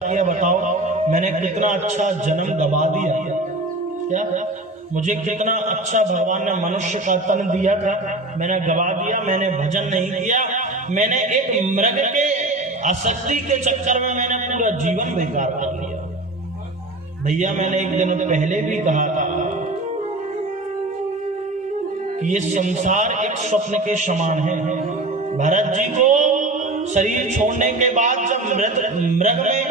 किया, बताओ मैंने कितना अच्छा जन्म गवा दिया। क्या मुझे कितना अच्छा भगवान ने मनुष्य का तन दिया था, मैंने गवा दिया। मैंने भजन नहीं किया, मैंने एक मृग के आसक्ति के चक्कर में मैंने पूरा जीवन बेकार कर लिया। भैया मैंने एक दिन पहले भी कहा था कि ये संसार एक स्वप्न के समान है। भरत जी को शरीर छोड़ने के बाद जब मृग में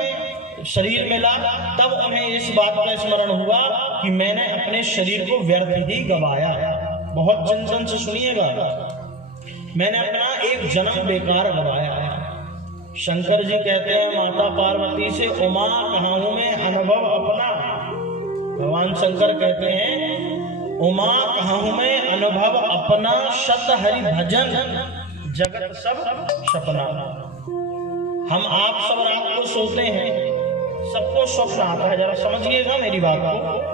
शरीर मिला तब उन्हें इस बात का स्मरण हुआ कि मैंने अपने शरीर को व्यर्थ ही गवाया। बहुत चिंतन से सुनिएगा, मैंने अपना एक जन्म बेकार गवाया। शंकर जी कहते हैं माता पार्वती से उमा कहाऊं मैं अनुभव अपना। भगवान शंकर कहते हैं उमा कहाऊं मैं अनुभव अपना, शत हरि भजन जगत सब सपना। हम आप सब रात को सोते हैं, सबको स्वप्न आता है, जरा समझिएगा मेरी बात को।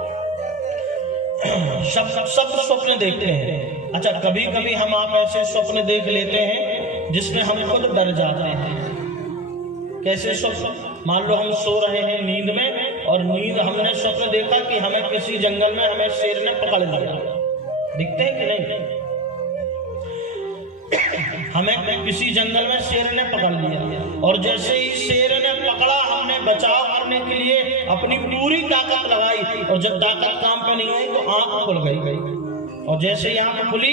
सब स्वप्न देखते हैं। अच्छा, कभी कभी हम आप ऐसे स्वप्न देख लेते हैं जिसमें हम खुद डर जाते हैं। कैसे स्वप्न? मान लो हम सो रहे हैं नींद में और नींद हमने स्वप्न देखा कि हमें किसी जंगल में हमें शेर ने पकड़ लिया। दिखते हैं कि नहीं? हमें किसी जंगल में शेर ने पकड़ लिया और जैसे ही शेर ने पकड़ा हमने बचाव करने के लिए अपनी पूरी ताकत लगाई और जब ताकत काम पे नहीं आई तो आंख खुल गई और जैसे ही आंख खुली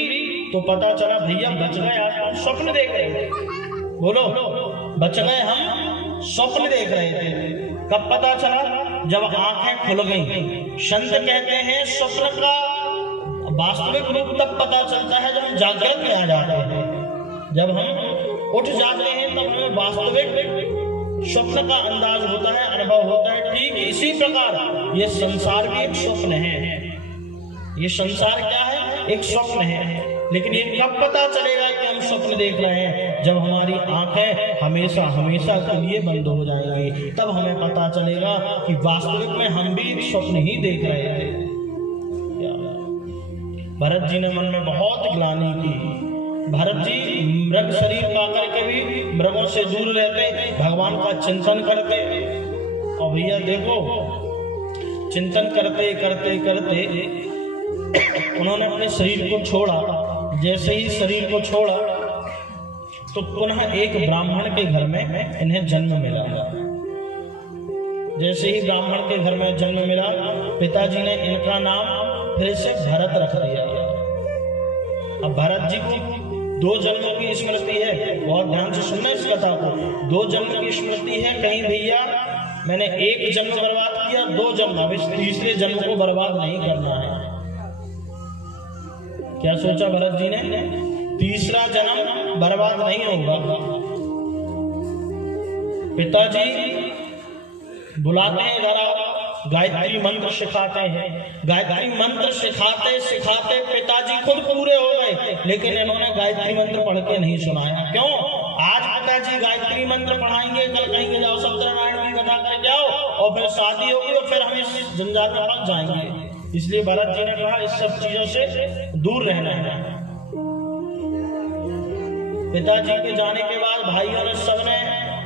तो पता चला भैया बच गए। आज हम स्वप्न देख रहे थे। बोलो, बच गए, हम स्वप्न देख रहे थे। कब पता चला? जब आंखें खुल गई। संत कहते हैं स्वप्न का वास्तविक रूप तब पता चलता है जब हम जागृत में आ जाते हैं। जब हम उठ जाते हैं तब हमें वास्तविक स्वप्न का अंदाज होता है, अनुभव होता है। ठीक इसी प्रकार ये संसार भी एक स्वप्न है। ये संसार क्या है? एक स्वप्न है। लेकिन ये कब पता चलेगा कि हम स्वप्न देख रहे हैं? जब हमारी आंखें हमेशा हमेशा के लिए बंद हो जाएंगी, तब हमें पता चलेगा कि वास्तविक में हम भी एक स्वप्न ही देख रहे थे। भरत जी ने मन में बहुत ग्लानि की। भरत जी मृग शरीर पाकर के भी मृगों से दूर रहते, भगवान का चिंतन करते। और भैया देखो, चिंतन करते करते करते उन्होंने अपने शरीर को छोड़ा। जैसे ही शरीर को छोड़ा तो पुनः एक ब्राह्मण के घर में इन्हें जन्म मिला। जैसे ही ब्राह्मण के घर में जन्म मिला, पिताजी ने इनका नाम फिर से भरत रख दिया। अब भरत जी को 2 जन्मों की स्मृति है। बहुत ध्यान से सुनना इस कथा को। 2 जन्म की स्मृति है। कहीं भैया मैंने 1 जन्म बर्बाद किया, 2 जन्म, अब इस तीसरे जन्म को बर्बाद नहीं करना है। क्या सोचा भरत जी ने? तीसरा जन्म बर्बाद नहीं होगा। पिताजी बुलाते हैं, जरा गायत्री मंत्र सिखाते हैं। गायत्री मंत्र सिखाते सिखाते पिताजी खुद पूरे हो गए, लेकिन इन्होंने गायत्री मंत्र पढ़ के नहीं सुनाया। क्यों? आज पिताजी गायत्री मंत्र पढ़ाएंगे, कल कहेंगे जाओ सत्यनारायण की कथा करके आओ और फिर शादी होगी और फिर हम इस जंजाल में फंस जाएंगे। इसलिए भरत जी ने कहा इस सब चीजों से दूर रहना है। पिताजी के जाने के बाद भाइयों ने सबने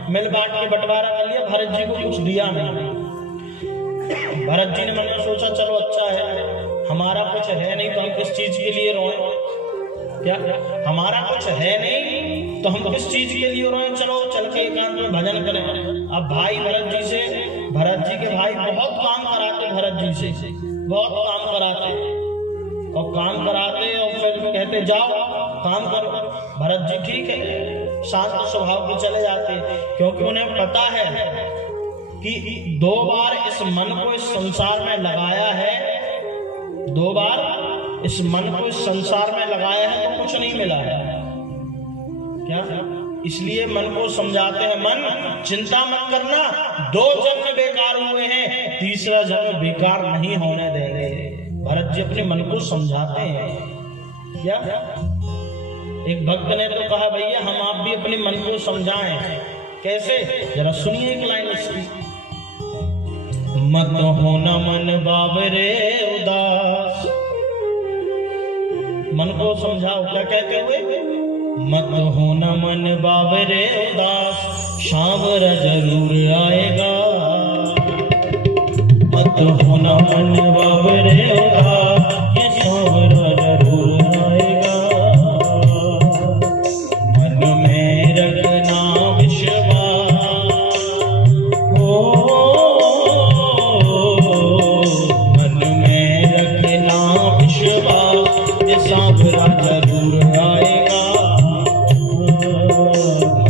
मिल बांट के बंटवारा कर लिया। भरत जी को कुछ दिया नहीं। भरत जी ने मन में सोचा चलो अच्छा है, हमारा कुछ है नहीं तो हम किस चीज के लिए रोएं? क्या हमारा कुछ है नहीं तो हम किस चीज के लिए रोएं? चलो चल के एकांत में भजन करें। अब भाई भरत जी के भाई बहुत काम कराते, भरत जी से बहुत काम कराते और फिर कहते जाओ काम करो। भरत जी ठीक है, शांत स्वभाव के चले जाते, क्योंकि उन्हें पता है कि 2 बार इस मन को इस संसार में लगाया है। 2 बार इस मन को इस संसार में लगाया है तो कुछ नहीं मिला है। क्या? इसलिए मन को समझाते हैं, मन चिंता मत करना, 2 जन्म बेकार हुए हैं, तीसरा जन्म बेकार नहीं होने देंगे। भरत जी अपने मन को समझाते हैं। क्या? एक भक्त ने तो कहा भैया हम आप भी अपने मन को समझाएं। कैसे? जरा सुनिए एक लाइन इसकी। मत होना मन बाबरे उदास। मन को समझाओ, क्या कहते हुए? मत होना मन बाबरे उदास, सांवरा जरूर आएगा। मत होना मन बाबरे उदास, ये सांवरा जरूर आएगा। मन में रखना विश्वास, हो मन में रखना विश्वास, ये सांवरा जरूर आएगा।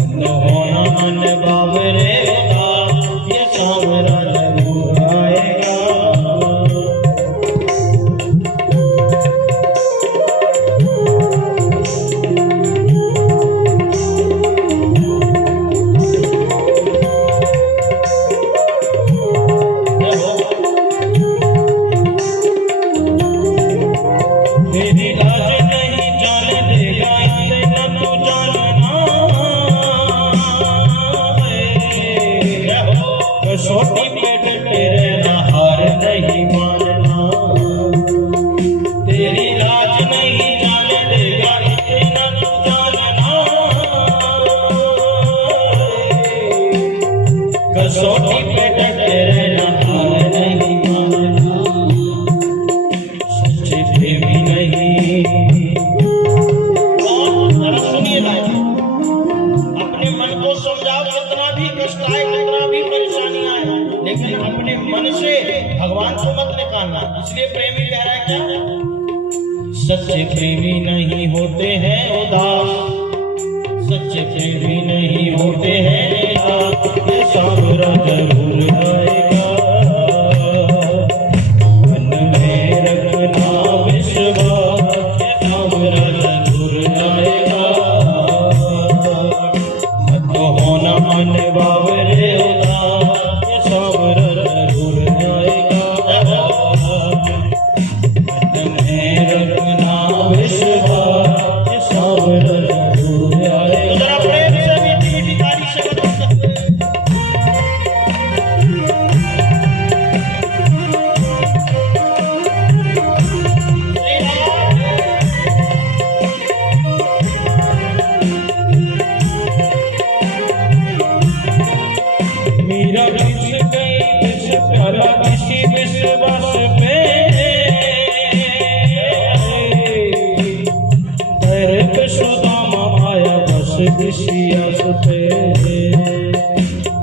मन होना मन बाबरे उदास, ये सांवरा जरूर आएगा। तेरी लाज नहीं जाने देगा इतना तू जानना है। कसौटी पे डटे रहना, हार नहीं मानना। तेरी लाज नहीं जाने देगा इतना तू जानना है। कसौटी पे डटे रहना, हार नहीं मानना। सच्चे प्रेमी नहीं। और जरा सुनिए भाई, अपने मन को समझाओ, कितना भी कष्ट आए, कितना भी परेशानी आए, लेकिन अपने मन से भगवान को मत निकालना। इसलिए प्रेमी कह रहा है क्या? सच्चे प्रेमी नहीं होते हैं उदास, सच्चे प्रेमी नहीं होते हैं निराश, ये सांवरा जरूर आएगा। मन में रखना विश्वास, ये सांवरा जरूर आएगा। मत होना मन बाबरे उदास, ये सांवरा जरूर आएगा। मन में रखना विश्वास, ये सांवरा जरूर आएगा। जरा प्रेम से मीठी मीठी ताली से बता सकते हैं। मीरा बिस गई बिस प्याला किसी विश्वास पे, दर पे सुदामा आया बस किसी आस पे।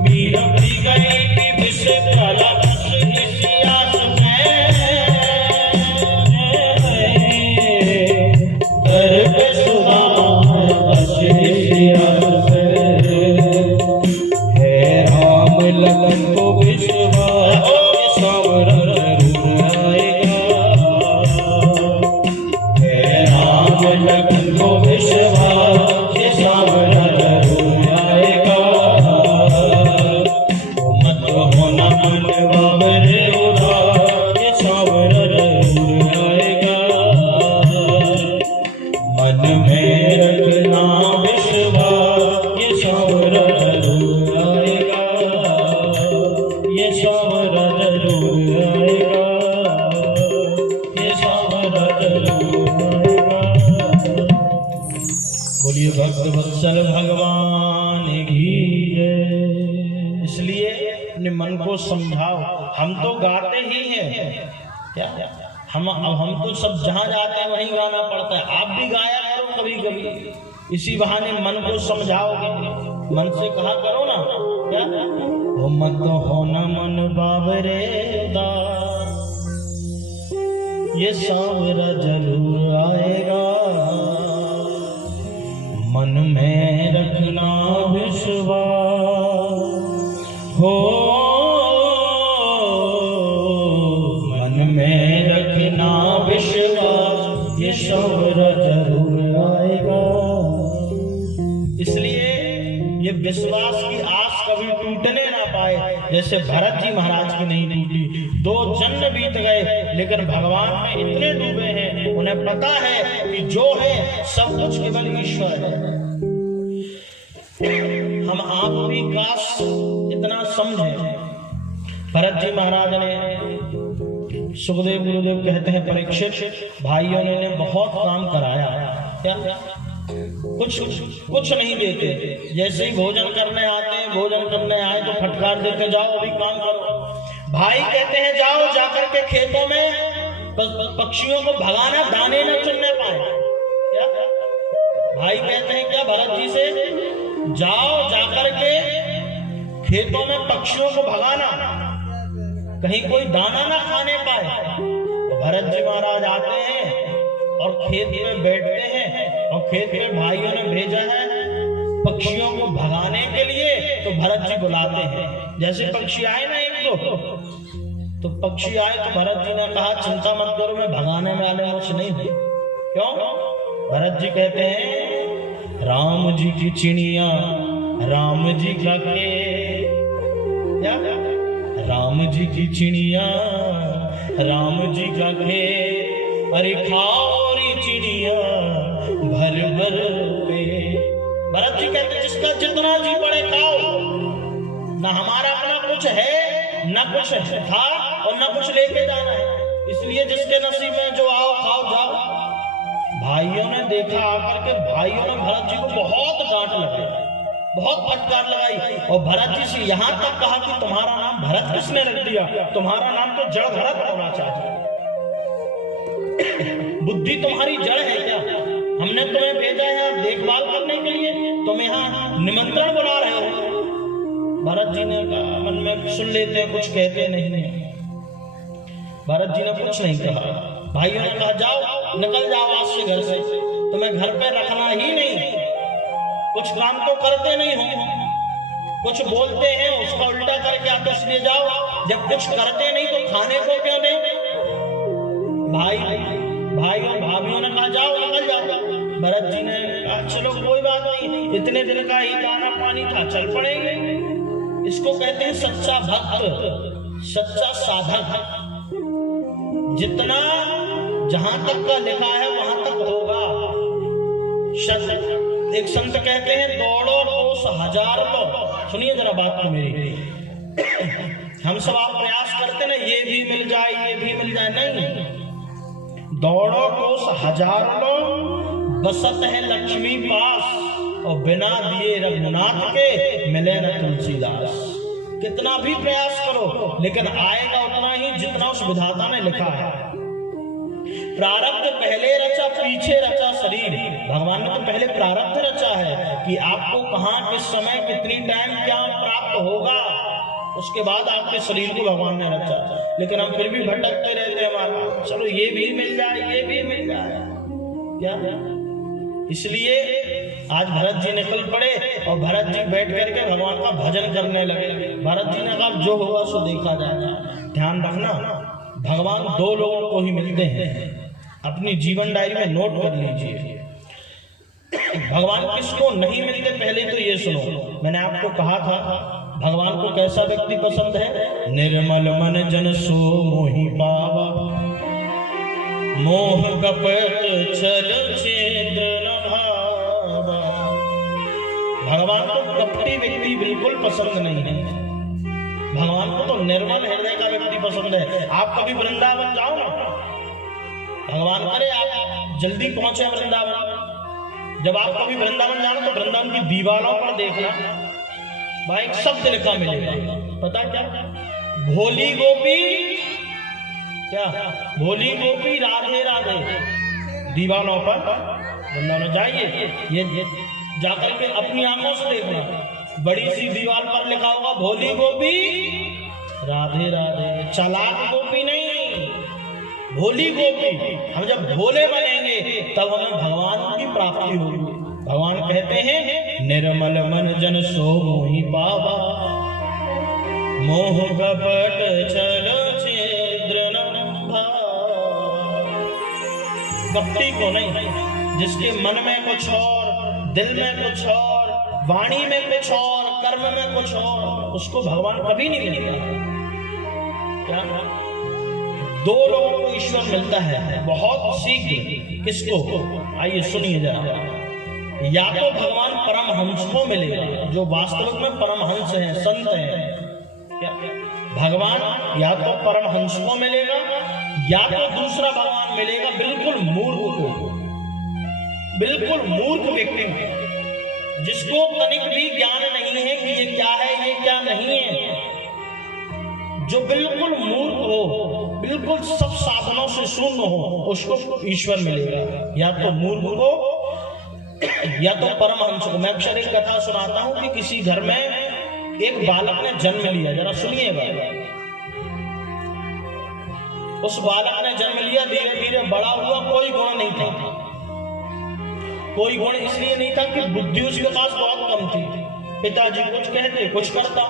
मीरा भी गई कि बिस प्याला बस किसी आस पे, दर पे सुदामा आया बस किसी आस पे। लगन को विश्वास, ये सांवरा जरूर आएगा। है राम लगन को विश्वास, ये सांवरा जरूर आएगा। मत होना मन बाबरे उदास, ये सांवरा जरूर आएगा। मन में रखना विश्वास, ये सांवरा जरूर आएगा। ये सांवरा जरूर आएगा, ये सांवरा जरूर आएगा। बोलिए भक्त वत्सल भगवान की जय। इसलिए अपने मन को समझाओ। हम तो गाते ही हैं क्या, हम तो सब जहाँ जाते हैं वहीं गाना पड़ता है। आप भी गाया करो कभी कभी, इसी बहाने मन को समझाओगे। मन से कहा करो ना क्या, मत होना मन बाबरे उदास, ये सांवरा जरूर आएगा। मन में रखना विश्वास, हो मन में रखना विश्वास, ये सांवरा जरूर आएगा। इसलिए ये विश्वास की आस कभी टूटने ना पाए, जैसे भरत जी महाराज की नहीं टूटी। 2 जन्म बीत गए लेकिन भगवान में इतने डूबे हैं, उन्हें पता है कि जो है सब कुछ केवल ईश्वर है। हम आप भी काश इतना समझें। भरत जी महाराज ने, सुखदेव गुरुदेव कहते हैं, परीक्षित भाइयों ने बहुत काम कराया, क्या कुछ नहीं देते। जैसे ही भोजन करने आते हैं, भोजन करने आए तो फटकार देते, जाओ अभी काम करो। भाई कहते हैं जाओ जाओ जाकर के खेतों में पक्षियों को भगाना, दाने न चुनने पाए। क्या भाई कहते हैं क्या भरत जी से, जाओ जाकर के खेतों में पक्षियों को भगाना, कहीं कोई दाना ना खाने पाए। तो भरत जी महाराज आते हैं और खेत में बैठते हैं, और खेत में भाइयों ने भेजा है पक्षियों को भगाने के लिए, तो भरत जी बुलाते हैं। जैसे पक्षी आए ना एक तो पक्षी आए तो भरत जी ने कहा चिंता मत करो, मैं भगाने वाले मुझसे नहीं हूं। क्यों? भरत जी कहते हैं राम जी की चिड़िया राम जी का खेत, क्या राम जी की चिड़िया राम जी का खेत, अरे खाओ रे चिड़िया भर भर पे। भरत जी कहते जिसका जितना जी पड़े खाओ, ना हमारा अपना कुछ है ना कुछ था और ना कुछ लेके जाना है, इसलिए जिसके नसीब में जो आओ खाओ जाओ। भाइयों ने देखा आकर के, भाइयों ने भरत जी को बहुत डांट लगाई, बहुत फटकार लगाई, और भरत जी से यहां तक कहा कि तुम्हारा नाम भरत किसने रख दिया, तुम्हारा नाम तो जड़ भरत होना चाहिए। बुद्धि तुम्हारी जड़ है क्या? हमने तुम्हें भेजा है यहाँ देखभाल करने के लिए, तुम यहाँ निमंत्रण बुला रहे हो। भरत जी ने कहा मन में सुन लेते हैं, कुछ कहते नहीं है। भरत जी ने कुछ नहीं कहा। भाइयों ने कहा जाओ निकल जाओ आज से घर से, तुम्हें घर पे रखना ही नहीं, कुछ काम तो करते नहीं हो, कुछ बोलते हैं उसका उल्टा करके आप इसलिए जाओ, जब कुछ करते नहीं तो खाने को क्यों नहीं। भाई और भाभियों ने कहा जाओ निकल जाओ। भरत जी ने कहा चलो कोई बात नहीं, इतने दिन का ही दाना पानी था, चल पड़ेंगे। इसको कहते हैं सच्चा भक्त, सच्चा साधक। जितना जहां तक का लिखा है वहां तक होगा। एक संत कहते हैं दौड़ो कोस हजार लो। सुनिए जरा बात तो मेरी, हम सब आप प्रयास करते ना ये भी मिल जाए ये भी मिल जाए, नहीं। दौड़ो कोस हजार लो, बसत है लक्ष्मी पास, और बिना दिए रघुनाथ के मिले न तुलसीदास। कितना भी प्रयास करो लेकिन आएगा उतना ही जितना उस विधाता ने लिखा है। प्रारब्ध पहले रचा पीछे रचा शरीर। भगवान ने तो पहले प्रारब्ध रचा है कि आपको कहां किस समय कितनी टाइम क्या प्राप्त होगा, उसके बाद आपके शरीर को भगवान ने रचा। लेकिन हम फिर भी भटकते रहते हैं, हमारा चलो ये भी मिल जाए ये भी मिल जाए, क्या। इसलिए आज भरत जी निकल पड़े और भरत जी बैठ करके भगवान का भजन करने लगे। भरत जी ने कहा जो होगा सो देखा जाएगा। ध्यान रखना भगवान दो लोगों को ही मिलते हैं, अपनी जीवन डायरी में नोट कर लीजिए। भगवान किसको नहीं मिलते पहले तो ये सुनो। मैंने आपको कहा था भगवान को कैसा व्यक्ति पसंद है, निर्मल मन जन सो मोहि पावा, मोह कपट छल छिद्र न भावा। भगवान को कपटी व्यक्ति बिल्कुल पसंद नहीं है, भगवान को तो निर्मल हृदय का व्यक्ति पसंद है। आप कभी वृंदावन जाओ ना, भगवान करे आप जल्दी पहुंचे वृंदावन। जब आप कभी वृंदावन जाना तो वृंदावन की दीवारों पर देखना भाई शब्द लिखा मिलेगा, पता क्या, भोली गोपी, क्या भोली गोपी राधे राधे। दीवारों पर वृंदावन जाइए, ये जाकर के अपनी आंखों से देखना, बड़ी सी दीवार पर लिखा होगा भोली गोपी राधे राधे। चालाक गोपी नहीं, भोली गोपी। हम जब भोले बनेंगे तब हमें भगवान की प्राप्ति होगी। भगवान कहते हैं निर्मल मन जन सो मोहि पावा, मोह कपट छल छिद्र न भावा। कपटी को नहीं, जिसके मन में कुछ और, दिल में कुछ और, वाणी में कुछ और, कर्म में कुछ और, उसको भगवान कभी नहीं मिलेगा। क्या दो लोगों को ईश्वर मिलता है बहुत शीघ्र। किसको? आइए सुनिए जरा। या तो भगवान परमहंस को मिलेगा जो वास्तविक में परमहंस हैं, संत हैं। क्या भगवान या तो परमहंस को मिलेगा या तो दूसरा भगवान मिलेगा बिल्कुल मूर्ख को, बिल्कुल मूर्ख व्यक्ति जिसको तनिक भी ज्ञान नहीं है कि ये क्या है ये क्या नहीं है। जो बिल्कुल मूर्ख हो, बिल्कुल सब साधनों से शून्य हो, उसको ईश्वर मिलेगा। या तो मूर्ख को या तो परमहंस को। मैं अक्सर एक कथा सुनाता हूं कि किसी घर में एक बालक ने जन्म लिया, जरा सुनिएगा। उस बालक ने जन्म लिया, धीरे धीरे बड़ा हुआ, कोई गुण नहीं था। कोई गुण इसलिए नहीं था कि बुद्धि उसके पास बहुत कम थी। पिताजी कुछ कहते कुछ करता,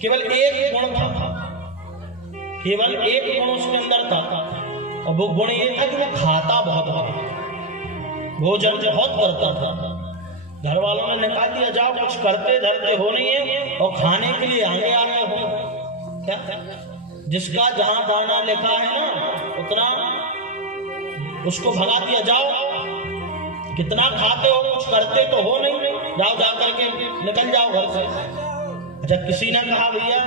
केवल एक गुण था, केवल एक गुण उसके अंदर था, और वो गुण ये था कि वो खाता बहुत था, भोजन बहुत करता था। घर वालों ने निकाल दिया, जाओ कुछ करते धरते हो नहीं है और खाने के लिए आगे आ रहे हो। क्या जिसका जहां दाना लिखा है ना उतना उसको भगा दिया, जाओ कितना खाते हो, कुछ करते तो हो नहीं, जाओ जा करके निकल जाओ घर से। अच्छा, किसी ने कहा भैया,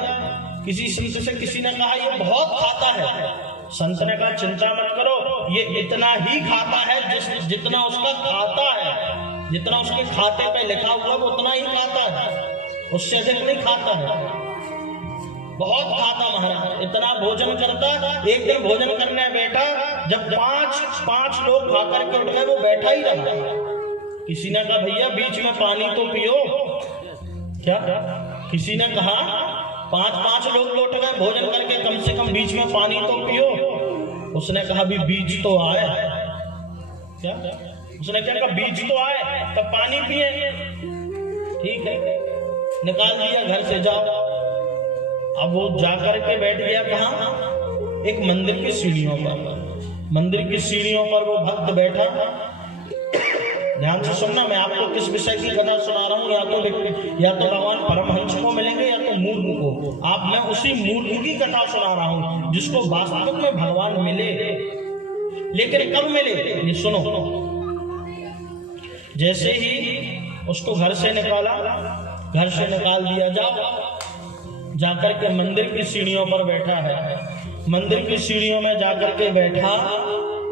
किसी संत से किसी ने कहा ये बहुत खाता है। संत ने कहा चिंता मत करो, ये इतना ही खाता है जितना उसका खाता है, जितना उसके खाते पे लिखा हुआ वो उतना ही खाता है, उससे अधिक नहीं खाता है। बहुत खाता महाराज, इतना भोजन करता। एक दिन भोजन करने बैठा, जब पांच लोग खा करके उठ गए, वो बैठा ही रहा। किसी ने कहा भैया बीच में पानी तो पियो। क्या किसी ने कहा पांच लोग लौट गए भोजन करके, कम से कम बीच में पानी तो पियो। उसने कहा भी बीज तो आए। क्या उसने क्या कहा, बीज तो आए तब पानी पिए। ठीक है, निकाल दिया घर से, जाओ। अब वो जाकर के बैठ गया कहाँ, एक मंदिर की सीढ़ियों पर। मंदिर की सीढ़ियों पर वो भक्त बैठा। ध्यान से सुनना, मैं आपको किस विषय की कथा सुना रहा हूँ। या तो भगवान परमहंस को मिलेंगे या तो मूर्ख को। आप मैं उसी मूर्ख की कथा सुना रहा हूँ जिसको वास्तविक में भगवान मिले। लेकिन कब मिले ये सुनो। जैसे ही उसको घर से निकाला, घर से निकाल दिया, जाओ। जाकर के मंदिर की सीढ़ियों पर बैठा है। मंदिर की सीढ़ियों में जाकर के बैठा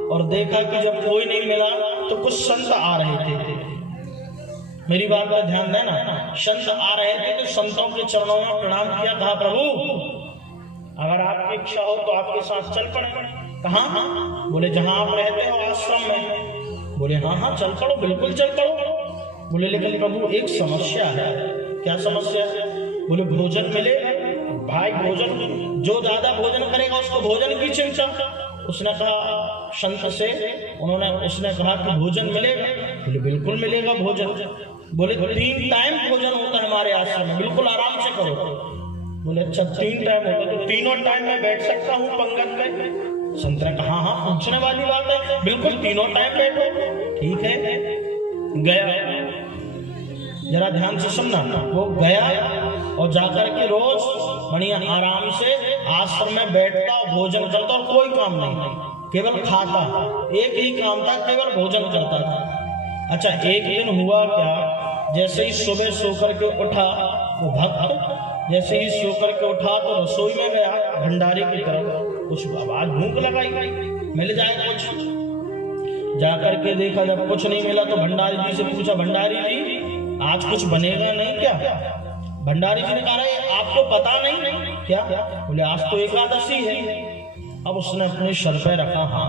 और देखा कि जब कोई नहीं मिला तो कुछ संत आ रहे थे। मेरी बात पर ध्यान देना, संत आ रहे थे तो संतों के चरणों में प्रणाम किया, कहा प्रभु अगर आपकी इच्छा हो तो आपके साथ चल पड़े। कहाँ? बोले जहां आप रहते हो आश्रम में। बोले हाँ चल पड़ो, बिल्कुल चल पड़ो। बोले लेकिन प्रभु एक समस्या है। क्या समस्या है? बोले भोजन मिलेगा। भाई भोजन, जो ज्यादा भोजन करेगा उसको भोजन की चिंता। उसने कहा संत से, उसने कहा कि भोजन मिलेगा। बोले बिल्कुल मिलेगा भोजन। बोले 3 टाइम भोजन होता है हमारे आश्रम में, बिल्कुल आराम से करो। बोले अच्छा 3 टाइम होता तो तीनों टाइम में बैठ सकता हूँ पंगत में? संत ने कहा हाँ पूछने वाली बात है, बिल्कुल तीनों टाइम बैठो। ठीक है, गया। जरा ध्यान से सुनना, वो गया और जाकर के रोज बढ़िया आराम से आश्रम में बैठता और भोजन करता और कोई काम नहीं, केवल खाता। एक ही काम था, केवल भोजन करता था। अच्छा एक दिन हुआ क्या, जैसे ही सुबह सोकर के उठा वो भक्त, जैसे ही सोकर के उठा तो रसोई में गया भंडारी की तरफ। कुछ आवाज भूख लगाई, मिल जाए कुछ। जाकर के देखा, जब कुछ नहीं मिला तो भंडारी जी से पूछा, भंडारी जी आज कुछ बनेगा नहीं क्या? भंडारी जी ने कहा आपको पता नहीं क्या? बोले आज तो एकादशी है। अब उसने अपने सर पे रखा, हाँ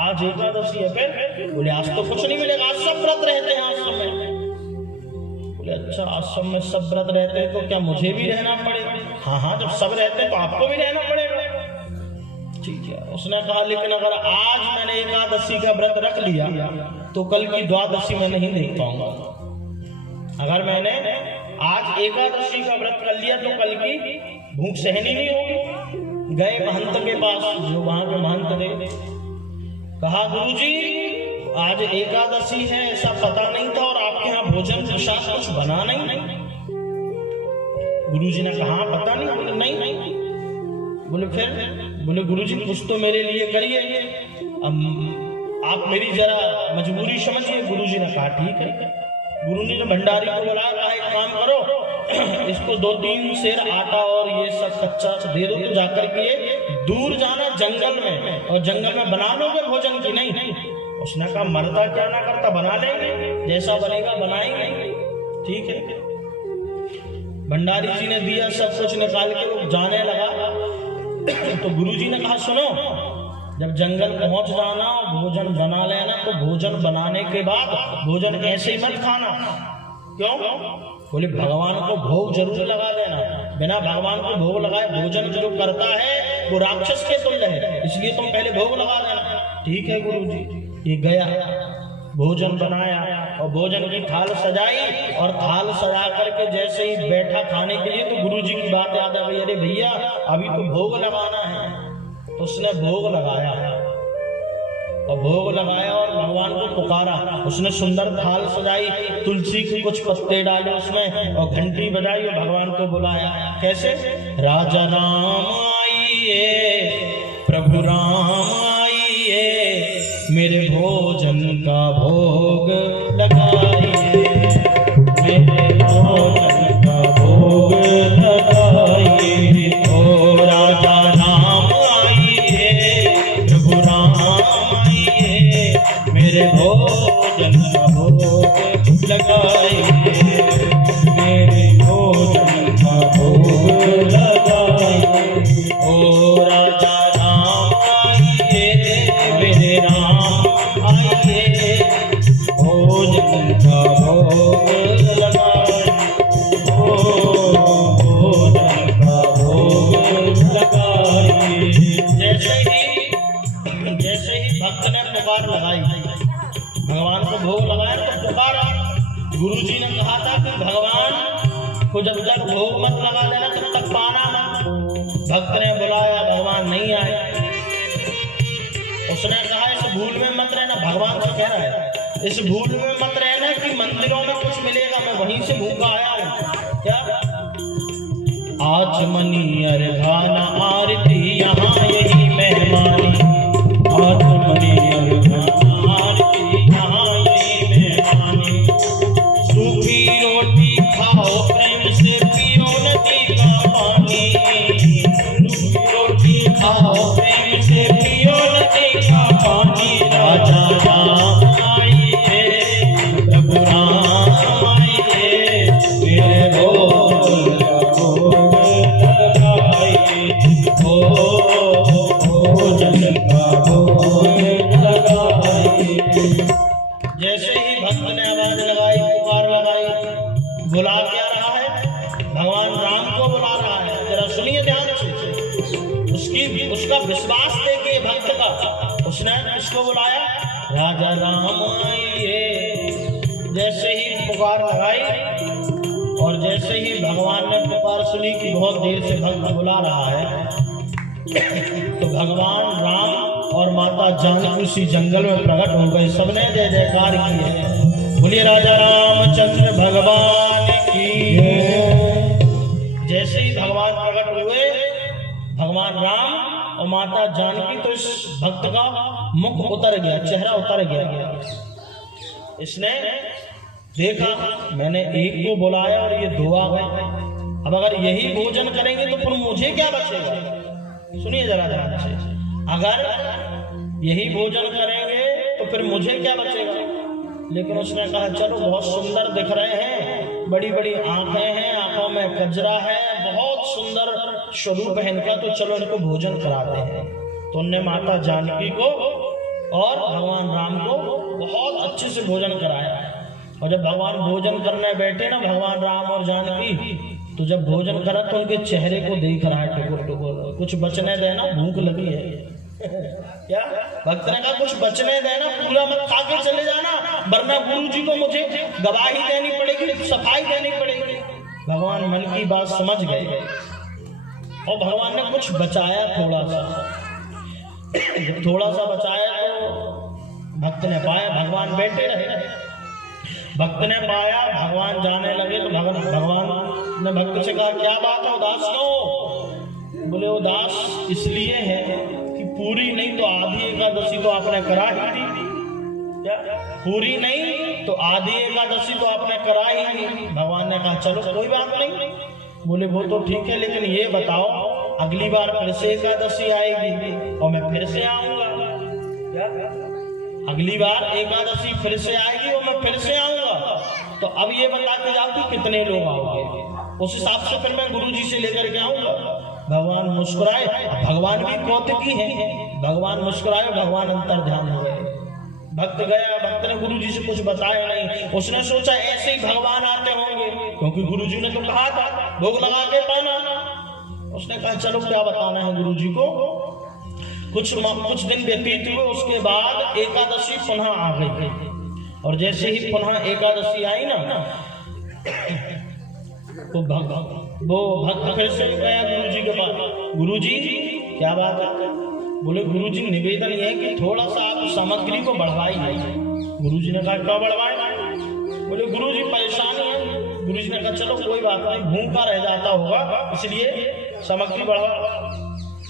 आज एकादशी है। फिर बोले आज तो कुछ नहीं मिलेगा, आज सब व्रत रहते हैं आश्रम में। बोले अच्छा आश्रम में सब व्रत रहते हैं तो क्या मुझे भी रहना पड़ेगा? हाँ जब सब रहते हैं तो आपको भी रहना पड़ेगा। ठीक है। उसने कहा लेकिन अगर आज मैंने एकादशी का व्रत रख लिया तो कल की द्वादशी में नहीं देख पाऊंगा। अगर मैंने आज एकादशी का व्रत कर लिया तो कल की भूख सहनी नहीं होगी। गए महंत के पास, जो वहां के महंत थे, कहा गुरुजी आज एकादशी है, ऐसा पता नहीं था और आपके यहाँ भोजन प्रसाद कुछ बना नहीं। गुरुजी ने कहा पता नहीं। बोले नहीं। बोले फिर? बोले गुरुजी कुछ तो मेरे लिए करिए, आप मेरी जरा मजबूरी समझिए। गुरुजी ने कहा ठीक है। गुरु ने भंडारी को बुलाया, कहा एक काम करो, इसको 2-3 सेर आटा और ये सब कच्चा दे दो तो जाकर के दूर जाना जंगल में, और जंगल में बना लोगे भोजन की? नहीं। उसने कहा मरता क्या ना करता, बना लेंगे, जैसा बनेगा बनाएंगे। ठीक है। भंडारी जी ने दिया, सब कुछ निकाल के वो जाने लगा। तो गुरुजी ने कहा सुनो, जब जंगल पहुंच जाना भोजन बना लेना, तो भोजन बनाने के बाद भोजन ऐसे ही मत खाना। क्यों? बोले भगवान को भोग जरूर लगा देना, बिना भगवान को भोग लगाए भोजन जो करता है वो राक्षस के तुल्य है, इसलिए तुम पहले भोग लगा देना। ठीक है गुरुजी। ये गया, भोजन बनाया और भोजन की थाल सजाई, और थाल सजा करके जैसे ही बैठा खाने के लिए, तो गुरुजी की बात याद आ गई, अरे भैया अभी तो भोग लगाना है। तो उसने भोग लगाया और भोग लगाया और भगवान को पुकारा। उसने सुंदर थाल सजाई, तुलसी के कुछ पत्ते डाले उसमें और घंटी बजाई और भगवान को बुलाया। कैसे? राजा राम आइए, प्रभु राम आइए, मेरे भोजन का भोग लगाइए, मेरे भोजन का भोग लगाइए। ओ राजा राम आइए, प्रभु राम आइए, मेरे भोजन का भोग लगाइए, मेरे भोजन का भोग लगाइए। ओ राजा राम आइए, मेरे राम आइए, भोजन का भोग लगाइए, भोजन का भोग लगाइए। जैसे ही भक्त ने पुकार लगाई, भगवान को भोग लगाया तो पुकारा। गुरुजी ने कहा था कि भगवान को जब तक भोग मत लगा देना तब तक पाना मत। भक्त ने बुलाया, भगवान नहीं आए। उसने कहा इस भूल में मत रहना, भगवान से कह रहा है, इस भूल में मत रहना कि मंदिरों में कुछ मिलेगा, मैं वहीं से भूखा आया हूँ। क्या? आज मनी अरघाना आरती यहाँ यही मेहमानी, आज मनी अरघाना आरती यहाँ यही मेहमानी। सूखी रोटी खाओ प्रेम से पियो नदी का पानी, सूखी रोटी खाओ प्रेम से पियो नदी का पानी। राजा राम आइए, प्रभु राम आइए, मेरे भोजन का भोग लगाइए, भोजन का भोग लगाइए। जैसे ही भक्त ने आवाज लगाई, पुकार लगाई, बुला क्या रहा है? भगवान राम को बुला रहा है। जरा सुनिए ध्यान से, उसका विश्वास देखिए भक्त का। उसने किसको बुलाया? राजा राम आइए। जैसे ही पुकार लगाई और जैसे ही भगवान ने पुकार सुनी कि बहुत देर से भक्त बुला रहा है, तो भगवान राम और माता जानकी उसी जंगल में प्रकट हो गए। सबने जय जयकार की है। बोलिए राजा रामचंद्र भगवान की। जैसे ही भगवान प्रकट हुए, भगवान राम और माता जानकी, तो इस भक्त का मुख उतर गया, चेहरा उतर गया। इसने देखा मैंने एक को बुलाया और ये दो आ गए, अब अगर यही भोजन करेंगे तो फिर मुझे क्या बचेगा? सुनिए जरा ध्यान से, अगर यही भोजन करेंगे तो फिर मुझे क्या बचेगा? लेकिन उसने कहा चलो बहुत सुंदर दिख रहे हैं, बड़ी बड़ी आंखें हैं, आंखों में कजरा है, बहुत सुंदर स्वरूप है इनका, तो चलो इनको भोजन कराते हैं। तो उनने माता जानकी को और भगवान राम को बहुत अच्छे से भोजन कराया। और जब भगवान भोजन करने बैठे ना, भगवान राम और जानकी, तो जब भोजन करा तो उनके चेहरे को देख रहा है टुकुर टुकुर, कुछ बचने देना, भूख लगी है। क्या भक्त ने कहा कुछ बचने देना, पूरा मत खा के चले जाना, वरना गुरुजी को मुझे गवाही देनी पड़ेगी, सफाई देनी पड़ेगी। भगवान मन की बात समझ गए और भगवान ने कुछ बचाया थोड़ा सा। जब थोड़ा सा बचाया तो भक्त ने पाया, भगवान बैठे रहे। भक्त ने पाया, भगवान जाने लगे तो भगवान ने भक्त से कहा क्या बात है, उदास क्यों? बोले उदास इसलिए है कि पूरी नहीं तो आधी एकादशी तो आपने करा ही थी। क्या पूरी नहीं तो आधी एकादशी तो आपने करा ही थी। भगवान ने कहा चलो कोई बात नहीं। बोले वो तो ठीक है, लेकिन ये बताओ अगली बार फिर से एकादशी आएगी और मैं फिर से आऊंगा। अगली बार एकादशी फिर से आएगी और मैं फिर से आऊंगा, तो अब ये बता के जाओ कि कितने लोग आओगे। उस हिसाब से फिर मैं गुरु जी से लेकर के आऊंगा। भगवान मुस्कुराए, भगवान भी कौतुकी है, भगवान मुस्कुराए, भगवान अंतर ध्यान हो गए। भक्त गया, भक्त ने गुरु जी से कुछ बताया नहीं, उसने सोचा ऐसे ही भगवान आते होंगे, क्योंकि गुरु जी ने तो कहा था भोग लगा के पाना। उसने कहा चलो क्या बताना है गुरु जी को। कुछ दिन व्यतीत हुए, उसके बाद एकादशी पुनः आ गई, और जैसे ही पुनः एकादशी आई ना, तो वो भक्त फिर से गया गुरु जी के पास। गुरु जी क्या बात है? बोले गुरु जी निवेदन ये है कि थोड़ा सा आप सामग्री को बढ़वाइए। गुरु जी ने कहा क्या बढ़वाए? बोले गुरु जी परेशानी है। गुरु जी ने कहा चलो कोई बात नहीं, भूखा रह जाता होगा इसलिए सामग्री बढ़वा।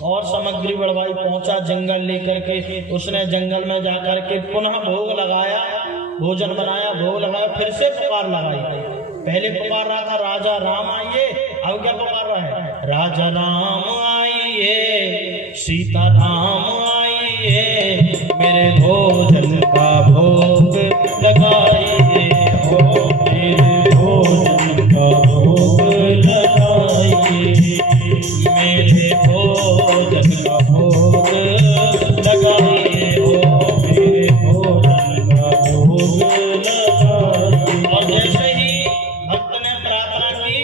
और सामग्री बढ़वाई, पहुंचा जंगल लेकर के। उसने जंगल में जाकर के पुनः भोग लगाया, भोजन बनाया, भोग लगाया, फिर से पुकार लगाई। पहले पुकार रहा था राजा राम आइए, अब क्या पुकार रहा है? राजा राम आइए, सीता राम आइए, मेरे भोजन का भोग लगाइए, हो मेरे भोजन का भोग लगाइए, मेरे भोजन का भोग लगाइए, हो मेरे भोजन का भोग लगाइए। और जैसे ही भक्त ने प्रार्थना की,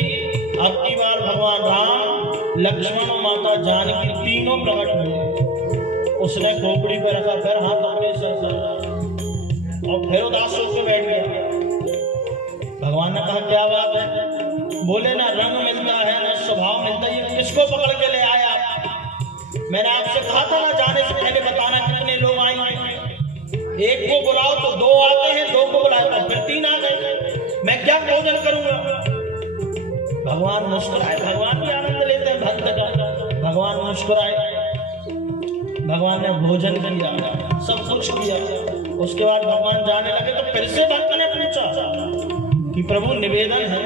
अब की बार भगवान राम, लक्ष्मण और माता जानकी तीनों प्रकट हुए। उसने खोपड़ी पर रखा, फिर हाथ अपने सर पर, और फिर उदास होकर बैठ गया। भगवान ने कहा क्या बात है? बोले ना रंग मिलता है ना स्वभाव मिलता है, ये किसको पकड़ के ले आया? मैंने आपसे कहा था ना जाने से पहले बताना कितने लोग आएंगे। एक को बुलाओ तो दो आते हैं, दो को बुलाओ तो फिर तीन आ गए, मैं क्या भोजन करूंगा? भगवान मुस्कुराए, भगवान भी आनंद लेते हैं भक्त का। भगवान मुस्कुराए, भगवान ने भोजन किया, सब कुछ किया। उसके बाद भगवान जाने लगे तो फिर से भक्त ने पूछा कि प्रभु निवेदन है,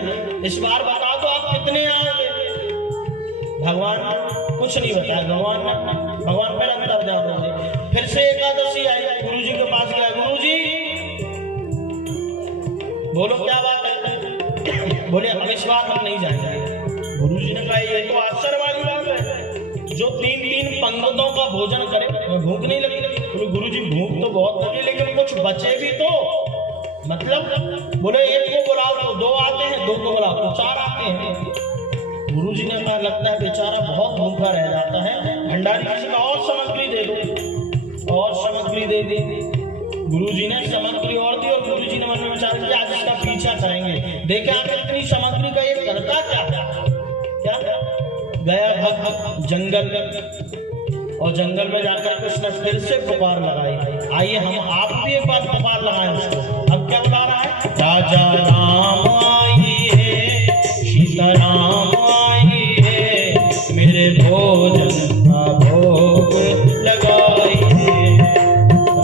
इस बार बता दो आप कितने आओगे? भगवान कुछ नहीं बताया। भगवान फिर अंदर जा रहे। फिर से एकादशी आई, गुरु जी के पास गया। गुरु जी बोलो क्या बात है? बोले अब इस बार हम नहीं जाएंगे। गुरु जी ने कहा ये तो आश्चर्य वाली बात है, जो तीन पंक्तों का भोजन करे भूख नहीं लगी। बोले गुरु जी भूख तो बहुत लगी, लेकिन कुछ बचे भी तो, मतलब बोले एक को बुलाओ तो दो आते हैं, दो को बुलाओ तो चार आते हैं। गुरु जी ने कहा लगता है बेचारा बहुत भूखा रह जाता है, भंडारी किसी का और सामग्री दे दो, और सामग्री दे दी। गुरु जी ने सामग्री और दी, और गुरु जी ने मन में विचार किया आज इसका पीछा करेंगे, देखे आप इतनी सामग्री का ये करता क्या? गया भक्त जंगल, और जंगल में जाकर के उसने फिर से पुकार लगाई। आइए हम आप भी एक बार पुकार लगाएं उसको। अब क्या बुला रहा है? राजा राम आइए, सीता राम आइए, मेरे भोजन का भोग लगाइए,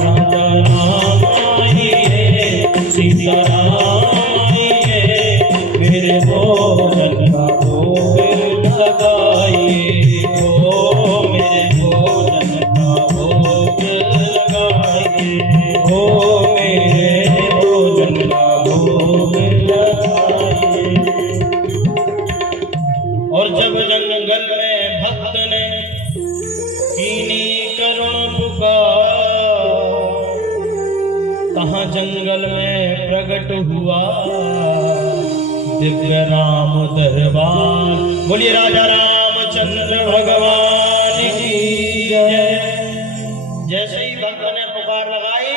राजा राम आइए, सीता राम आइए, मेरे भोजन का भोग लगाइए, हो मेरे भोजन का भोग लगाइए, हो मेरे भोजन का भोग लगाइए। और जब जंगल में भक्त ने कीनी करुण पुकार, कहाँ जंगल में प्रकट हुआ दिव्य राम दरबार। बोलिए राजा रामचंद्र भगवान की जय। जैसे ही भक्त ने पुकार लगाई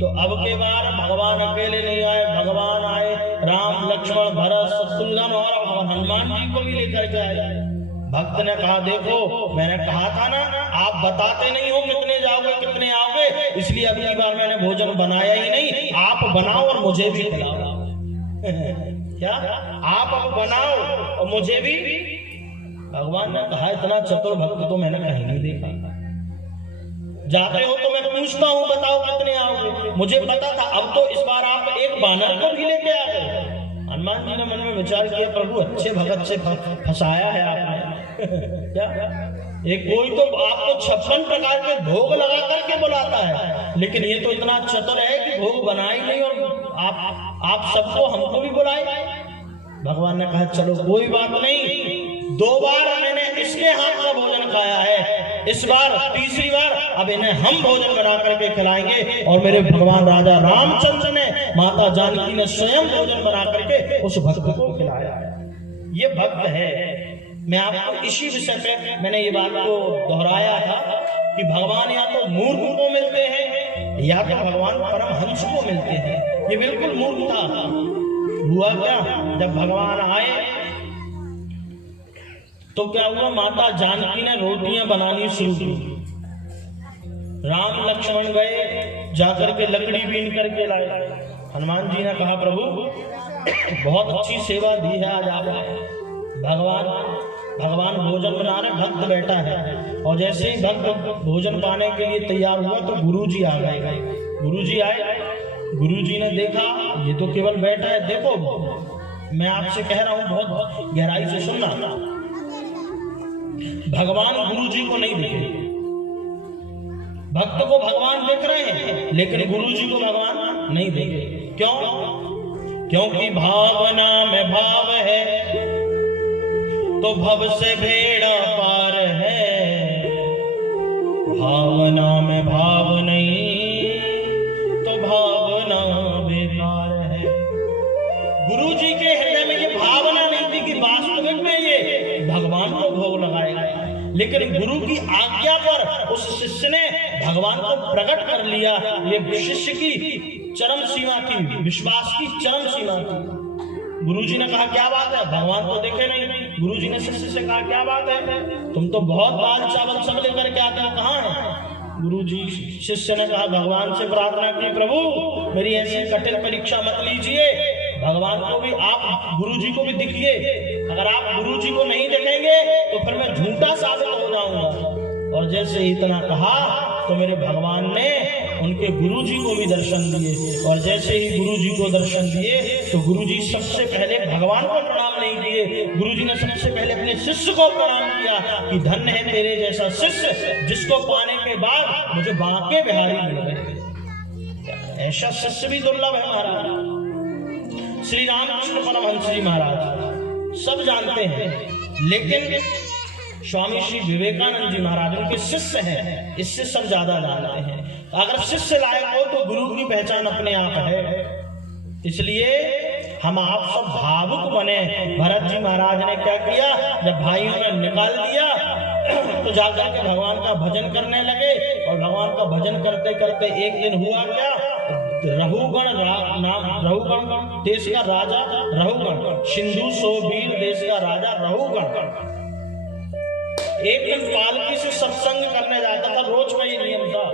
तो अब के बार भगवान अकेले नहीं आए, भगवान आए राम लक्ष्मण भरत शत्रुघ्न और हनुमान जी को भी लेकर के आए। भक्त ने कहा देखो मैंने कहा था ना आप बताते नहीं हो कितने जाओगे कितने आओगे, इसलिए अब की बार मैंने भोजन बनाया ही नहीं, आप बनाओ और मुझे भी खिलाओ। क्या आप अब बनाओ और मुझे भी? भगवान ने कहा इतना चतुर भक्त तो मैंने कहीं नहीं देखा। जाते हो तो मैं पूछता हूँ बताओ कितने आओगे, मुझे पता था, अब तो इस बार आप एक बानर को भी लेके आ गए। हनुमान जी ने मन में विचार किया प्रभु अच्छे भगत से फंसाया है आपने। क्या एक कोई तो आपको 56 प्रकार के भोग लगा करके बुलाता है, लेकिन ये तो इतना चतुर है कि भोग बनाए नहीं और आप सबको हमको भी बुलाए। भगवान ने कहा चलो कोई बात नहीं, 2 बार मैंने इसके हाथ का भोजन खाया है, इस बार तीसरी बार अब इन्हें हम भोजन बना करके खिलाएंगे। और मेरे भगवान राजा रामचंद्र ने, माता जानकी ने स्वयं भोजन बना करके उस भक्त को खिलाया। ये भक्त है। मैं आपको इसी विषय पे मैंने ये बात को दोहराया था कि भगवान या तो मूर्ख को मिलते हैं या तो भगवान परमहंस को मिलते हैं। ये बिल्कुल मूर्ख था। हुआ क्या, जब भगवान आए तो क्या हुआ, माता जानकी ने रोटियां बनानी शुरू की। राम लक्ष्मण गए, जाकर के लकड़ी बीन करके लाए। हनुमान जी ने कहा प्रभु बहुत अच्छी सेवा दी है आज आपने। भगवान भोजन बना रहे, भक्त बैठा है। और जैसे ही भक्त भोजन पाने के लिए तैयार हुआ तो गुरुजी आ गए। गुरुजी आए, गुरुजी ने देखा ये तो केवल बैठा है। देखो मैं आपसे कह रहा हूं, बहुत गहराई से सुनना। भगवान गुरुजी को नहीं दिखे, भक्त को भगवान देख रहे हैं लेकिन गुरुजी को भगवान नहीं देखे। क्यों? क्योंकि भावना में भाव है तो भव से बेड़ा पार है, भावना में भाव नहीं तो भावना बेकार है। गुरुजी के हृदय में ये भावना नहीं थी कि वास्तविक में ये भगवान को भोग लगाएगा, लेकिन गुरु की आज्ञा पर उस शिष्य ने भगवान को प्रकट कर लिया। ये शिष्य की चरम सीमा थी, विश्वास की चरम सीमा थी। गुरुजी ने कहा क्या बात है, भगवान को देखे नहीं। गुरुजी ने शिष्य से कहा क्या बात है, तुम तो बहुत दाल चावल सब लेकर के आते हो, कहाँ है? गुरुजी, शिष्य ने कहा भगवान से प्रार्थना की प्रभु मेरी ऐसी कठिन परीक्षा मत लीजिए, भगवान को भी आप गुरुजी को भी दिखिए। अगर आप गुरुजी को नहीं देखेंगे तो फिर मैं झूठा साबित हो जाऊंगा। और जैसे इतना कहा तो मेरे भगवान ने उनके गुरुजी को भी दर्शन दिए। और जैसे ही गुरुजी को दर्शन दिए तो गुरुजी सबसे पहले भगवान को प्रणाम नहीं किए, गुरुजी ने सबसे पहले अपने शिष्य को प्रणाम किया कि धन्य है तेरे जैसा शिष्य जिसको पाने के बाद मुझे बांके बिहारी मिल गए। ऐसा शिष्य भी दुर्लभ है महाराज। श्री रामकृष्ण परमहंस जी महाराज सब जानते हैं, लेकिन स्वामी श्री विवेकानंद जी महाराज उनके शिष्य हैं, इससे सब ज्यादा जानते हैं। अगर शिष्य लायक हो तो गुरु की पहचान अपने आप है। इसलिए हम आप सब भावुक बने। भरत जी महाराज ने क्या किया, जब भाइयों ने निकाल दिया तो जाकर के भगवान का भजन करने लगे। और भगवान का भजन करते करते एक दिन हुआ क्या, रहुगण देश का राजा रहुगण, सिंधु सोबीर देश का राजा रहुगण एक दिन पालकी से सत्संग करने जाता था। रोज का ये नियम था।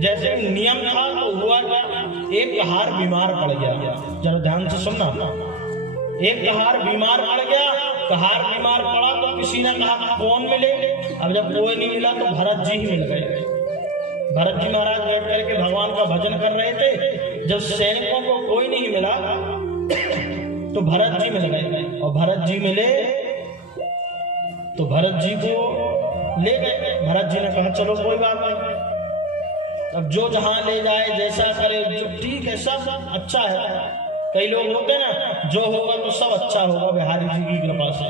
जैसे नियम था तो हुआ क्या, एक कहार बीमार पड़ गया। जरा ध्यान से सुनना। एक कहार बीमार पड़ गया। कहार बीमार पड़ा तो किसी ने कहा कौन मिले। अब जब कोई नहीं मिला तो भरत जी ही मिल गए। भरत जी महाराज बैठ करके भगवान का भजन कर रहे थे। जब सैनिकों को कोई नहीं मिला तो भरत जी मिल गए। और भरत जी मिले तो भरत जी को ले गए। भरत जी ने कहा चलो कोई बात नहीं, अब जो जहां ले जाए जैसा करे जो ठीक है, सब अच्छा है। कई लोग होते ना जो होगा तो सब अच्छा होगा बिहारी जी की कृपा से।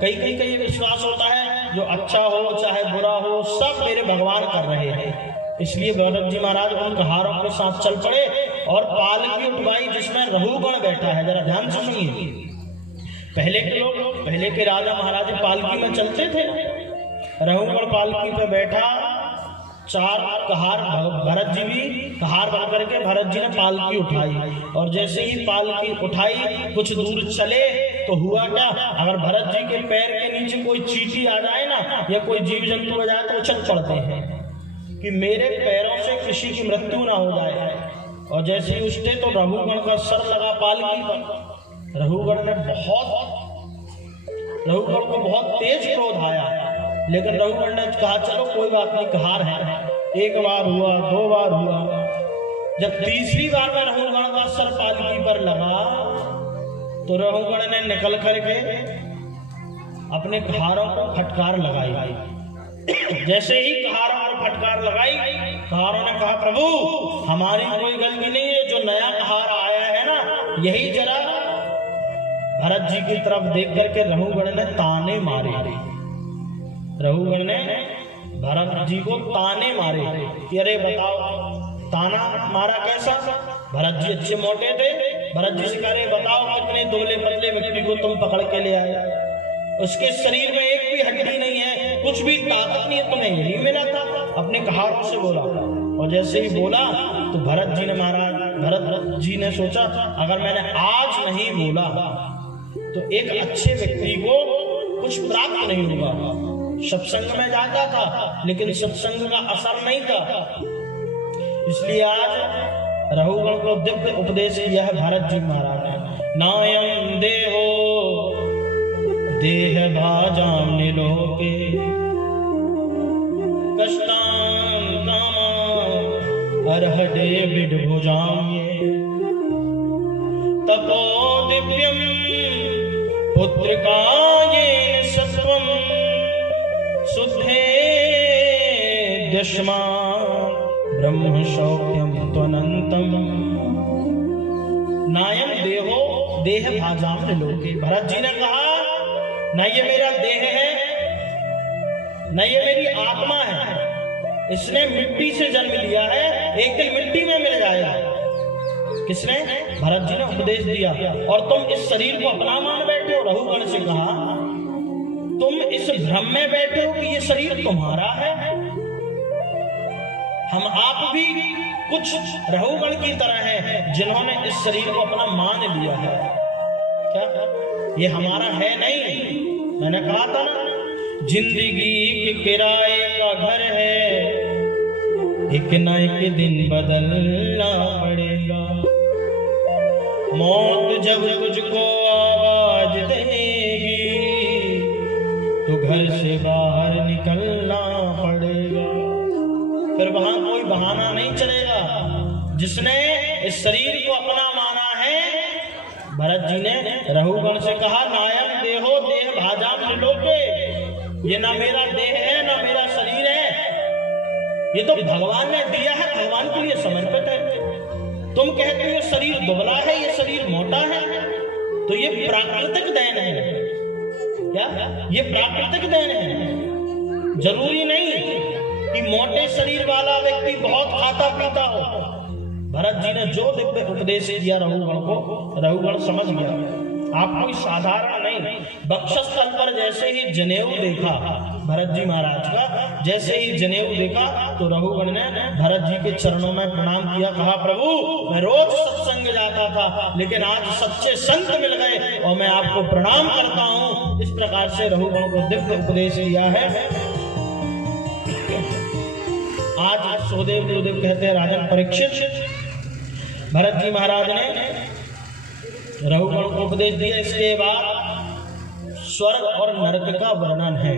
कई विश्वास होता है जो अच्छा हो चाहे बुरा हो सब मेरे भगवान कर रहे हैं। इसलिए भरत जी महाराज उन कहारों के साथ चल पड़े और पालकी उठवाई जिसमें रहुगण बैठा है। जरा ध्यान से सुनिए। पहले के लोग, पहले के राजा महाराज पालकी में चलते थे। रहुगण पालकी पे बैठा, 4 कहार, भरत जी भी कहार बन करके भरत जी ने पालकी उठाई। और जैसे ही पालकी उठाई कुछ दूर चले तो हुआ क्या, अगर भरत जी के पैर के नीचे कोई चींटी आ जाए ना या कोई जीव जंतु आ जाए तो उछल पड़ते हैं कि मेरे पैरों से किसी की मृत्यु ना हो जाए। और जैसे ही उछले तो रहुगण का सर लगा पालकी पर। रहुगण को बहुत तेज क्रोध आया, लेकिन रहुगण ने कहा चलो कोई बात नहीं, कहार है। एक बार हुआ, 2 बार हुआ। जब तीसरी बार में रहुगण का सर पालकी पर लगा तो रहुगण ने निकल करके अपने कहारों को फटकार लगाई। जैसे ही कहारों को फटकार लगाई, कहारों ने कहा प्रभु हमारी कोई गलती नहीं है, जो नया कहार आया है ना यही जरा भरत जी की तरफ देख करके रघुगण ने ताने मारे। रघुगण ने भरत जी को ताने मारे कि अरे बताओ, ताना मारा कैसा? भरत जी अच्छे मोटे थे। भरत जी से कह रहे बताओ कितने दुबले पतले व्यक्ति को तुम पकड़ के ले आए, उसके शरीर में एक भी हड्डी नहीं है, कुछ भी ताकत नहीं है, तुम्हें यही मिला था। अपने कहारों से बोला, और जैसे ही बोला तो भरत जी ने सोचा अगर मैंने आज नहीं बोला तो एक अच्छे व्यक्ति को कुछ प्राप्त नहीं होगा। सत्संग में जाता था लेकिन सत्संग का असर नहीं था, इसलिए आज रघुगण को दिव्य उपदेश किया है भरत जी महाराज ने। नायम देहो देह भाजाम निलोके कष्टान कामा अर्हडे विडभुजाम्ये तपो दिव्यम पुत्रिकायेन सत्वम शुद्धे दशमा ब्रह्म सौख्यम त्वनंतम। नायम देहो देह भाजाम निलोके। भरत जी ने कहा न ये मेरा देह है न ये मेरी आत्मा है, इसने मिट्टी से जन्म लिया है, एक दिन मिट्टी में मिल जाएगा। किसने? भरत जी ने उपदेश दिया, और तुम इस शरीर को अपना मान बैठे हो। रघुगण से कहा तुम इस भ्रम में बैठे हो कि ये शरीर तुम्हारा है। हम आप भी कुछ रघुगण की तरह हैं जिन्होंने इस शरीर को अपना मान लिया है। क्या ये हमारा है नहीं? मैंने कहा था ना, जिंदगी के किराए का घर है, एक न एक दिन बदलना पड़ेगा। मौत जब तुझको आवाज देगी तो घर से बाहर निकलना पड़ेगा। फिर वहां कोई बहाना नहीं चलेगा। जिसने इस शरीर को अपना माना है, भरत जी ने रघुगण से कहा नायम देहो देह भाजाम निलोके, ये ना मेरा देह है ना मेरा शरीर है, ये तो भगवान ने दिया है, भगवान के लिए समर्पित है। तुम कहते हो शरीर दुबला है, ये शरीर मोटा है, तो ये प्राकृतिक देन है। क्या ये प्राकृतिक देन है? जरूरी नहीं कि मोटे शरीर वाला व्यक्ति बहुत खाता पीता हो। भरत जी ने जो दिव्य उपदेश किया रघुगण को, रघुगण समझ गया। आप कोई साधारण नहीं। वक्षस्थल पर जैसे ही जनेऊ देखा भरत जी महाराज का, जैसे ही जनेऊ देखा तो रघुगण ने भरत जी के चरणों में प्रणाम किया। कहा प्रभु मैं रोज सत्संग जाता था लेकिन आज सच्चे संत मिल गए और मैं आपको प्रणाम करता हूँ। इस प्रकार से रघुगण को दिव्य उपदेश किया है। आज सुखदेव गुरुदेव कहते हैं राजन परीक्षित, भरत जी महाराज ने रघुगण को उपदेश दिया। इसके बाद स्वर्ग और नरक का वर्णन है।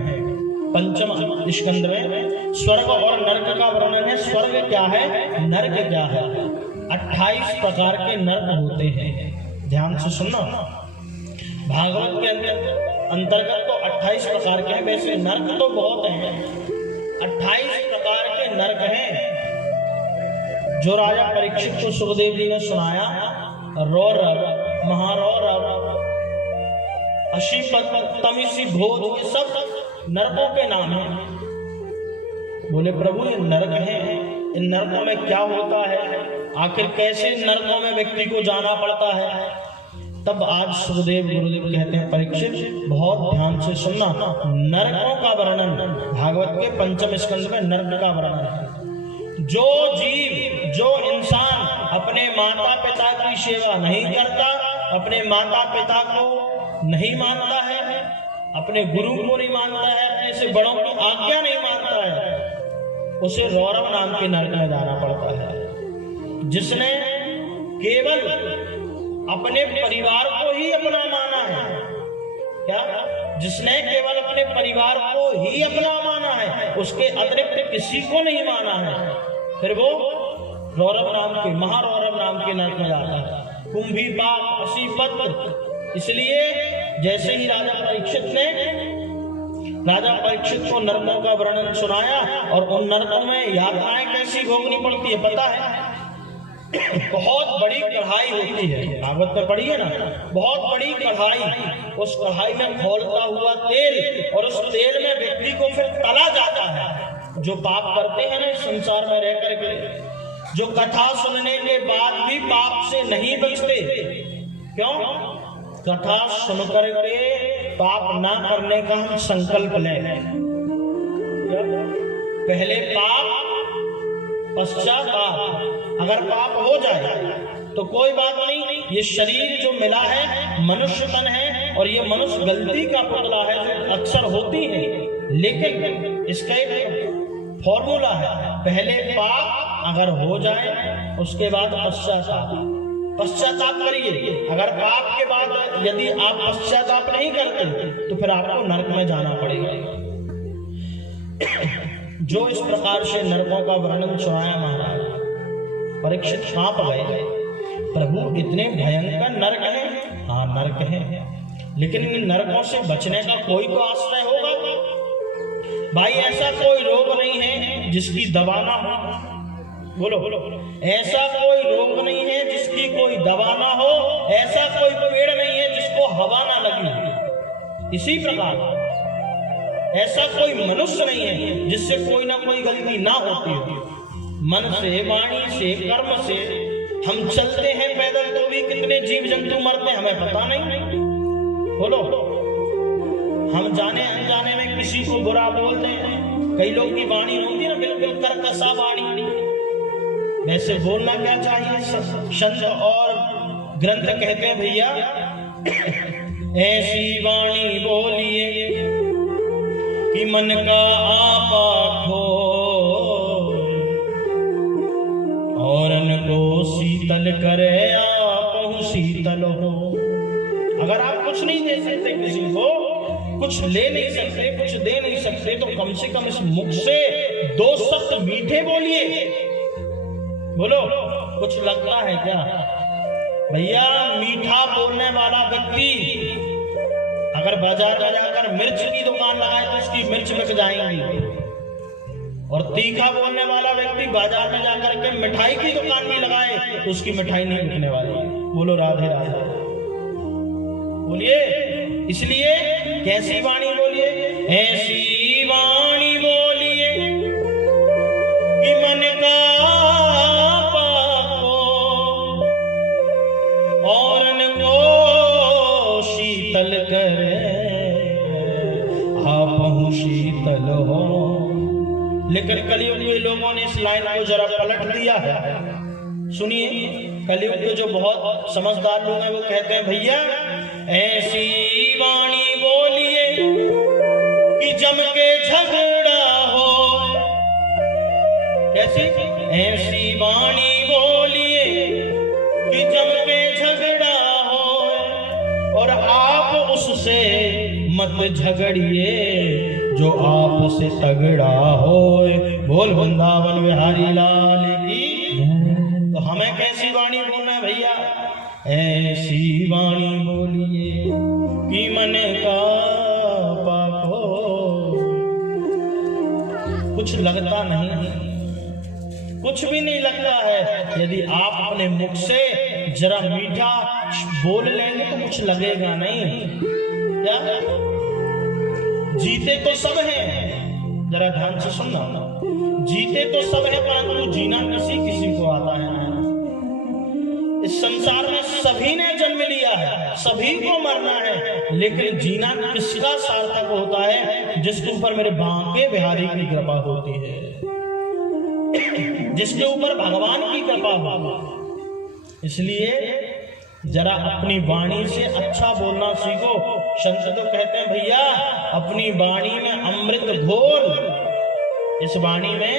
पंचम स्कंद में स्वर्ग और नरक का वर्णन है। स्वर्ग क्या है, नरक क्या है। 28 प्रकार के नरक होते हैं। ध्यान से सुनना, भागवत के अंतर्गत तो 28 प्रकार के हैं, वैसे नरक तो बहुत हैं। 28 प्रकार के नरक हैं जो राजा परीक्षित को सुखदेव जी ने सुनाया। रौरव, महारौरव, अशीपत, तमिसी, भोज, ये सब नरकों के नाम हैं। बोले प्रभु ये नरक हैं, इन नरकों में क्या होता है, आखिर कैसे नरकों में व्यक्ति को जाना पड़ता है। तब आज सुखदेव गुरुदेव कहते हैं परीक्षित बहुत ध्यान से सुनना। नरकों का वर्णन भागवत के पंचम स्कंद में नरक का वर्णन है। जो जीव, जो इंसान अपने माता पिता की सेवा नहीं करता, अपने माता पिता को नहीं मानता है, अपने गुरु को नहीं मानता है, अपने से बड़ों की आज्ञा नहीं मानता है, उसे रौरव नाम के नरक में जाना पड़ता है। जिसने केवल अपने परिवार को ही अपना माना है, क्या जिसने केवल अपने परिवार को ही अपना माना है, उसके अतिरिक्त किसी को नहीं माना है, फिर वो रौरव नाम के, महारौरव नाम के नरक में जाता है। कुंभी पाप असीपत। इसलिए जैसे ही राजा परीक्षित को नरकों का वर्णन सुनाया और उन नरकों में यातनाएं कैसी भोगनी पड़ती है पता है। बहुत बड़ी कढ़ाई होती है, भागवत में पढ़ी है ना, बहुत बड़ी कढ़ाई, उस कढ़ाई में खौलता हुआ तेल, और उस तेल में व्यक्ति को फिर तला जाता है। जो पाप करते हैं ना इस संसार में रह करके, जो कथा सुनने के बाद भी पाप से नहीं बचते, क्यों? कथा सुन करके पाप ना करने का हम संकल्प लें। पहले पाप पश्चाताप। अगर पाप हो जाए तो कोई बात नहीं, ये शरीर जो मिला है मनुष्य तन है, और ये मनुष्य गलती का पुतला है जो अक्सर होती है, लेकिन इसका एक फॉर्मूला है, पहले पाप अगर हो जाए उसके बाद पश्चाताप करिए। अगर पाप के बाद यदि आप पश्चाताप नहीं करते तो फिर आपको नरक में जाना पड़ेगा। जो इस प्रकार से नरकों का वर्णन सुनाया महाराज, परीक्षित कांप गए, प्रभु इतने भयंकर नरक हैं? हाँ नरक हैं, लेकिन इन नरकों से बचने का कोई तो आश्रय होगा। भाई ऐसा कोई रोग नहीं है जिसकी दवा ना हो, बोलो बोलो, ऐसा कोई रोग नहीं है जिसकी कोई दवा ना हो, ऐसा कोई पेड़ नहीं है जिसको हवा ना लगी। इसी प्रकार ऐसा कोई मनुष्य नहीं है जिससे कोई ना कोई गलती ना होती हो। मन से, वाणी से, कर्म से हम चलते हैं पैदल तो भी कितने जीव जंतु मरते हैं हमें पता नहीं। बोलो, हम जाने अनजाने में किसी को बुरा बोलते हैं। कई लोग की वाणी होती है ना बिल्कुल कर्कशा वाणी, वैसे बोलना क्या चाहिए? संत और ग्रंथ कहते हैं भैया ऐसी वाणी बोलिए कि मन का आपा खोल, औरन को शीतल करे आपहु शीतल हो। अगर आप कुछ नहीं दे सकते किसी को, कुछ ले नहीं सकते, कुछ दे नहीं सकते, तो कम से कम इस मुख से दो शब्द मीठे बोलिए। बोलो, कुछ लगता है क्या भैया? मीठा बोलने वाला व्यक्ति अगर बाजार में जाकर मिर्च की दुकान लगाए तो उसकी मिर्च बिक जाएंगी, और तीखा बोलने वाला व्यक्ति बाजार में जाकर के मिठाई की दुकान भी लगाए तो उसकी मिठाई नहीं बिकने वाली। बोलो राधे राधे बोलिए। इसलिए कैसी वाणी बोलिए? ऐसी वाणी बोलिए कि मन का पाको औरन को शीतल करे आपहु शीतल हो। लेकिन कलयुग के लोगों ने इस लाइन को जरा पलट दिया है। सुनिए, कलयुग के जो बहुत समझदार लोग हैं वो कहते हैं भैया ऐसी वाणी बोलिए कि जम के झगड़ा हो। कैसी? ऐसी वाणी बोलिए कि जम के झगड़ा हो, और आप उससे मत झगड़िए जो आपसे तगड़ा हो। बोल वृंदावन बिहारी लाल की। तो हमें कैसी वाणी बोलना है भैया? ऐसी वाणी बोलिए कि मन का पाको। कुछ लगता नहीं, कुछ भी नहीं लगता है। यदि आप अपने मुख से जरा मीठा बोल लेंगे तो कुछ लगेगा नहीं। क्या? जीते तो सब हैं, जरा ध्यान से सुनना, जीते तो सब हैं परंतु जीना किसी को आता है। इस संसार में सभी ने जन्म लिया है, सभी को मरना है, लेकिन जीना किसका सार्थक होता है? जिसके ऊपर मेरे बांके बिहारी की कृपा होती है, जिसके ऊपर भगवान की कृपा होती। इसलिए जरा अपनी वाणी से अच्छा बोलना सीखो। संत तो कहते हैं भैया अपनी वाणी में अमृत घोल। इस वाणी में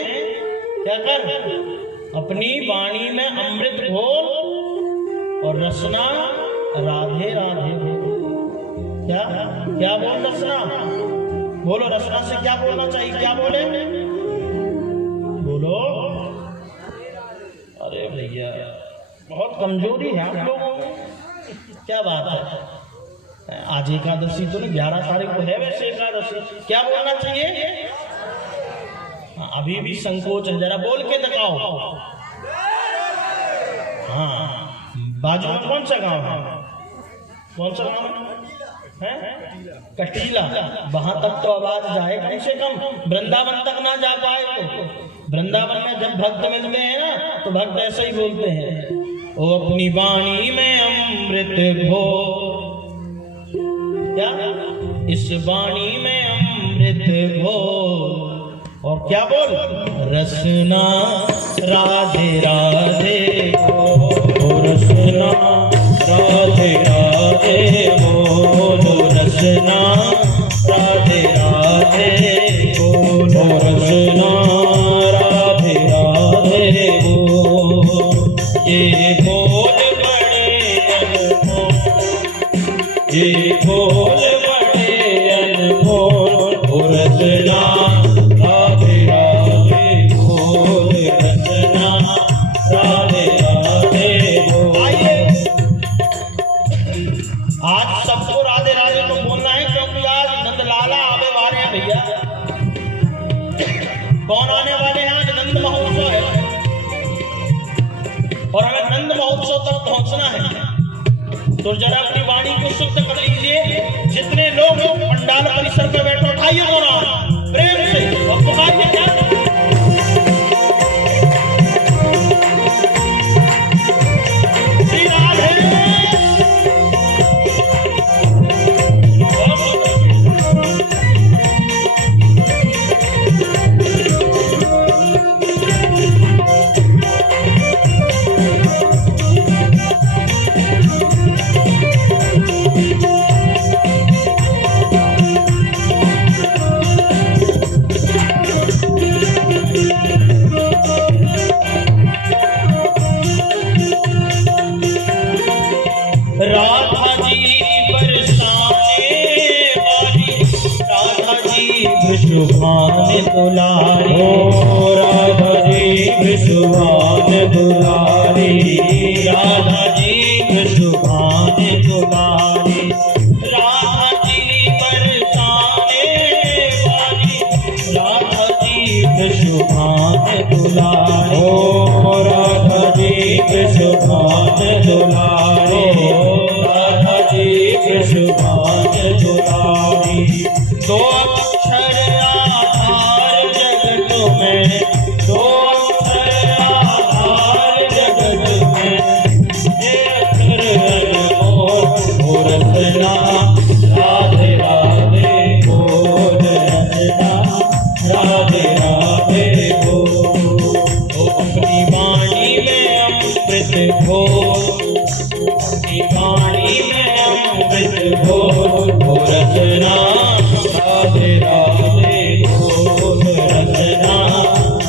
क्या कर? अपनी वाणी में अमृत घोल और रसना राधे राधे बोल। क्या क्या बोल? रसना बोलो। रसना से क्या बोलना चाहिए? क्या बोले? बोलो। अरे भैया बहुत कमजोरी है आप लोगों को। क्या बात है? आज एकादशी तो नहीं, 11 तारीख को है वैसे एकादशी। क्या बोलना चाहिए? अभी भी संकोच है, जरा बोल के दिखाओ। बाजू में कौन सा गांव है? कौन सा गांव है? कटीला। वहां तक तो आवाज जाए कम से कम, वृंदावन तक ना जा पाए तो। वृंदावन में जब भक्त मिलते हैं ना तो भक्त ऐसे ही बोलते हैं, ओ अपनी वाणी में अमृत भो, क्या इस वाणी में अमृत भो, और क्या बोल, रसना राधे राधे बोलो, रसना राधे राधे बोलो, रसना राधे राधे बोलो, रसना राधे राधे बोलो। ये बोल बड़े अनमोल, ये बोल बड़े अनमोल, रसना राधे राधे बोल, रसना राधे राधे बोल। आइए आज सबको राधे राधे को बोलना है, क्योंकि आज नंदलाला आवे वाले हैं भैया। कौन आने वाले हैं? आज नंद महोत्सव है और हमें नंद महोत्सव तक पहुंचना है। तो जरा अपनी वाणी को शुद्ध कर लीजिए। जितने लोग पंडाल परिसर में बैठो, उठाइए दोनों प्रेम से और पुकारिए क्या, श्री राधे। राधा जी बरसाने वाली, राधा जी विश्वान दुलारी, राधा जी विश्वान दुलारी, राधा जी विश्वान दुलारी, राधा जी बरसाने वाली, राधा जी विश्वान दुलारी, राधा जी विश्वान दुलारी, विश्वान दुलारी। दो अक्षर आधार जगत में, दो अक्षर आधार जगत में, ये अक्षर अनमोल, रसना राधे राधे बोल, रसना राधे राधे बोल। तो अपनी वाणी में अमृत घोल, अपनी वाणी में अमृत घोल, रसना राधे राधे बोल, रसना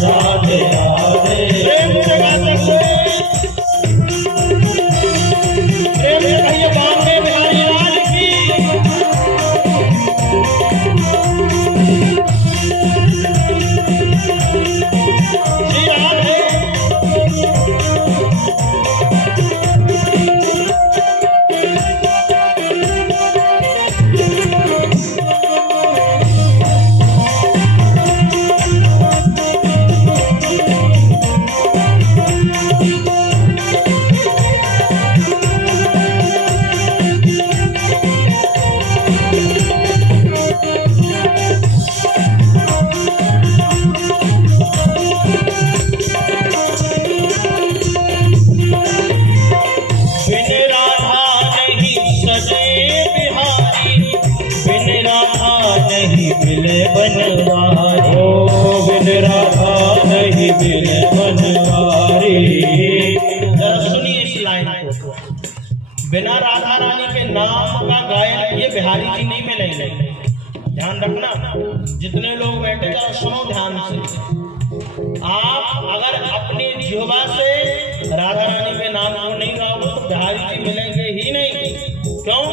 राधे राधे। प्रेम से गाते हुए, प्रेम से कहिए बांके बिहारी लाल की। श्री राधे। मिले बनवारी, बिन राधा नहीं मिले बनवारी। जरा सुनिए इस लाइन को, बिना राधा रानी के नाम का गायन ये बिहारी जी नहीं मिलेंगे। ध्यान रखना, जितने लोग बैठे जरा सुनो ध्यान से। आप अगर अपनी जिह्वा से राधा रानी के नाम को नहीं गाओगे तो बिहारी जी मिलेंगे ही नहीं। क्यों?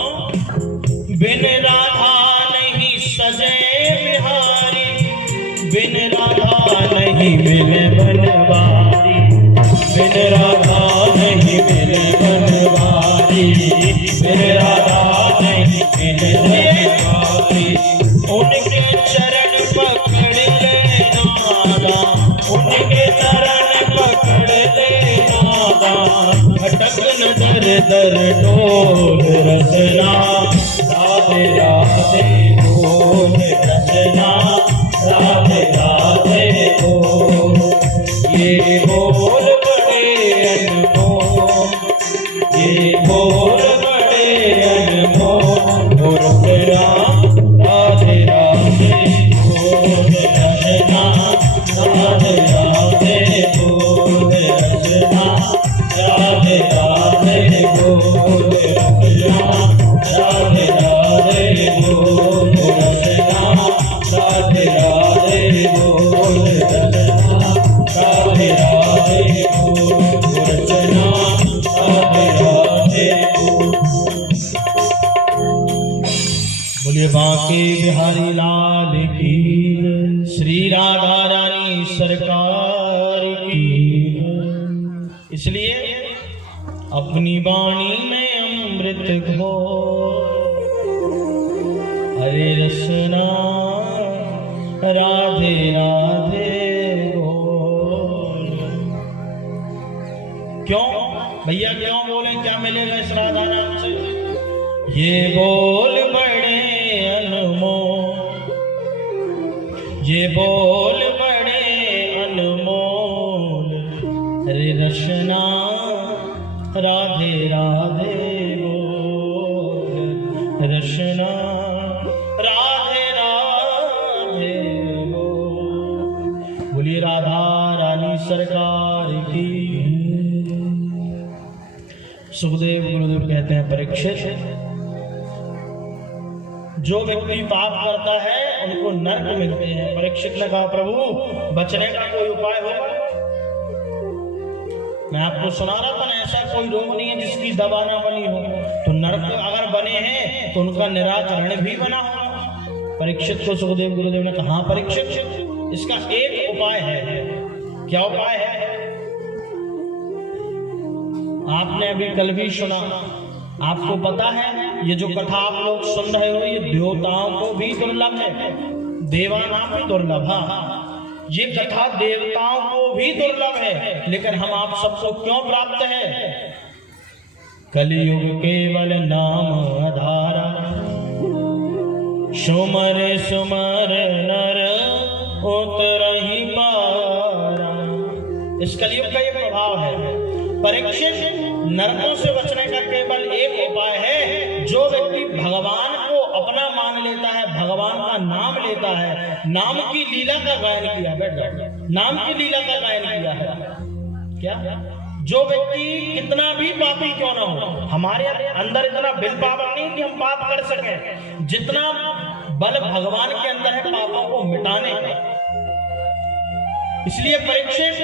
बिन राधा नहीं सजे बिहारी, बिन राधा नहीं मिले बनवारी, बिन राधा नहीं मिले बनवारी, बिन राधा नहीं मिले बनवारी। उनके चरण पकड़ ले नादा, उनके चरण पकड़ ले नादा, भटक न डर दर डोल रसना, राधे राधे बोल रसना, राधे राधे बोल। ये बोल बड़े अनमोल, ये बोल बड़े अनमोल रसना, राधे राधे बोल रसना, राधे राधे बोल रसना, राधे राधे बोल रसना, राधे राधे बोल रसना, राधे राधे बोल रसना, राधे राधे बोल रसना, राधे राधे बोल। बोलिए बांके बिहारी लाल की, श्री राधा रानी सरकार की। इसलिए अपनी वाणी में अमृत घोर, हरे रसना, राधे राधे बोल। क्यों भैया क्यों बोले, क्या मिलेगा इस राधा नाम से? ये बोल बड़े अनमोल, ये बोल बड़े अनमोल, हरे रसना, राधे राधे बोल रसना, राधे राधे बोल। बोलिए राधा रानी सरकार की। सुखदेव गुरुदेव कहते हैं, परीक्षित, जो व्यक्ति पाप करता है उनको नरक मिलते हैं। परीक्षित ने कहा, प्रभु बचने का कोई उपाय होगा? मैं आपको सुना रहा था ना, ऐसा कोई रोग नहीं है जिसकी दवा ना बनी हो। तो नरक अगर बने हैं तो उनका निराकरण भी बना होगा। परीक्षित को सुखदेव गुरुदेव ने कहा, परीक्षित इसका एक उपाय है। क्या उपाय है? आपने अभी कल भी सुना, आपको पता है ये जो कथा आप लोग सुन रहे हो ये देवताओं को भी दुर्लभ है, देवानां भी दुर्लभ है। ये कथा देवताओं को भी दुर्लभ है, लेकिन हम आप सबको क्यों प्राप्त है? कलियुग केवल नाम आधारा, सुमर सुमर नर उतरहि पारा। इस कलियुग का ये प्रभाव है। परीक्षित, नरकों से बचने का केवल एक उपाय है। जो व्यक्ति भगवान को अपना मान लेता है, भगवान का नाम लेता है, नाम की लीला का गायन किया, बैठ जाओ, नाम की लीला का गायन किया है। क्या? जो व्यक्ति कितना भी पापी क्यों ना हो, हमारे अंदर इतना बिल पावर नहीं कि हम पाप कर सकें, जितना बल भगवान के अंदर है पापों को मिटाने का। इसलिए परीक्षित,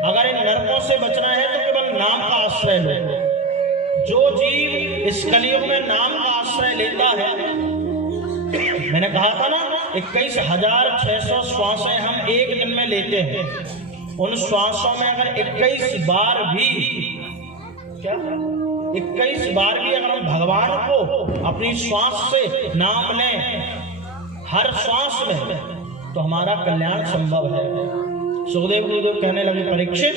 अगर इन नरकों से बचना है तो केवल नाम का आश्रय लो। जो जीव इस कलियुग में नाम का आश्रय लेता है, मैंने कहा था ना 21,600 श्वासें हम एक दिन में लेते हैं। उन श्वासों में अगर 21 बार भी अगर हम भगवान को अपनी श्वास से नाम लें हर श्वास में, तो हमारा कल्याण संभव है। सुखदेव गुरुदेव कहने लगे, परीक्षित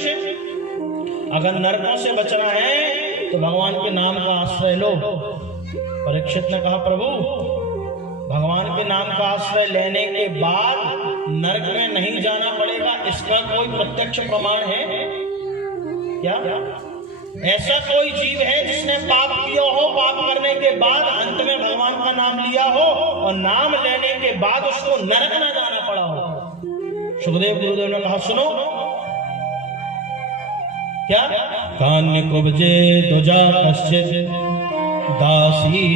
अगर नरकों से बचना है तो भगवान के नाम का आश्रय लो। परीक्षित ने कहा, प्रभु भगवान के नाम का आश्रय लेने के बाद नरक में नहीं जाना पड़ेगा, इसका कोई प्रत्यक्ष प्रमाण है क्या? ऐसा कोई जीव है जिसने पाप किया हो, पाप करने के बाद अंत में भगवान का नाम लिया हो और नाम लेने के बाद उसको नरक न जाना पड़ा हो? सुखदेव गुरुदेव ने कहा, सुनो क्या? कान्य कुब्जे दुजा कश्चित दासी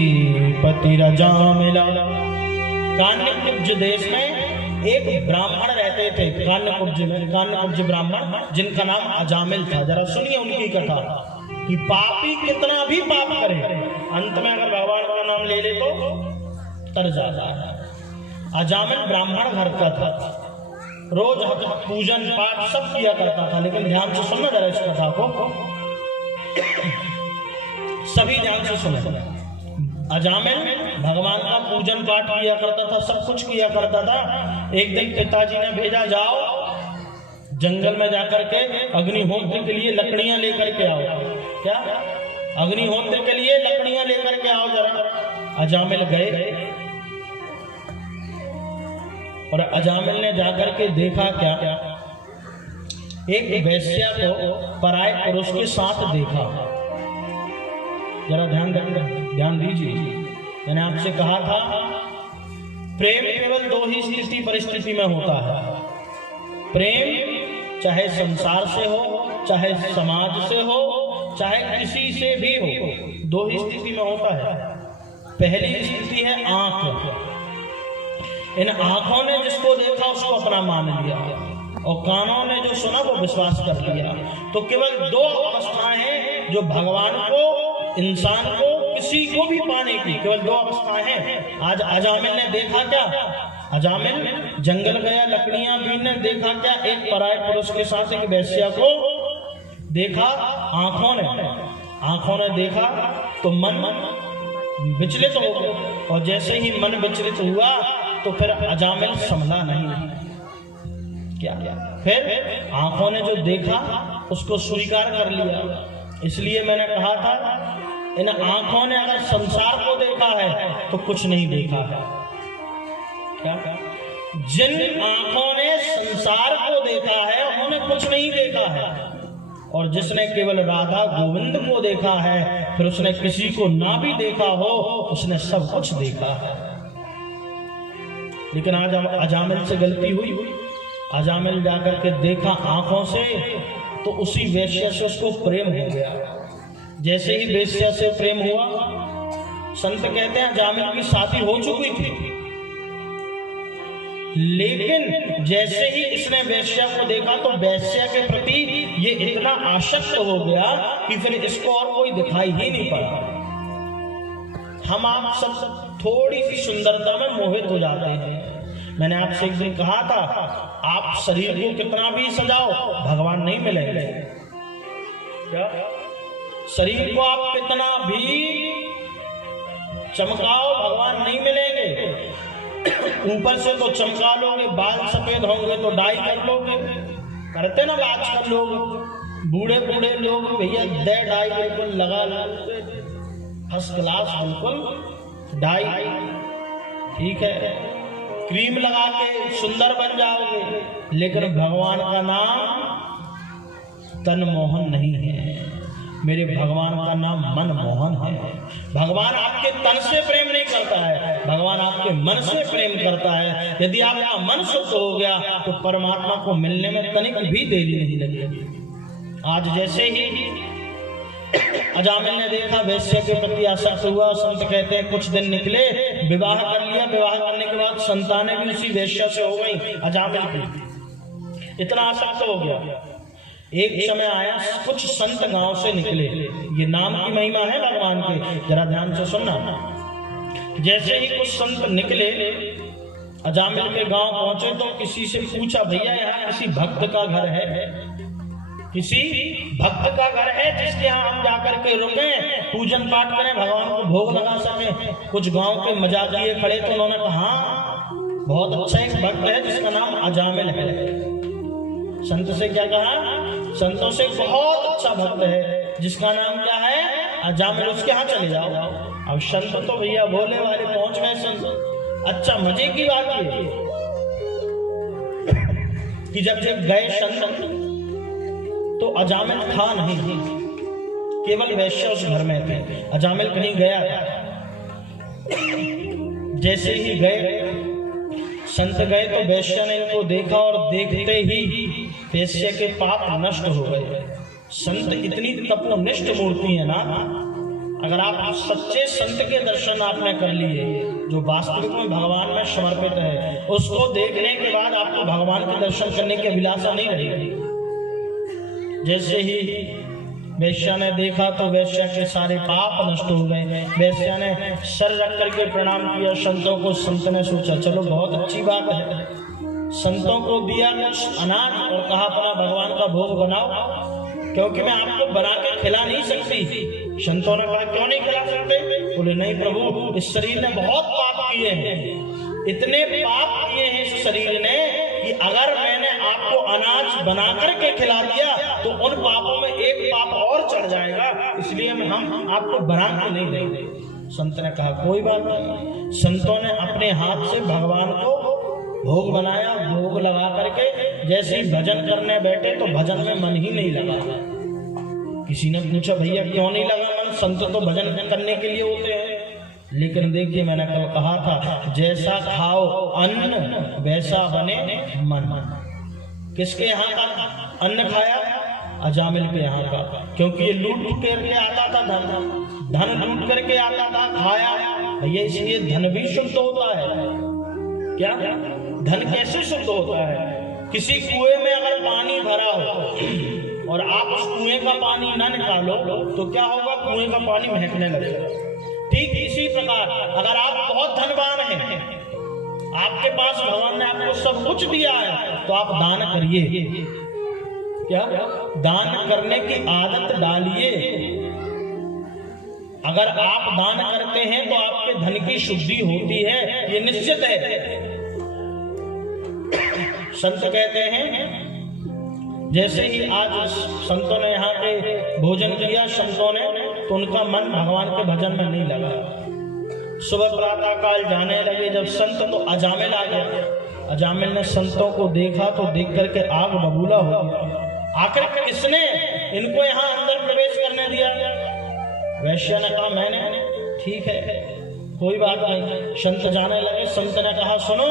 पति रजा मिला। कान्य कुब्ज देश में एक ब्राह्मण रहते थे, कान्य कुब्ज ब्राह्मण, जिनका नाम अजामिल था। जरा सुनिए उनकी कथा कि पापी कितना भी पाप करे, अंत में अगर भगवान का नाम ले ले तो तर जाता है। अजामिल ब्राह्मण घर का था, रोज पूजन पाठ सब किया करता था। लेकिन ध्यान से सुनना जरा इस कथा को, सभी ध्यान से सुनो। अजामिल भगवान का पूजन पाठ किया करता था, सब कुछ किया करता था। एक दिन पिताजी ने भेजा, जाओ जंगल में जाकर के अग्निहोत्र के लिए लकड़ियां लेकर के आओ। क्या? अग्निहोत्र के लिए लकड़ियां लेकर के आओ जरा। अजामिल गए और अजामिल ने जाकर के देखा क्या, एक वेश्या को पराये पुरुष के साथ देखा। जरा ध्यान दीजिए, मैंने आपसे कहा था प्रेम केवल दो ही स्थिति परिस्थिति में होता है। प्रेम चाहे संसार से हो, चाहे समाज से हो, चाहे किसी से भी हो, दो ही स्थिति में होता है। पहली स्थिति है आंख। इन आंखों ने जिसको देखा उसको अपना मान लिया और कानों ने जो सुना वो विश्वास कर लिया। तो केवल दो अवस्थाएं हैं जो भगवान को, इंसान को, किसी को भी पाने की केवल दो अवस्थाएं हैं। आज अजामिल ने देखा क्या, अजामिल जंगल गया लकड़ियां बीनने, देखा क्या, एक पराये पुरुष के साथ एक वेश्या को देखा। आंखों ने देखा तो मन विचलित हो गया और जैसे ही मन विचलित हुआ तो फिर अजामिल संभला नहीं। क्या फिर आंखों ने जो देखा उसको स्वीकार कर लिया। इसलिए मैंने कहा था इन आंखों ने अगर संसार को देखा है तो कुछ नहीं देखा है। क्या जिन आंखों ने संसार को देखा है उन्होंने कुछ नहीं देखा है, और जिसने केवल राधा गोविंद को देखा है फिर उसने किसी को ना भी देखा हो उसने सब कुछ देखा है। लेकिन आज अजामिल से गलती हुई। अजामिल जाकर के देखा आंखों से तो उसी वेश्या से उसको प्रेम हो गया। जैसे ही वेश्या से प्रेम हुआ, संत कहते हैं अजामिल की शादी हो चुकी थी, लेकिन जैसे ही इसने वेश्या को देखा तो वेश्या के प्रति ये इतना आसक्त हो गया कि फिर इसको और कोई दिखाई ही नहीं पड़ा। हम आप सब थोड़ी सी सुंदरता में मोहित हो जाते हैं। मैंने आपसे एक दिन कहा था आप शरीर को कितना भी सजाओ भगवान नहीं मिलेंगे। क्या शरीर को आप कितना भी चमकाओ भगवान नहीं मिलेंगे। ऊपर से तो चमका लोगे, बाल सफेद होंगे तो डाई कर लोगे, करते ना आजकल लोग, बूढ़े बूढ़े लोग भैया दे डाई बिल्कुल लगा लोगे, फर्स्ट क्लास बिल्कुल डाई, ठीक है, क्रीम लगा के सुंदर बन जाओगे। लेकिन भगवान का नाम तन मोहन नहीं है, मेरे भगवान का नाम मन मोहन है। भगवान आपके तन से प्रेम नहीं करता है, भगवान आपके मन से प्रेम करता है। यदि आपका मन शुद्ध हो गया तो परमात्मा को मिलने में तनिक भी देरी नहीं लगेगी। आज जैसे ही अजामिल ने देखा वेश्या के प्रति आसक्त हुआ, संत कहते हैं कुछ दिन निकले, विवाह कर लिया। विवाह करने के बाद संतानें भी उसी वेश्या से हो गई अजामिल की, इतना आसक्त हो गया। एक समय आया कुछ संत गांव से निकले, ये नाम की महिमा है भगवान के, जरा ध्यान से सुनना। जैसे ही कुछ संत निकले अजामिल के गांव पहुंचे तो किसी से पूछा भैया यहाँ किसी भक्त का घर है, किसी भक्त का घर है जिसके यहाँ हम जाकर के रुके, पूजन पाठ करें, भगवान को भोग लगा सकें। कुछ गांव के मजाकिये खड़े तो उन्होंने कहा बहुत अच्छा एक भक्त है जिसका नाम अजामिल है। संत से क्या कहा, संतों से बहुत अच्छा भक्त है जिसका नाम क्या है अजामिल, उसके यहाँ चले जाओ। अब संत तो भैया भोले वाले पहुंच गए संत। अच्छा मजे की बात ये कि जब गए संत तो अजामिल था नहीं, केवल वैश्य उस घर में थे, अजामिल कहीं गया था। जैसे ही गए संत गए तो वैश्य ने इनको देखा और देखते ही वैश्य के पाप नष्ट हो गए। संत इतनी तपोनिष्ठ मूर्ति है ना, अगर आप सच्चे संत के दर्शन आपने कर लिए जो वास्तविक में भगवान में समर्पित है, उसको देखने के बाद आपको भगवान के दर्शन करने की अभिलाषा नहीं रहेगी। जैसे ही वैश्या ने देखा तो वैश्या के सारे पाप नष्ट हो गए। वैश्या ने सर रख करके प्रणाम किया संतों को। संत ने सोचा चलो बहुत अच्छी बात है, संतों को दिया कुछ अनाज और कहा अपना भगवान का भोग बनाओ, क्योंकि मैं आपको बना के खिला नहीं सकती। संतों ने कहा क्यों नहीं खिला सकते? बोले नहीं प्रभु, इस शरीर ने बहुत पाप किए हैं, इतने पाप किए हैं इस शरीर ने कि अगर मैंने आपको अनाज बना करके खिला दिया तो उन पापों में एक पाप और और चढ़ जाएगा, इसलिए हम आपको बरान को नहीं देंगे। संत ने कहा कोई बात नहीं। संतों ने अपने हाथ से भगवान को भोग बनाया, भोग लगा करके जैसे ही भजन करने बैठे तो भजन में मन ही नहीं लगा। किसी ने पूछा भैया क्यों नहीं लगा मन, संत तो भजन करने के लिए होते हैं। लेकिन देखिए मैंने कल कहा था जैसा खाओ अन्न वैसा बने मन। किसके यहाँ का अन्न खाया? अजामिल के यहाँ का, क्योंकि ये लूट करके आता था, धन लूट करके आता था, खाया भैया, इसलिए धन भी शुद्ध होता है। क्या धन कैसे शुद्ध होता है? किसी कुएं में अगर पानी भरा हो और आप उस कुएं का पानी ना निकालो तो क्या होगा? कुएं का पानी महकने लगेगा। ठीक इसी प्रकार अगर आप बहुत धनवान हैं, आपके पास भगवान ने आपको सब कुछ दिया है, तो आप दान करिए। क्या दान करने की आदत डालिए। अगर आप दान करते हैं तो आपके धन की शुद्धि होती है, ये निश्चित है। संत कहते हैं जैसे ही आज संतों ने यहाँ पे भोजन किया, संतों ने, तो उनका मन भगवान के भजन में नहीं लगा। सुबह प्रातः काल जाने लगे जब संत, तो अजामिल आ गया। अजामिल ने संतों को देखा तो देख करके आग बबूला हो गया। आखिर किसने इनको यहाँ अंदर प्रवेश करने दिया? वैश्य ने कहा मैंने। ठीक है कोई बात नहीं। संत जाने लगे। संत ने कहा सुनो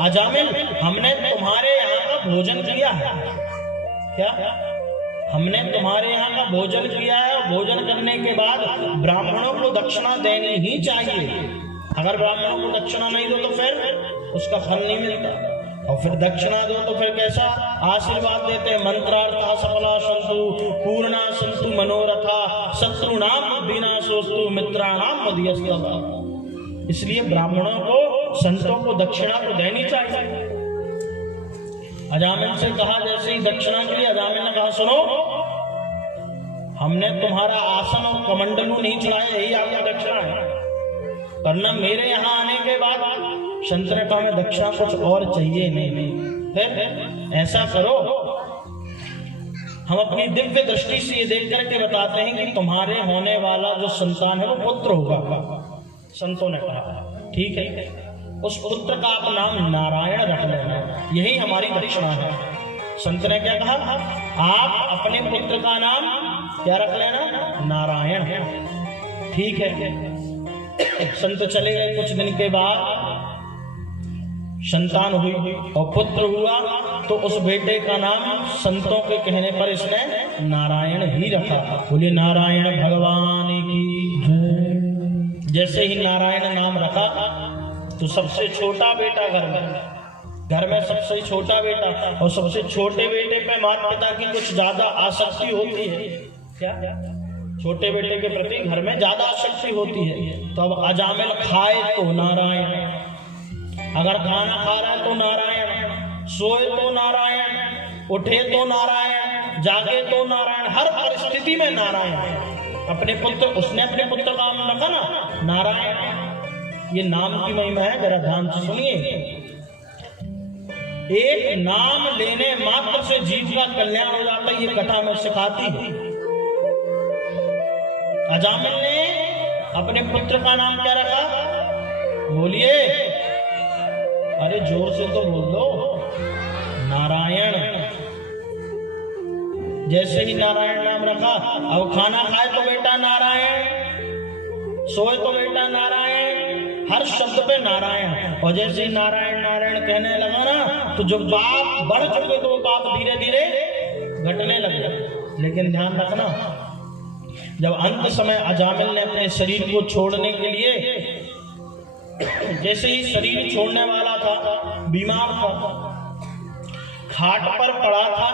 अजामिल, हमने तुम्हारे यहाँ का भोजन किया है। क्या? हमने तुम्हारे यहाँ का भोजन किया है, और भोजन करने के बाद ब्राह्मणों को दक्षिणा देनी ही चाहिए। अगर ब्राह्मणों को दक्षिणा नहीं दो तो फिर उसका फल नहीं मिलता, और फिर दक्षिणा दो तो फिर कैसा आशीर्वाद देते हैं? मंत्रार्था सफला सन्तु पूर्णा सन्तु मनोरथा शत्रुणाम विनाशोस्तु मित्राणाम मध्यस्थः। इसलिए ब्राह्मणों को, संतों को दक्षिणा तो देनी चाहिए। अजामिल से कहा जैसे ही दक्षिणा के लिए, अजामिल ने कहा सुनो, हमने तुम्हारा आसन और कमंडलू नहीं चढ़ाया, यही आपका दक्षिणा है। वरना मेरे यहाँ आने के बाद संत ने कहा हमें दक्षिणा कुछ और चाहिए नहीं। फिर ऐसा करो, हम अपनी दिव्य दृष्टि से ये देख करके बताते हैं कि तुम्हारे होने वाला जो संतान है वो पुत्र होगा। संतों ने कहा ठीक है, उस पुत्र का आप नाम नारायण रख लेना, यही हमारी दक्षिणा है। संत ने क्या कहा? आप अपने पुत्र का नाम क्या रख लेना? नारायण। ठीक है। संत चले गए। कुछ दिन के बाद संतान हुई और पुत्र हुआ, तो उस बेटे का नाम संतों के कहने पर इसने नारायण ही रखा। बोलिए नारायण भगवान की। जैसे ही नारायण नाम रखा तो सबसे छोटा बेटा घर में सबसे छोटा बेटा, और सबसे छोटे बेटे पे माता पिता की कुछ ज्यादा आसक्ति होती है। क्या? छोटे बेटे के प्रति घर में ज्यादा आसक्ति होती है। तो अब अजामिल खाए तो नारायण, अगर खाना खा रहा है तो नारायण, सोए तो नारायण, उठे तो नारायण, जागे तो नारायण, हर परिस्थिति में नारायण। अपने पुत्र, उसने अपने पुत्र का नाम रखा ना नारायण। ये नाम की महिमा है, जरा ध्यान से सुनिए। एक नाम लेने मात्र से जीव का कल्याण हो जाता है, ये कथा में सिखाती है। अजामिल ने अपने पुत्र का नाम क्या रखा? बोलिए, अरे जोर से तो बोल दो। नारायण। जैसे ही नारायण नाम रखा, अब खाना खाए तो बेटा नारायण, सोए तो बेटा नारायण, हर शब्द पे नारायण। और जैसे ही नारायण नारायण कहने लगा ना, तो जो बाप बढ़ चुके तो वो बाप धीरे धीरे घटने लगे। लेकिन ध्यान रखना, जब अंत समय अजामिल ने अपने शरीर को छोड़ने के लिए, जैसे ही शरीर छोड़ने वाला था, बीमार था, खाट पर पड़ा था,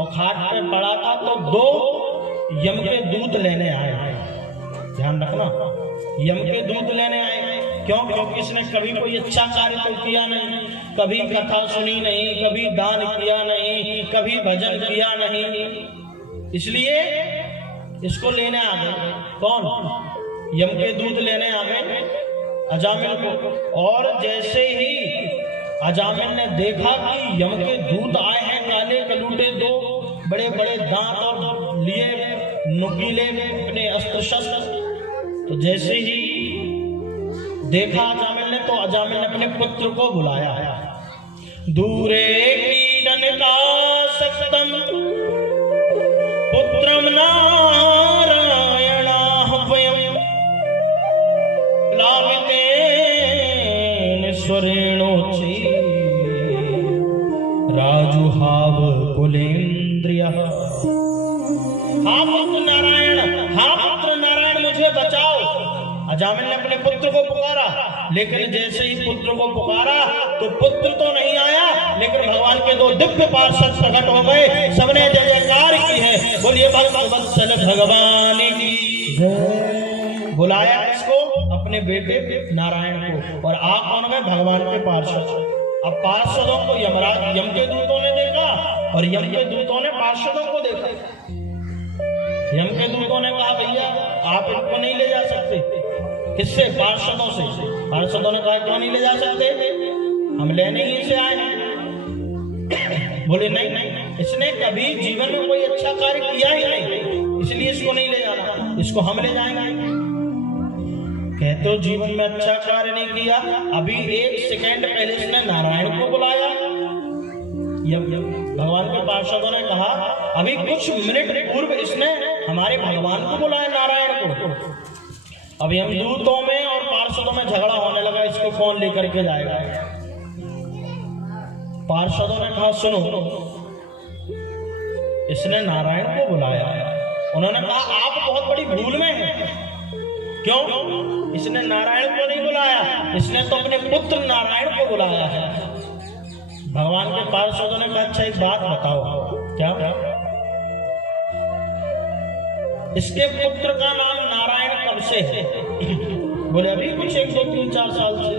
और खाट पे पड़ा था तो दो यम के दूत लेने आए। ध्यान रखना, यम के दूत लेने आए। क्यों? क्योंकि इसने कभी कोई अच्छा कार्य तो किया नहीं, कभी कथा सुनी नहीं, कभी दान किया नहीं, कभी भजन किया नहीं, इसलिए इसको लेने आ गए। कौन? यम के दूत लेने आ गए अजामिल को। और जैसे ही अजामिल ने देखा कि यम के दूत आए हैं, काले कलूटे दो, बड़े बड़े दांत और लिए नुकीले अपने अस्त्र शस्त्र। तो जैसे ही देखा अजामिल ने, तो अजामिल ने अपने पुत्र को बुलाया। दूरे कीरन का सक्तम पुत्रम नारायणा वयम प्लावितेन स्वरेणोचि राजुहाव कुलेन्द्रियः। हाँ पुत्र नारायण, हाँ पुत्र नारायण, मुझे बचाओ। अजामिल ने अपने पुत्र को पुकारा, लेकिन जैसे ही पुत्र को पुकारा तो पुत्र तो नहीं आया, लेकिन भगवान के दो दिव्य पार्षद प्रकट हो गए। सबने जय जयकार की है, बोलिए भक्तवत्सल भगवान की जय। बुलाया किसको? अपने बेटे नारायण को। और आप कौन गए? भगवान के पार्षद। अब पार्षदों को यमराज, यम के दूतों ने देखा और यम के दूतों ने पार्षदों को देखा। यम के दूतों ने कहा भैया आप इनको नहीं ले जा सकते। किससे? पार्षदों से। पार्षदों ने कहा क्यों नहीं ले जा सकते? हम लेने ही से आए हैं। बोले नहीं नहीं, इसने कभी जीवन में कोई अच्छा कार्य किया ही नहीं, इसलिए इसको नहीं ले जाना, इसको हम ले जाएंगे। कहते हो जीवन में अच्छा कार्य नहीं किया, अभी 1 सेकंड पहले इसने नारायण को बुलाया। भगवान के पार्षदों ने कहा अभी कुछ मिनट पूर्व इसने हमारे भगवान को बुलाया, नारायण को। अब यमदूतों में और पार्षदों में झगड़ा होने लगा, इसको कौन लेकर के जाएगा। पार्षदों ने कहा सुनो, इसने नारायण को बुलाया। उन्होंने कहा आप बहुत बड़ी भूल में हैं। क्यों? इसने नारायण को नहीं बुलाया, इसने तो अपने पुत्र नारायण को बुलाया है। भगवान के पार्षदों ने कहा अच्छा एक बात बताओ, क्या? इसके पुत्र का नाम नारायण कब से है? बोले अभी कुछ 1 2 3 4 साल से।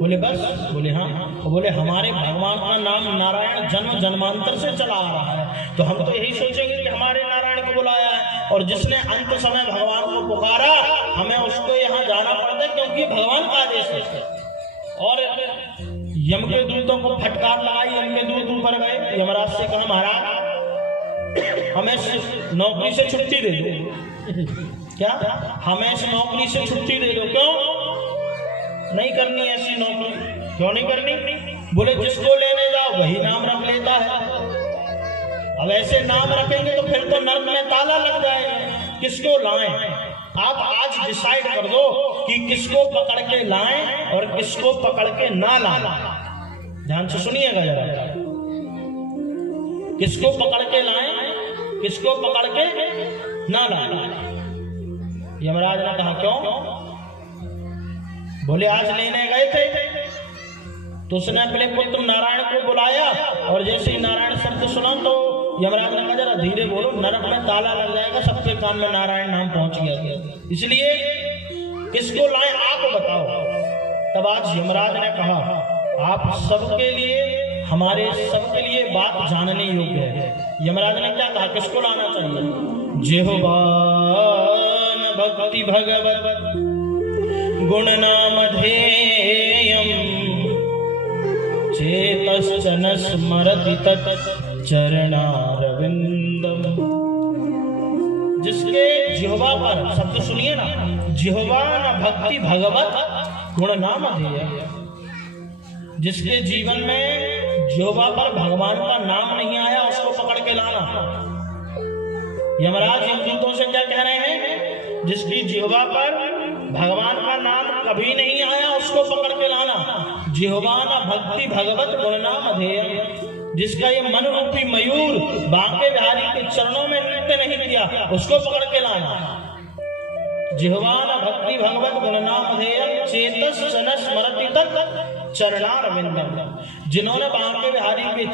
बोले बस? बोले हाँ। बोले हमारे भगवान का नाम नारायण जन्म जन्मांतर से चला आ रहा है, तो हम तो यही सोचेंगे कि हमारे नारायण को बुलाया है, और जिसने अंत समय भगवान को पुकारा हमें उसको यहाँ जाना पड़ता है, क्योंकि भगवान का आदेश है। और यम के दूतों को फटकार लगाई, यम के दूत ऊपर गए, यमराज से कहा महाराज हमें नौकरी से छुट्टी दे दो। क्या? हमें इस नौकरी से छुट्टी दे दो। क्यों नहीं करनी ऐसी नौकरी? क्यों नहीं करनी? बोले जिसको लेने जाओ वही नाम रख लेता है। अब ऐसे नाम रखेंगे तो फिर तो नर्क में ताला लग जाएगा। किसको लाएं? आप आज डिसाइड कर दो कि किसको पकड़ के लाएं और किसको पकड़ के ना लाएं। ध्यान से सुनिएगा जरा, किसको पकड़ के लाएं, किसको पकड़ के ना लाएं। यमराज ने कहा क्यों? बोले आज लेने गए थे तो उसने अपने पुत्र नारायण को बुलाया, और जैसे ही नारायण शब्द सुना तो यमराज ने कहा जरा धीरे बोलो, नरक में ताला लग जाएगा, सबके कान में नारायण नाम पहुंच गया, इसलिए किसको लाएं आप बताओ। तब आज यमराज ने कहा आप सबके लिए, हमारे सबके लिए बात जानने योग्य है। यमराज ने क्या कहा? किसको लाना चाहिए? जेहोवान भक्ति भगवत गुण नाम ध्येयम चेतश्चन स्मरति तत् चरणारविंदम। जिसके जिह्वा पर, शब्द सुनिए ना, जिह्वा न भक्ति भगवत गुण नाम ध्येयम। जिसके जीवन में जिह्वा पर भगवान का नाम नहीं आया उसको पकड़ के लाना। यमराज यमदूतों से क्या कह रहे हैं? जिसकी जिह्वा पर भगवान का नाम कभी नहीं आया उसको पकड़ के लाना। जिह्वा न भक्ति भगवत गुण नाम ध्येयम। जिसका ये मन रूपी मयूर बांके बिहारी के चरणों में नृत्य नहीं किया उसको पकड़ के लाना। जिह्वा न भक्ति भगवत गुण नाम ध्येयम चेतश्चन स्मरति तत् चरणारविंदम। जिन्होंने बांके बिहारी के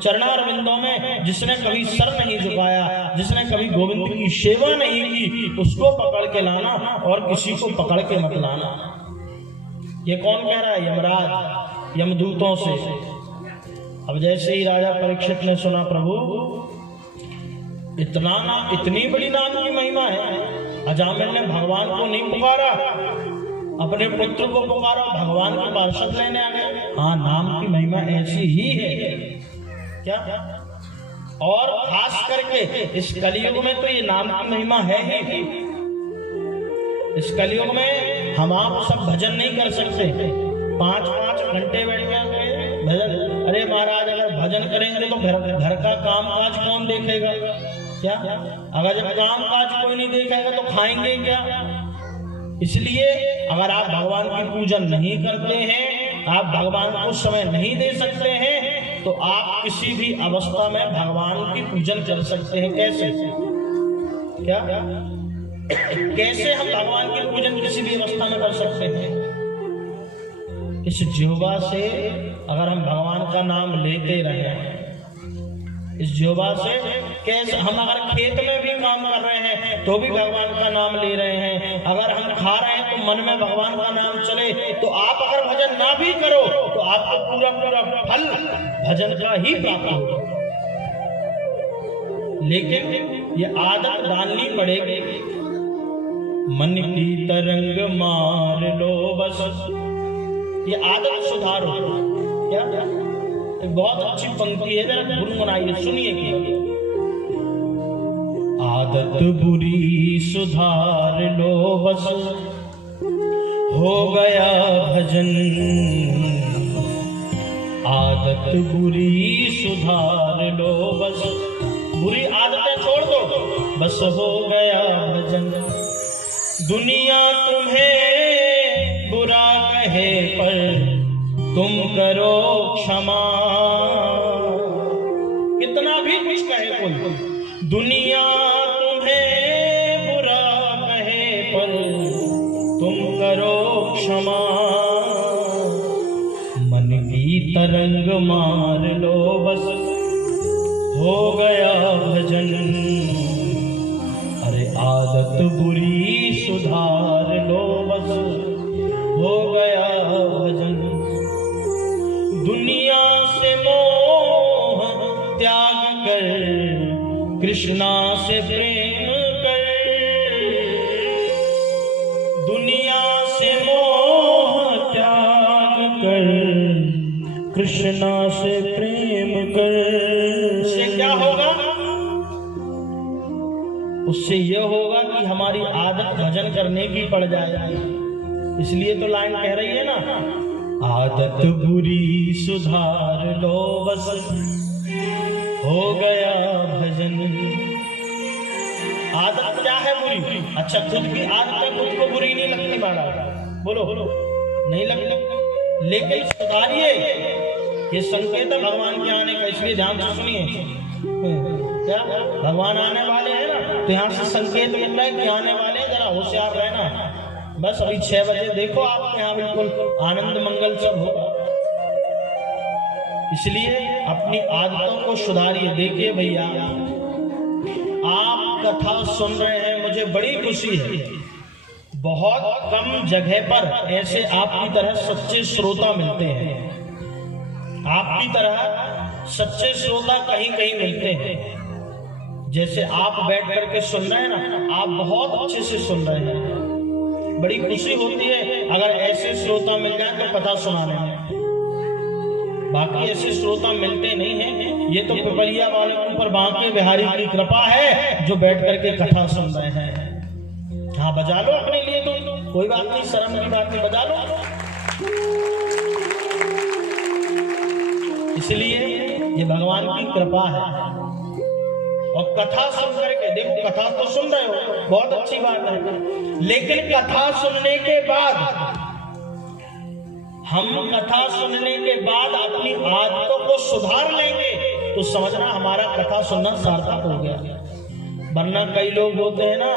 चरणारविंदों में, जिसने कभी सर नहीं झुकाया, जिसने कभी गोविंद की सेवा नहीं की, उसको पकड़ के लाना और किसी को पकड़ के मत लाना। ये कौन कह रहा है? यमराज यमदूतों से। अब जैसे ही राजा परीक्षित ने सुना प्रभु इतनी बड़ी नाम की महिमा है, अजामिल ने भगवान को नहीं पुकारा, अपने पुत्र को पुकारा, भगवान के पार्षद लेने आ गए। हाँ नाम की महिमा ऐसी ही है। क्या और खास करके इस कलयुग में तो ये नाम की महिमा है ही। इस कलयुग में हम आप सब भजन नहीं कर सकते, 5-5 घंटे बैठ के भजन। अरे महाराज, अगर भजन करेंगे तो घर का काम काज कौन देखेगा? क्या अगर जब काम काज कोई नहीं देखेगा तो खाएंगे क्या? इसलिए अगर आप भगवान की पूजन नहीं करते हैं, आप भगवान को समय नहीं दे सकते हैं, तो आप किसी भी अवस्था में भगवान की पूजन कर सकते हैं। कैसे? क्या कैसे हम भगवान की पूजन किसी भी अवस्था में कर सकते हैं? इस जिह्वा से अगर हम भगवान का नाम लेते रहे, इस जिह्वा से कैसे हम अगर खेत में भी काम कर रहे हैं तो भी भगवान का नाम ले रहे हैं, अगर हम खा रहे हैं तो मन में भगवान का नाम चले, तो आप अगर भजन ना भी करो तो आपको पूरा पूरा फल भजन का ही प्राप्त होगा। लेकिन ये आदत डालनी पड़ेगी। मन की तरंग मार लो बस, ये आदत सुधारो। क्या एक बहुत अच्छी पंक्ति है, जरा गुनगुनाइए, सुनिए कि आदत बुरी सुधार लो बस, हो गया भजन। आदत बुरी सुधार लो बस, बुरी आदतें छोड़ दो, बस हो गया भजन। दुनिया तुम्हें बुरा कहे पर तुम करो क्षमा, कितना भी कुछ कहे कोई, दुनिया तुम्हें बुरा कहे पर तुम करो क्षमा। मन की तरंग मार लो बस, हो गया भजन। अरे आदत बुरी सुधार लो बस, हो गया भजन। दुनिया से मोह त्याग कर, कृष्णा से प्रेम कर। दुनिया से मोह त्याग कर, कृष्णा से प्रेम कर। उससे क्या होगा? उससे यह होगा कि हमारी आदत भजन करने की पड़ जाएगी। इसलिए तो लाइन कह रही है ना, आदत बुरी सुधार लो बस, हो गया भजन। आदत क्या है बुरी? अच्छा, खुद की आदत खुद को बुरी नहीं लगती महाराज, बोलो नहीं लगती, लेकिन सुधारिए। ये संकेत है भगवान के आने का, इसलिए ध्यान से सुनिए। क्या भगवान आने वाले हैं ना, तो यहाँ से संकेत मिल रहा है कि आने वाले हैं, जरा होशियार रहना। बस अभी 6 बजे देखो आपके यहाँ बिल्कुल आनंद मंगल सब होगा। इसलिए अपनी आदतों को सुधारिए। देखिए भैया, आप कथा सुन रहे हैं, मुझे बड़ी खुशी है। बहुत कम जगह पर ऐसे आपकी तरह सच्चे श्रोता मिलते हैं। आपकी तरह सच्चे श्रोता कहीं कहीं मिलते हैं। जैसे आप बैठ करके सुन रहे हैं ना, आप बहुत अच्छे से सुन रहे हैं। बड़ी खुशी होती है अगर ऐसे श्रोता मिल जाए तो कथा सुनाने में। बाकी ऐसे श्रोता मिलते नहीं हैं। ये तो पिपलिया वाले के ऊपर बांके बिहारी की कृपा है जो बैठ करके कथा सुन रहे हैं। हाँ, बजा लो अपने लिए, तो कोई बात नहीं, शर्म की बात नहीं, बजा लो। इसलिए ये भगवान की कृपा है। और कथा सुन करके देखो, कथा तो सुन रहे हो, बहुत अच्छी बात है, लेकिन कथा सुनने के बाद हम कथा सुनने के बाद अपनी आदतों को सुधार लेंगे तो समझना हमारा कथा सुनना सार्थक हो गया। वरना कई लोग होते हैं ना,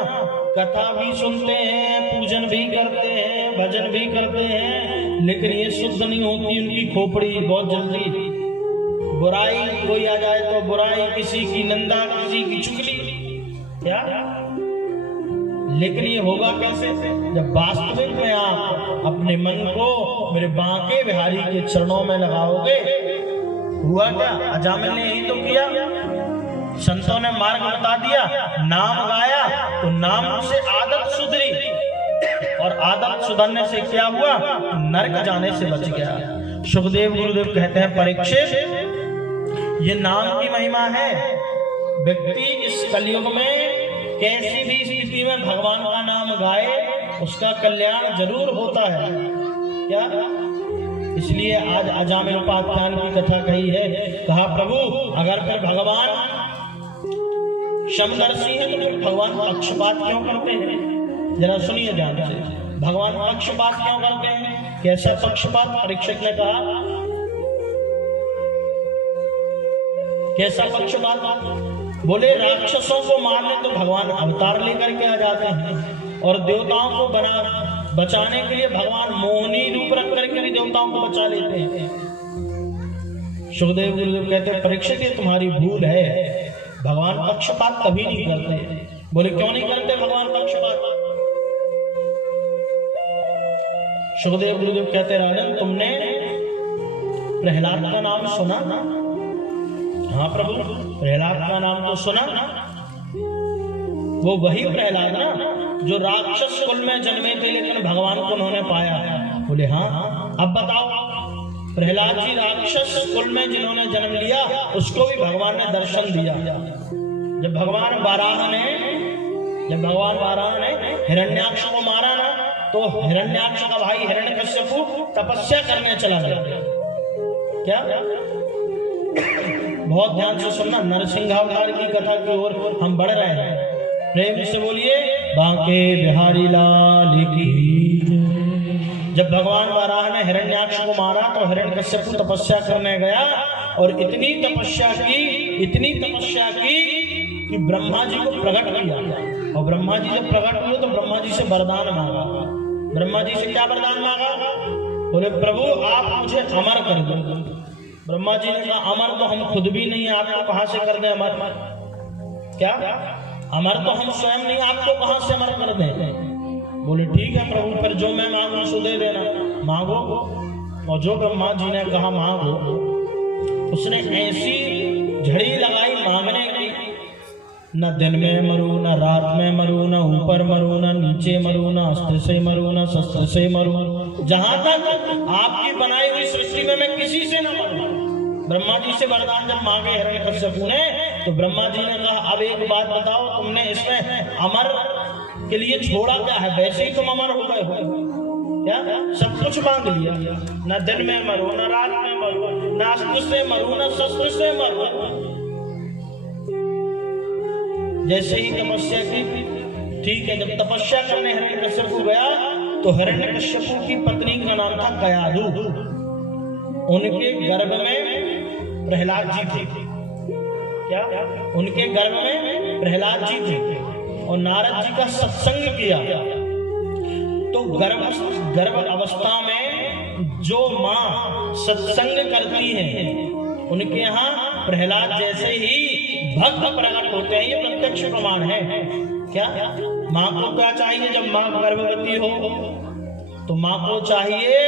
कथा भी सुनते हैं, पूजन भी करते हैं, भजन भी करते हैं, लेकिन ये शुद्ध नहीं होती उनकी खोपड़ी। बहुत जल्दी बुराई कोई आ जाए तो बुराई, किसी की निंदा, किसी की चुगली। क्या? लेकिन ये होगा कैसे? जब वास्तविक में आप अपने मन को मेरे बांके बिहारी के चरणों में लगाओगे। हुआ क्या? अजामिल ने यही तो किया। संतों ने मार्ग बता दिया, नाम गाया तो नाम से आदत सुधरी, और आदत सुधरने से क्या हुआ? नरक जाने से बच गया। सुखदेव गुरुदेव कहते हैं, परीक्षित ये नाम की महिमा है। व्यक्ति इस कलयुग में कैसी भी स्थिति में भगवान का नाम गाए, उसका कल्याण जरूर होता है। क्या? इसलिए आज अजामिल उपाख्यान की कथा कही है। कहा प्रभु अगर फिर भगवान समदर्शी है तो फिर भगवान पक्षपात क्यों करते हैं? जरा सुनिए ध्यान से, भगवान पक्षपात क्यों करते हैं? कैसा पक्षपात? परीक्षित ने कहा कैसा पक्षपात? बोले राक्षसों को मारने तो भगवान अवतार लेकर के आ जाते हैं, और देवताओं को बचाने के लिए भगवान मोहिनी रूप रख करके भी देवताओं को बचा लेते हैं। सुखदेव गुरुदेव कहते हैं परीक्षित ये तुम्हारी भूल है, भगवान पक्षपात कभी नहीं करते। बोले क्यों नहीं करते भगवान पक्षपात? सुखदेव गुरुदेव कहते राजन तुमने प्रहलाद का नाम सुना? हाँ प्रभु प्रहलाद का नाम तो सुना। वो वही प्रहलाद ना जो राक्षस कुल में जन्मे थे लेकिन भगवान को उन्होंने पाया। बोले हाँ। अब बताओ प्रहलाद जी राक्षस कुल में जिन्होंने जन्म लिया उसको भी भगवान ने दर्शन दिया। जब भगवान वाराह ने हिरण्याक्ष को मारा ना, तो हिरण्याक्ष का भाई हिरण्यकश्यपु तपस्या करने चला गया। क्या? बहुत ध्यान से सुनना, नरसिंहावतार की कथा की ओर हम बढ़ रहे हैं। प्रेम से बोलिए बांके बिहारी लाल की। जब भगवान वाराह ने हिरण्याक्ष को मारा तो हिरण्यकश्यपु तपस्या करने गया, और इतनी तपस्या की कि ब्रह्मा जी को प्रकट किया। और ब्रह्मा जी जब प्रकट हुए तो ब्रह्मा जी से वरदान मांगा। ब्रह्मा जी से क्या वरदान मांगा? बोले प्रभु आप मुझे अमर कर दो। ब्रह्मा जी ने कहा अमर तो हम खुद भी नहीं है, आपको कहां से कर दें अमर? क्या? अमर तो हम स्वयं नहीं, आपको कहां से अमर कर दें? बोले ठीक है प्रभु फिर जो मैं मांगू सो दे देना। मांगो। और जो ब्रह्मा जी ने कहा मांगो, उसने ऐसी झड़ी लगाई मांगने की, न दिन में मरू, न रात में मरू, न ऊपर मरू, न नीचे मरू, न अस्त्र से मरू, न शस्त्र से मरू, जहां तक आपकी बनाई हुई सृष्टि में मैं किसी से न मरू। ब्रह्मा जी से वरदान जब मांगे हिरण्यकश्यपु ने, तो ब्रह्मा जी ने कहा अब एक बात बताओ, तुमने इसमें अमर के लिए छोड़ा क्या है? वैसे ही तुम अमर हो गए हो। क्या? सब कुछ मांग लिया, न दिन में मरू, न रात में मरू, न अस्त्र से मरू, न शस्त्र से मरू। जैसे ही तपस्या की, ठीक है, जब तपस्या करने हिरण्यकश्यपु गया तो हिरण्यकश्यपु की पत्नी का नाम था कयाधु। उनके गर्भ में प्रहलाद जी थे। क्या? उनके गर्भ में प्रहलाद जी थे, और नारद जी का सत्संग किया। तो गर्भ अवस्था में जो माँ सत्संग करती है उनके यहाँ प्रहलाद जैसे ही भक्त प्रकट होते हैं, ये प्रत्यक्ष प्रमाण है। क्या? माँ को क्या चाहिए जब माँ गर्भवती हो? तो माँ को चाहिए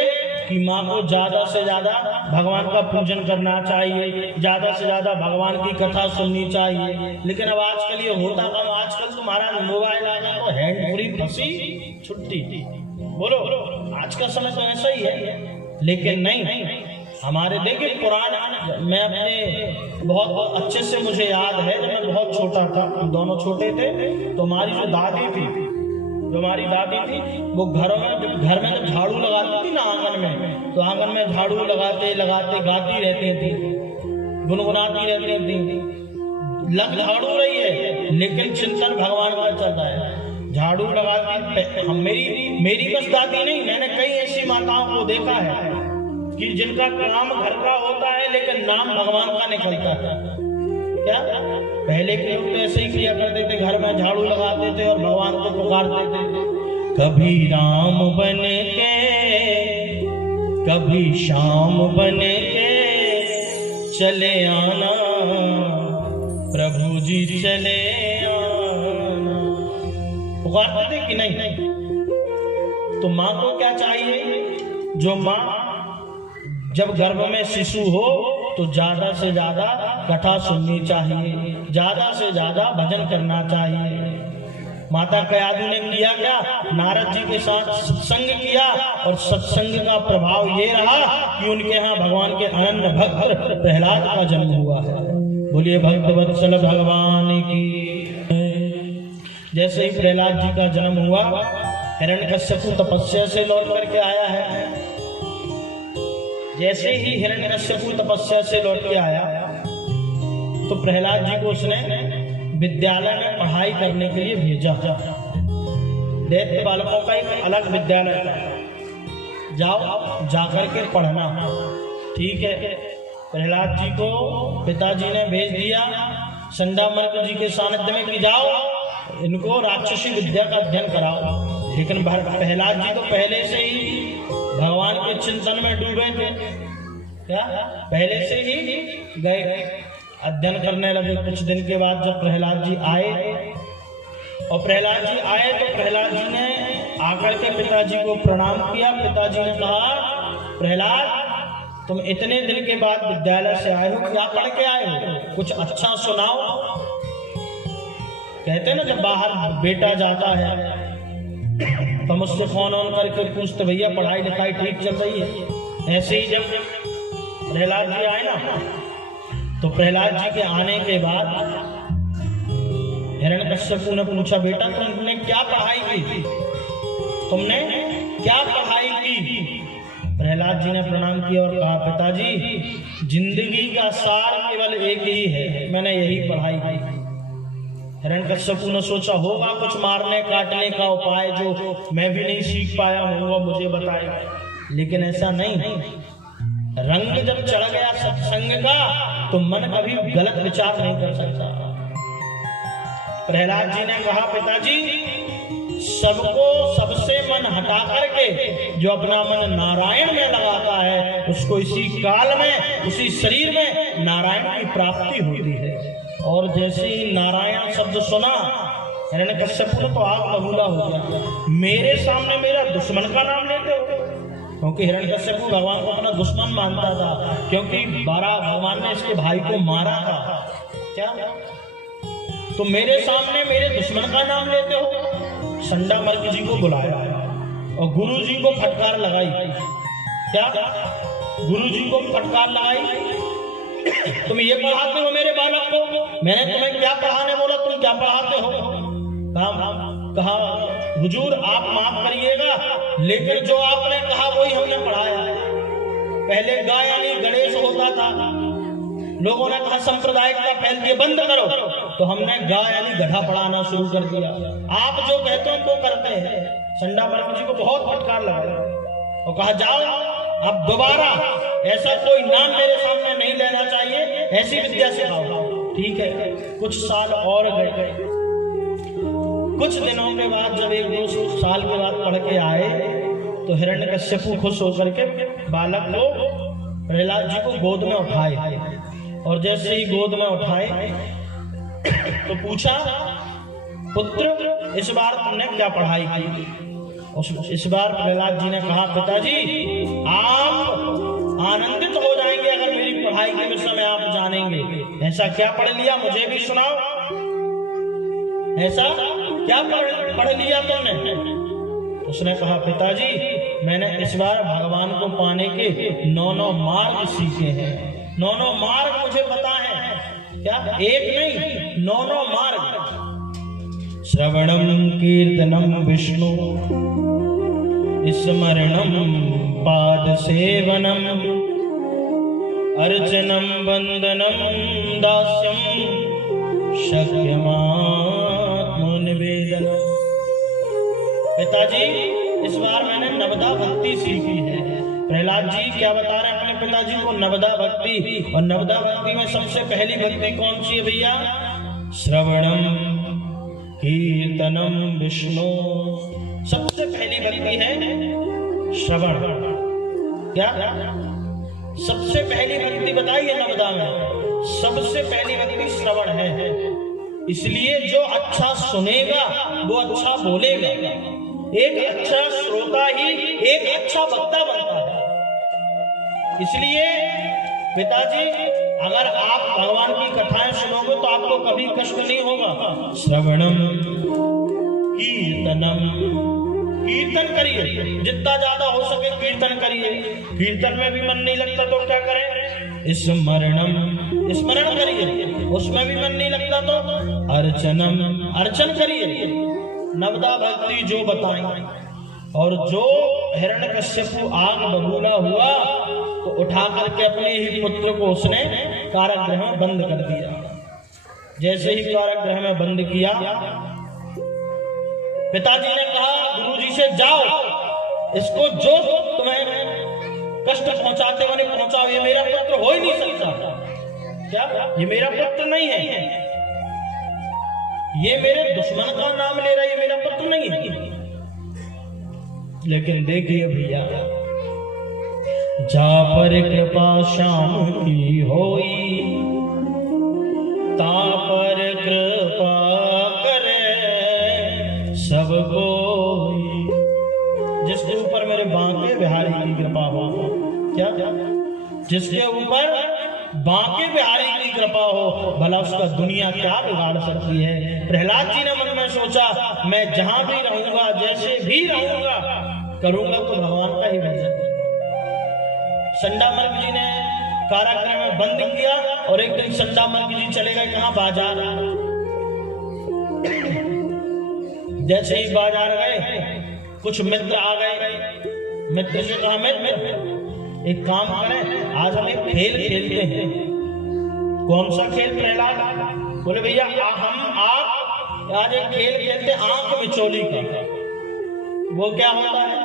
कि माँ को ज्यादा से ज्यादा भगवान का पूजन करना चाहिए, ज्यादा से ज्यादा भगवान की कथा सुननी चाहिए। लेकिन अब आजकल ये होता कम, आजकल तुम्हारा मोबाइल आ गया तो हैंड पूरी फंसी छुट्टी। बोलो आज का समय तो ऐसा ही है। लेकिन नहीं, हमारे देखिए पुराण में अपने बहुत अच्छे से मुझे याद है, जब मैं बहुत छोटा था, हम दोनों छोटे थे, तो हमारी जो दादी थी वो घर में जब झाड़ू लगाती थी ना आंगन में, तो आंगन में झाड़ू लगाते लगाते गाती रहती थी, गुनगुनाती रहती थी। लग झाड़ू रही है लेकिन चिंतन भगवान का चल रहा है। झाड़ू लगाती मेरी बस दादी नहीं, मैंने कई ऐसी माताओं को देखा है कि जिनका काम घर का होता है लेकिन नाम भगवान का निकलता है। क्या? पहले के लोग तो ऐसे ही किया करते थे, घर में झाड़ू लगाते थे और भगवान को पुकारते थे, कभी राम बन के कभी श्याम बन के चले आना, प्रभु जी चले आना। पुकारते थे कि नहीं? तो माँ को क्या चाहिए? जो माँ जब गर्भ में शिशु हो तो ज्यादा से ज्यादा कथा सुननी चाहिए, ज्यादा से ज्यादा भजन करना चाहिए। माता कयाधु ने किया क्या, नारद जी के साथ सत्संग किया और सत्संग का प्रभाव ये रहा कि उनके यहाँ भगवान के अनन्य भक्त प्रहलाद का जन्म हुआ है। बोलिए भक्तवत्सल भगवान की। जैसे ही प्रहलाद जी का जन्म हुआ, हिरण्यकश्यप तपस्या से लौट करके आया है। जैसे ही हिरण्यकश्यप तपस्या से लौट के आया तो प्रहलाद जी को उसने विद्यालय में पढ़ाई करने के लिए भेजा। दैत्य बालकों का एक अलग विद्यालय था, जाओ जाकर के पढ़ना। ठीक है, प्रहलाद जी को पिताजी ने भेज दिया संडामर्क जी के सानिध्य में कि जाओ इनको राक्षसी विद्या का अध्ययन कराओ। लेकिन प्रहलाद जी तो पहले से ही भगवान के चिंतन में डूबे थे, क्या पहले से ही गए अध्ययन करने लगे। कुछ दिन के बाद जब प्रहलाद जी आए तो प्रहलाद जी ने आकर के पिताजी को प्रणाम किया। पिताजी ने कहा, प्रहलाद तुम इतने दिन के बाद विद्यालय से आए हो, क्या पढ़ के आए हो, कुछ अच्छा सुनाओ। कहते ना जब बाहर बेटा जाता है तो मुझसे फोन ऑन करके पूछते भैया पढ़ाई लिखाई ठीक चल रही है। ऐसे ही जब प्रहलाद जी आए ना, तो प्रहलाद जी के आने के बाद हिरण्यकश्यप ने पूछा, बेटा तुमने क्या पढ़ाई की, तुमने क्या पढ़ाई की। प्रहलाद जी ने प्रणाम किया और कहा, पिताजी जिंदगी का सार केवल एक ही है, मैंने यही पढ़ाई की। हिरण्यकश्यप ने सोचा होगा कुछ मारने काटने का उपाय जो मैं भी नहीं सीख पाया हूँ, मुझे बताएगा। लेकिन ऐसा नहीं, रंग जब चढ़ गया सत्संग का तो मन कभी गलत विचार नहीं कर सकता। प्रहलाद जी ने कहा, पिताजी सबको सबसे मन हटा करके जो अपना मन नारायण में लगाता है उसको इसी काल में उसी शरीर में नारायण की प्राप्ति होती है। और जैसे ही नारायण शब्द सुना हिरण्यकश्यप तो आग बबूला हो गया। मेरे सामने मेरा दुश्मन का नाम लेते हो, क्योंकि हिरण्यकश्यप भगवान को अपना दुश्मन मानता था, क्योंकि 12 भगवान ने इसके भाई को मारा था। क्या तो मेरे सामने मेरे दुश्मन का नाम लेते हो। संडामर्क जी को बुलाया और गुरु जी को फटकार लगाई। क्या गुरु जी को फटकार लगाई, तुम ये पढ़ाते हो मेरे बालक को, मैंने तुम्हें क्या पढ़ाने बोला, तुम क्या पढ़ाते हो। कहा हुजूर आप माफ करिएगा, लेकिन जो आपने कहा वही हमने पढ़ाया। पहले गा यानी गणेश होता था, लोगों ने कहा सांप्रदायिकता फैलती है बंद करो, तो हमने गा यानी गधा पढ़ाना शुरू कर दिया। आप जो कहते हो वो करते हैं। संडामर्क जी को बहुत फटकार लगाया और कहा जाओ अब दोबारा ऐसा कोई नाम मेरे सामने नहीं लेना चाहिए, ऐसी विद्या सिखाओ। ठीक है, कुछ साल और गए। कुछ दिनों के बाद जब 1-2 साल के बाद पढ़ के आए तो हिरण्यकश्यप खुश होकर के बालक को प्रहलाद जी को गोद में उठाए। और जैसे ही गोद में उठाए तो पूछा, पुत्र इस बार तुमने क्या पढ़ाई की। इस बार प्रहलाद जी ने कहा, पिताजी आप आनंदित हो जाएंगे अगर मेरी पढ़ाई के विषय में आप जानेंगे। ऐसा क्या पढ़ लिया मुझे भी सुनाओ, ऐसा क्या पढ़ लिया तुमने। उसने कहा, पिताजी मैंने इस बार भगवान को पाने के 9 मार्ग सीखे हैं। 9 मार्ग मुझे पता है, क्या एक नहीं 9 मार्ग। श्रवणम कीर्तनम विष्णु स्मरणम पाद सेवनम अर्चनम वंदनम दास्यम शक्यमात्म निवेदन। पिताजी इस बार मैंने नवदा भक्ति सीखी है। प्रहलाद जी क्या बता रहे हैं अपने पिताजी को, नवदा भक्ति। और नवदा भक्ति में सबसे पहली भक्ति कौन सी है भैया, श्रवणम कीर्तनम विष्णु। सबसे पहली भक्ति है श्रवण। क्या सबसे पहली भक्ति बताइए नवदा में, सबसे पहली भक्ति श्रवण है। इसलिए जो अच्छा सुनेगा वो अच्छा बोलेगा। एक अच्छा श्रोता ही एक अच्छा वक्ता बनता है। इसलिए पिताजी अगर आप भगवान की कथाएं सुनोगे तो आपको कभी कष्ट नहीं होगा। श्रवणम कीर्तनम, कीर्तन करिए, जितना ज्यादा हो सके कीर्तन करिए। कीर्तन में भी मन नहीं लगता तो क्या करें? स्मरणम, स्मरण करिए, उसमें भी मन नहीं लगता तो अर्चनम, अर्चन करिए। नवदा भक्ति जो बताएं। और जो हिरण्यकश्यपु आग बबूला हुआ तो उठा करके अपने ही पुत्र को उसने कारागृह में बंद कर दिया। जैसे ही कारागृह में बंद किया, पिताजी ने कहा गुरुजी से, जाओ इसको जो तुम्हें कष्ट पहुंचाते मैंने पहुंचाओ, ये मेरा पुत्र हो ही नहीं सकता। क्या? ये मेरा पुत्र नहीं है, ये मेरे दुश्मन का नाम ले रहा है, ये मेरा पुत्र नहीं है। लेकिन देखिए भैया, जा पर कृपा श्याम की होई, ता पर कृपा करे सब कोई। जिसके ऊपर मेरे बांके बिहारी की कृपा हो, क्या? जिसके ऊपर बांके बिहारी की कृपा हो, भला उसका दुनिया क्या बिगाड़ सकती है। प्रहलाद जी ने मन में सोचा, मैं जहां भी रहूंगा, जैसे भी रहूंगा, करूंगा तो भगवान का ही भजन। संडामर्ग जी ने कारागृह में बंद किया और एक दिन संडामर्ग जी चले गए कहां? बाजार। जैसे ही बाजार गए, कुछ मित्र आ गए। मित्र से कहा, मित्र एक काम करें, आज हम एक खेल खेलते हैं। कौन सा खेल प्रहलाद? बोले भैया हम आप आज एक खेल खेलते आंख मिचौली का। वो क्या होता है?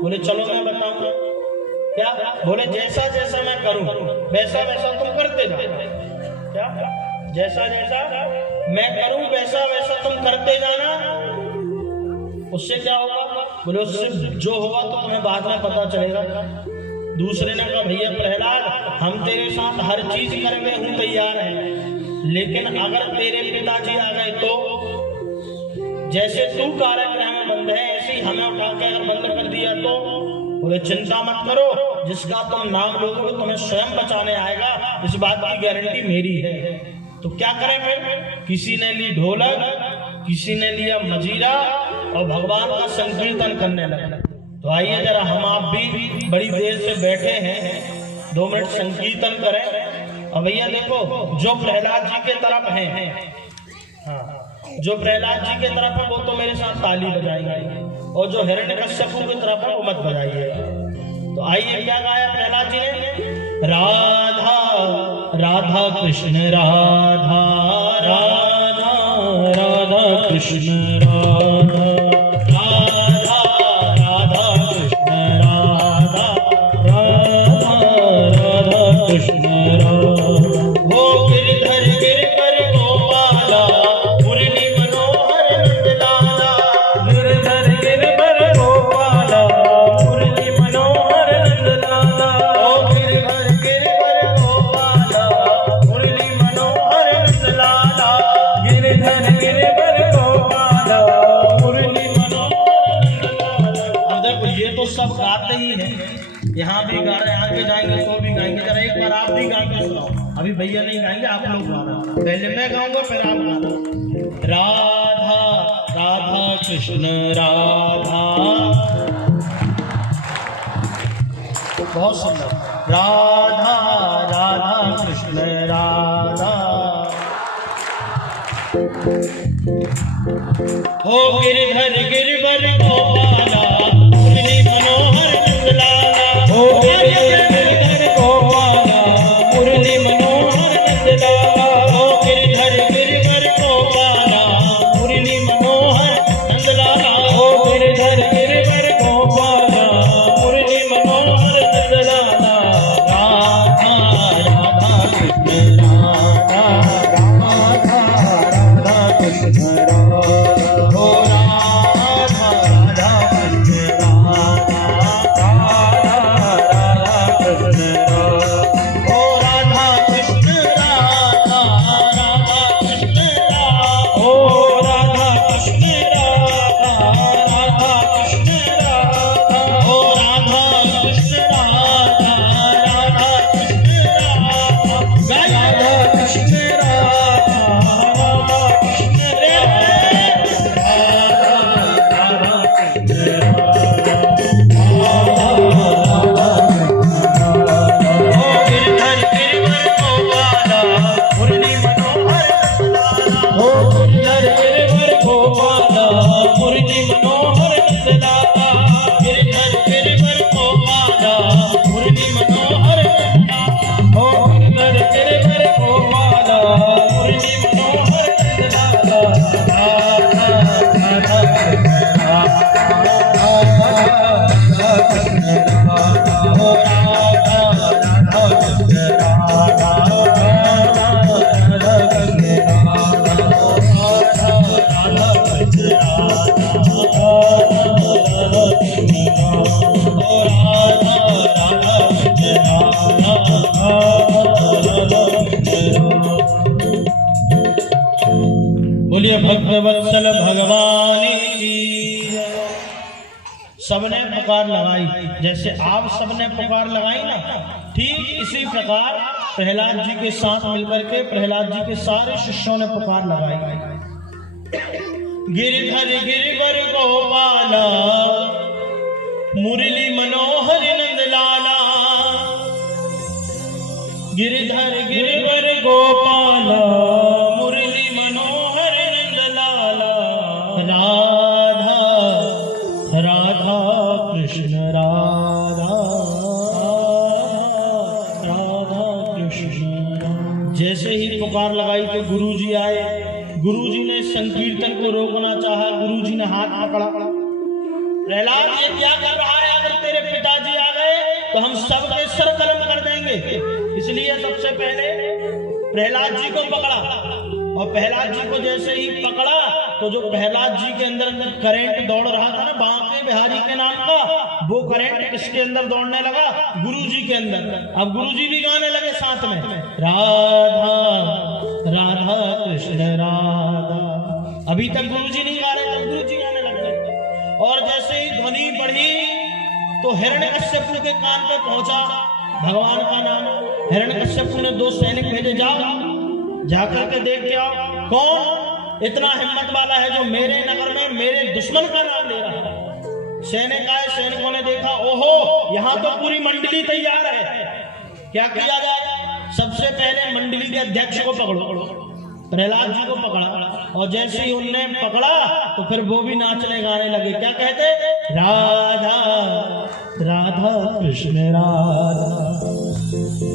बोले चलो मैं बताऊंगा। क्या? बोले जैसा जैसा मैं करूं वैसा वैसा तुम करते जाओ। क्या? जैसा जैसा मैं करूं वैसा वैसा तुम करते जाना। उससे क्या होगा? बोले उससे जो होगा तो तुम्हें बाद में पता चलेगा। दूसरे ने कहा, भैया प्रहलाद हम तेरे साथ हर चीज करने हूं तैयार हैं, लेकिन अगर तेरे पिताजी आ गए तो? जैसे तू कारागृह में बंद है ऐसे ही हमें उठा के अगर बंद कर दिया तो? बोले चिंता मत करो, जिसका तुम नाम लोगे वो तुम्हें स्वयं बचाने आएगा, इस बात की गारंटी मेरी है। तो क्या करें फिर? किसी ने ली ढोलक, किसी ने लिया मजीरा और भगवान का संकीर्तन करने लगा। तो आइए जरा हम आप भी बड़ी देर से बैठे हैं, 2 मिनट संकीर्तन करें। और भैया देखो, जो प्रहलाद जी के तरफ हैं, हाँ, जो प्रहलाद जी के तरफ है वो तो मेरे साथ ताली बजाएंगे, और जो हिरण्यकश्यपु की तरफ है वो मत बजाइएगा। तो आइए क्या गाया प्रहलाद जी ने? राधा राधा कृष्ण राधा, राधा राधा कृष्ण राधा, राधा राधा कृष्ण राधा, राधा राधा कृष्ण राधा। वो गिरधर गिरकर गोपाला, मुरली मनोहर नंदलाला। गिरधर गिरकर गोपाला, मुरली मनोहर नंदलाला। ओ गिरधर गिरकर गोपाला, मुरली मनोहर नंदलाला। गिरधर गिरकर गोपाला, मुरली मनोहर नंदलाला। अब देखो ये तो सब गाते ही हैं, यहाँ भी गा रहे हैं, आगे जाएंगे तो भी गाएंगे। जरा एक बार आप भी गा के सुनाओ। अभी भैया नहीं गाएंगे, आप लोग गाना, पहले मैं गाऊंगा फिर आप गाना। राधा राधा कृष्ण राधा, बहुत सुंदर। राधा राधा कृष्ण राधा। हो गिरधर गिरवर गोपाला, मुरली मनोहर नंदलाला। हो गिरधर गोपाला, मुरली मनोहर नंदलाला। हो गिरधर गिरवर गोपाला, मुरली मनोहर नंदलाला। हो गिरधर गिरवर गोपाला, मुरली मनोहर नंदलाला। राधा राधा कृष्ण राधा, राधा राधा कृष्ण राधा। हो राधा राधा कृष्ण राधा, राधा राधा कृष्ण राधा। हो राधा कृष्ण राधा, राधा कृष्ण राधा। हो राधा कृष्ण राधा, राधा कृष्ण राधा। हो राधा कृष्ण राधा, राधा कृष्ण राधा। राधा कृष्ण भक्त वत्सल भगवान की। सबने पुकार लगाई, जैसे आप सबने पुकार लगाई ना, ठीक इसी प्रकार प्रहलाद जी के साथ मिलकर के प्रहलाद जी के सारे शिष्यों ने पुकार लगाई। गिरिधर गिरिवर गोपाला मुरली मनोहर नंदलाला। गिरिधर गिरिवर गोपाला मुरली मनोहर नंदलाला। राधा राधा कृष्ण राधा राधा कृष्ण। जैसे ही पुकार लगाई तो गुरुजी आए। गुरुजी ने संकीर्तन को रोकना चाहा, गुरुजी ने हाथ पकड़ा। प्रहलाद ये क्या कर रहा है? अगर तेरे पिताजी आ गए तो हम सबके सर कलम कर देंगे। इसलिए सबसे पहले प्रहलाद जी को पकड़ा, और प्रहलाद जी को जैसे ही पकड़ा तो जो प्रहलाद जी के अंदर करंट दौड़ रहा था ना बांके बिहारी के नाम का, वो करंट किसके अंदर दौड़ने लगा? गुरुजी के अंदर। अब गुरुजी भी गाने लगे साथ में, राधा राधा कृष्ण राधा। अभी तक गुरुजी नहीं गा रहे, तब गुरुजी गाने लग गए। और जैसे ही ध्वनि बढ़ी तो हिरण्यकश्यप के कान पे पहुंचा भगवान का नाम। हिरण्यकश्यप ने 2 सैनिक भेजे, जाओ जाकर के देख के आओ कौन इतना हिम्मत वाला है जो मेरे नगर में मेरे दुश्मन का नाम ले रहा है। सैनिक आए, सैनिकों ने देखा, ओहो यहाँ तो पूरी मंडली तैयार है, क्या किया जाए? सबसे पहले मंडली के अध्यक्ष को पकड़ो। प्रहलाद जी को पकड़ा, और जैसे ही उनने पकड़ा तो फिर वो भी नाचने गाने लगे। क्या कहते? राधा राधा कृष्ण राधा।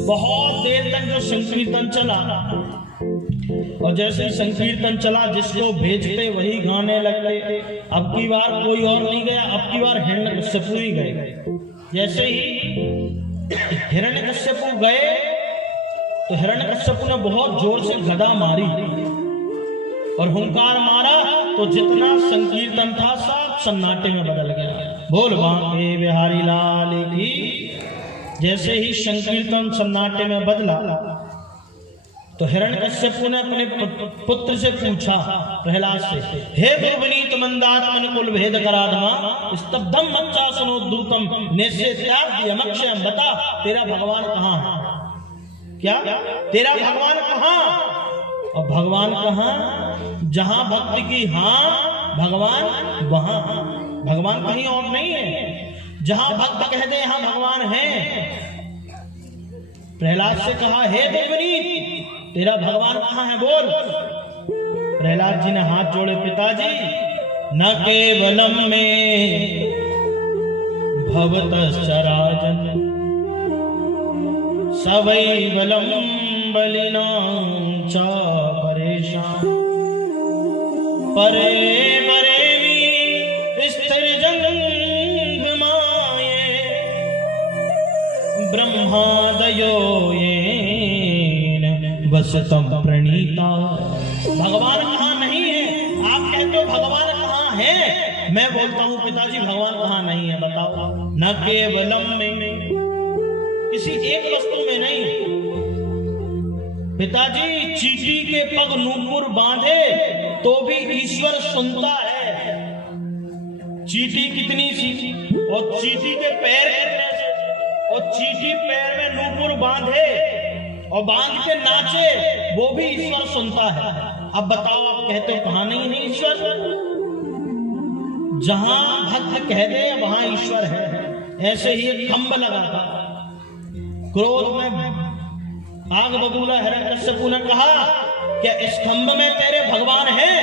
बहुत देर तक जो संकीर्तन चला, और जैसे ही संकीर्तन चला जिसको भेजते वही गाने लगते। अब की बार कोई और नहीं गया, अब की बार हिरण्यकश्यपु ही गए। जैसे ही हिरण्यकश्यपु गए तो हिरण्यकश्यपु ने बहुत जोर से गदा मारी और हुंकार मारा, तो जितना संकीर्तन था सब सन्नाटे में बदल गया। बोल बांके बिहारी लाल की। जैसे ही संकीर्तन सन्नाटे में बदला तो हिरण्यकश्यपु ने अपने पुत्र से पूछा, प्रहलाद से, हे दुर्विनीत मंदात्मन कुल भेद कराधमा स्तब्धम मच्चा सुनो दूतम नेसे त्याग। बता तेरा भगवान कहाँ है? क्या तेरा भगवान कहाँ? और भगवान कहाँ? जहां भक्त की हाँ भगवान वहां। भगवान कहीं और नहीं है। जहां भक्त कह दे यहाँ भगवान है। प्रहलाद से कहा, हे दुर्विनीत तेरा भगवान कहाँ है? बोल। प्रहलाद जी ने हाथ जोड़े, पिताजी न केवलम में भवतश्चराजन सवैवलम बलिनां च परेशान परे परेमी स्थिर जंग माये ब्रह्मादयो येन वसतम प्रणीता। भगवान कहाँ नहीं है? आप कहते हो भगवान कहाँ है, मैं बोलता हूँ पिताजी भगवान कहाँ नहीं है, बताओ। न केवलम में, किसी एक वस्तु में नहीं। पिताजी चींटी के पग नूपुर बांधे तो भी ईश्वर सुनता है। चींटी कितनी सी और चींटी के पैर कितने से, और चींटी पैर में नूपुर बांधे और बांध के नाचे, वो भी ईश्वर सुनता है। अब बताओ, आप कहते हो कहाँ नहीं है ईश्वर? जहां भक्त कह दे वहां ईश्वर है। ऐसे ही एक खंभ लगा था, क्रोध में आग बबूला हिरण्यकश्यपु ने कहा, क्या इस खंभ में तेरे भगवान हैं?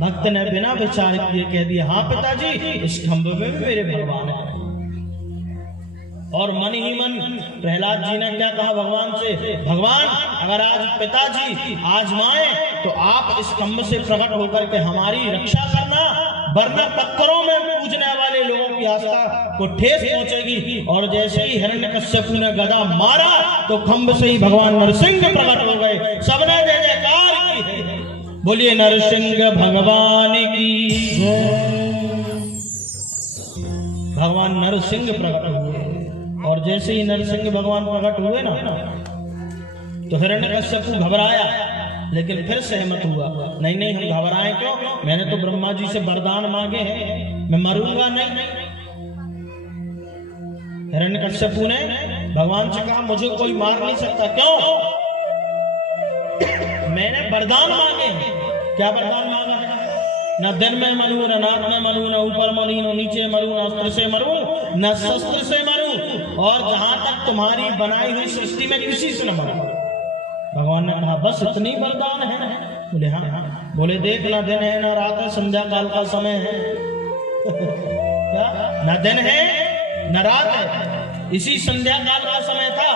भक्त ने बिना विचार किए कह दिया, हाँ पिताजी इस खंभ में भी मेरे भगवान हैं। और मन ही मन प्रहलाद जी ने क्या कहा भगवान से, भगवान अगर आज पिताजी आजमाए तो आप इस खंभ से प्रकट होकर के हमारी रक्षा करना, वरना पत्थरों में पूजने वाले लोगों की आस्था को ठेस पहुंचेगी। और जैसे ही हिरण्यकश्यपु ने गदा मारा तो खंभ से ही भगवान नरसिंह प्रकट हो गए। सबने जय जयकार की। बोलिए नरसिंह भगवान की जय। भगवान नरसिंह प्रकट हुए, और जैसे ही नरसिंह भगवान प्रकट हुए ना तो हिरण्यकश्यपु घबराया। लेकिन फिर सहमत हुआ, नहीं नहीं हम घबराएं क्यों, मैंने तो ब्रह्मा जी से वरदान मांगे हैं, मैं मरूंगा नहीं। हिरण्यकश्यपु ने भगवान से कहा मुझे कोई मार नहीं सकता, क्यों, मैंने वरदान मांगे हैं। क्या वरदान मांगा है, न दिन में मरूं, न रात में मरूं, न ऊपर मरूं, न नीचे मरूं, न अस्त्र से मरूं, न शस्त्र से मरूं, और जहां तक तुम्हारी बनाई हुई सृष्टि में किसी से न मरूं। भगवान ने कहा बस इतनी वरदान है? बोले हाँ। बोले देख, ना दिन है ना रात है, संध्या काल का समय है। क्या, ना दिन है न रात है, इसी संध्या काल का समय था।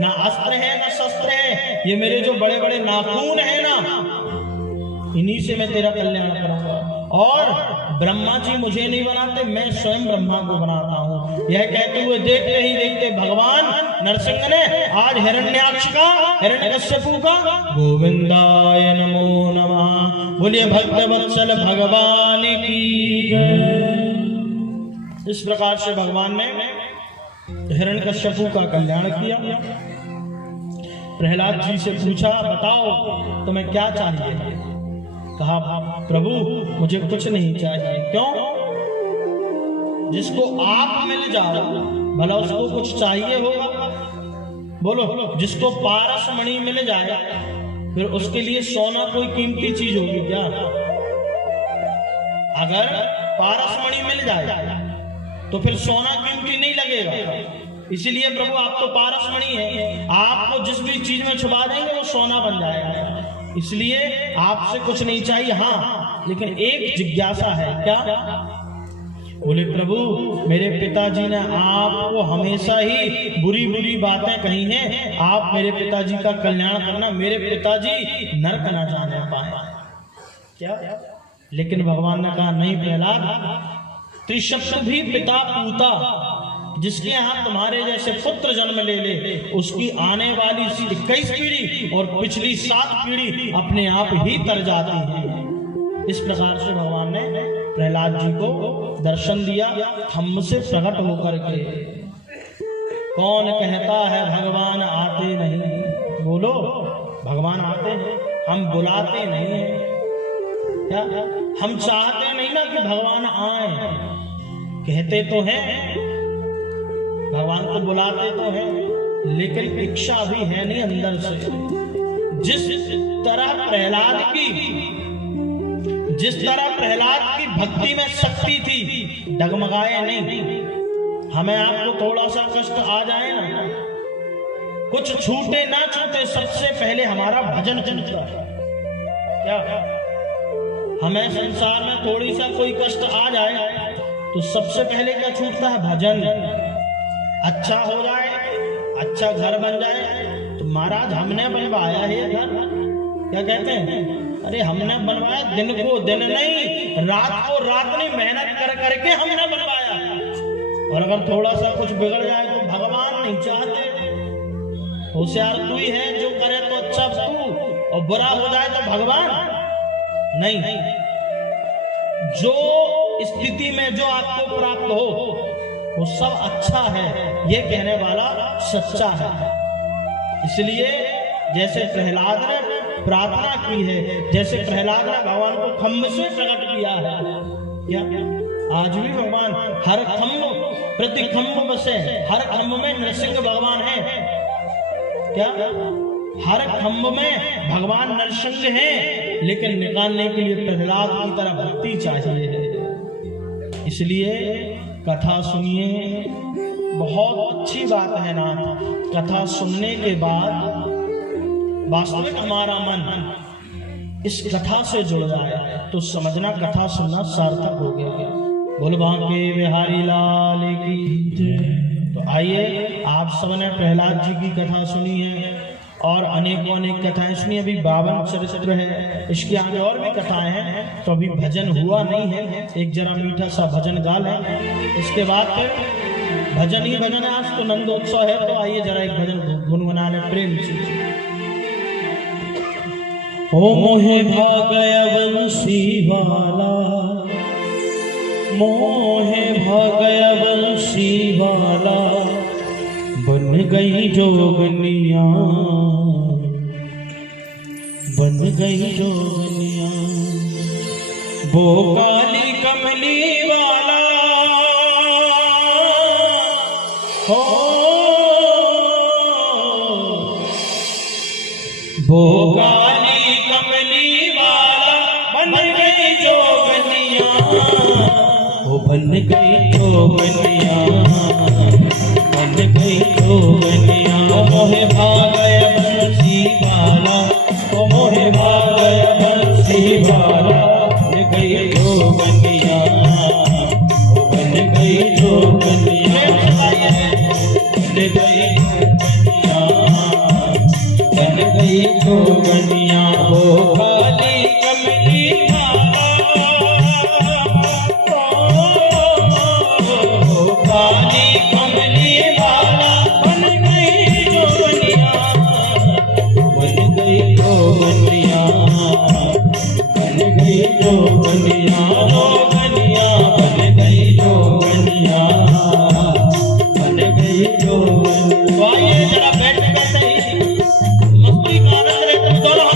ना अस्त्र है ना शस्त्र है, ये मेरे जो बड़े बड़े नाखून है ना, इन्हीं से मैं तेरा कल्याण करूंगा। और ब्रह्मा जी मुझे नहीं बनाते, मैं स्वयं ब्रह्मा को बनाता हूँ। यह कहते हुए देखते ही देखते भगवान नरसिंह ने आज हिरण्याक्ष का, हिरण्यकश्यपु का गोविंदाय नमो नमः, बोलिए भक्तवत्सल भगवान की जय। इस प्रकार से भगवान ने हिरण्यकश्यपु का कल्याण किया। प्रहलाद जी से पूछा बताओ तुम्हें क्या चाहिए? कहा प्रभु मुझे कुछ नहीं चाहिए। क्यों? जिसको आप मिल जाओ भला उसको कुछ चाहिए होगा? बोलो, जिसको पारस मणि मिल जाए फिर उसके लिए सोना कोई कीमती चीज होगी क्या? अगर पारस मणि मिल जाए तो फिर सोना कीमती नहीं लगेगा। इसीलिए प्रभु आप तो पारस मणि है, आपको जिस भी चीज में छुपा देंगे वो सोना बन जाएगा। इसलिए आपसे कुछ नहीं चाहिए। हाँ, लेकिन एक जिज्ञासा है। क्या? बोले प्रभु मेरे पिताजी ने आपको हमेशा ही बुरी बुरी बातें कही हैं, आप मेरे पिताजी का कल्याण करना, मेरे पिताजी नरक ना जाने पाए। क्या? लेकिन भगवान ने कहा नहीं प्रहलाद, त्रिशत्रु भी पिता पूता, जिसके यहाँ तुम्हारे जैसे पुत्र जन्म ले ले उसकी आने वाली 21 पीढ़ी और पिछली 7 पीढ़ी अपने आप ही तर जाती है। इस प्रकार से भगवान ने प्रहलाद जी को दर्शन दिया हमसे प्रकट होकर के। कौन कहता है भगवान आते नहीं? बोलो, भगवान आते हैं, हम बुलाते नहीं हैं। क्या? हम चाहते नहीं ना कि भगवान आए, कहते तो हैं भगवान को बुलाते तो हैं, लेकिन इच्छा भी है नहीं अंदर से। जिस तरह प्रहलाद की भक्ति में शक्ति थी, डगमगाए नहीं। हमें आपको थोड़ा सा कष्ट आ जाए ना, कुछ छूटे ना छूटे, सबसे पहले हमारा भजन छूटता है। क्या? हमें संसार में थोड़ी सा कोई कष्ट आ जाए तो सबसे पहले क्या छूटता है? भजन। अच्छा हो जाए, अच्छा घर बन जाए तो महाराज हमने बनवाया है घर। क्या कहते हैं? अरे हमने बनवाया, दिन को दिन नहीं, रात को रात नहीं, मेहनत कर करके हमने बनवाया। और अगर थोड़ा सा कुछ बिगड़ जाए तो भगवान नहीं चाहते। होशियार तू ही है, जो करे तो अच्छा तू, और बुरा हो जाए तो भगवान नहीं। जो स्थिति में जो आपको प्राप्त हो वो सब अच्छा है, ये कहने वाला सच्चा है। इसलिए जैसे प्रहलाद ने प्रार्थना की है, जैसे प्रहलाद ने भगवान को खम्भ से प्रकट किया है, क्या आज भी भगवान हर खम्भ प्रति खम्भ बसे, हर खम्भ में नरसिंह भगवान है। क्या? हर खम्भ में भगवान नरसिंह है, लेकिन निकालने के लिए प्रहलाद की तरह भक्ति चाहिए। इसलिए कथा सुनिए, बहुत अच्छी बात है ना। कथा सुनने के बाद वास्तविक हमारा मन इस कथा से जुड़ जाए तो समझना कथा सुनना सार्थक हो गया। बोल बांके बिहारी लाल की जय। तो आइए, आप सबने प्रहलाद जी की कथा सुनी है और अनेकों अनेक कथाएं सुनी। अभी 52 चरित्र है, इसके आगे और भी कथाएं हैं, तो अभी भजन हुआ नहीं है। एक जरा मीठा सा भजन गा लें, इसके बाद फिर भजन ही भजन है। आज तो नंदोत्सव है, तो आइए जरा एक भजन गुनगुना लें प्रेम से। ओ मोहे भागया बंसी वाला, मोहे भागया बंसी वाला, बन गई जोगनिया, गई जोगनिया। वो काली कमली वाला हो, वो काली कमली वाला बन गई जोगनिया। वो बन गई जोगनिया, बन गई जोगनिया। मोहे भागय बंसी वाला, ओ मोहे भागय बंसी वाला, बन गई जोगनिया, बन गई जोगनिया, बन गई जोगनिया, बन गई जोगनिया। वो काली कमली काली कमली वाला बन गई जोगनिया, बन गई जोगनिया, बन गई जोगनिया, जोगनिया बन गई जोगनिया, बन गई जोगनिया। तो आइए जरा बैठे बैठे ही मस्ती का आनंद लेते हैं। दोनों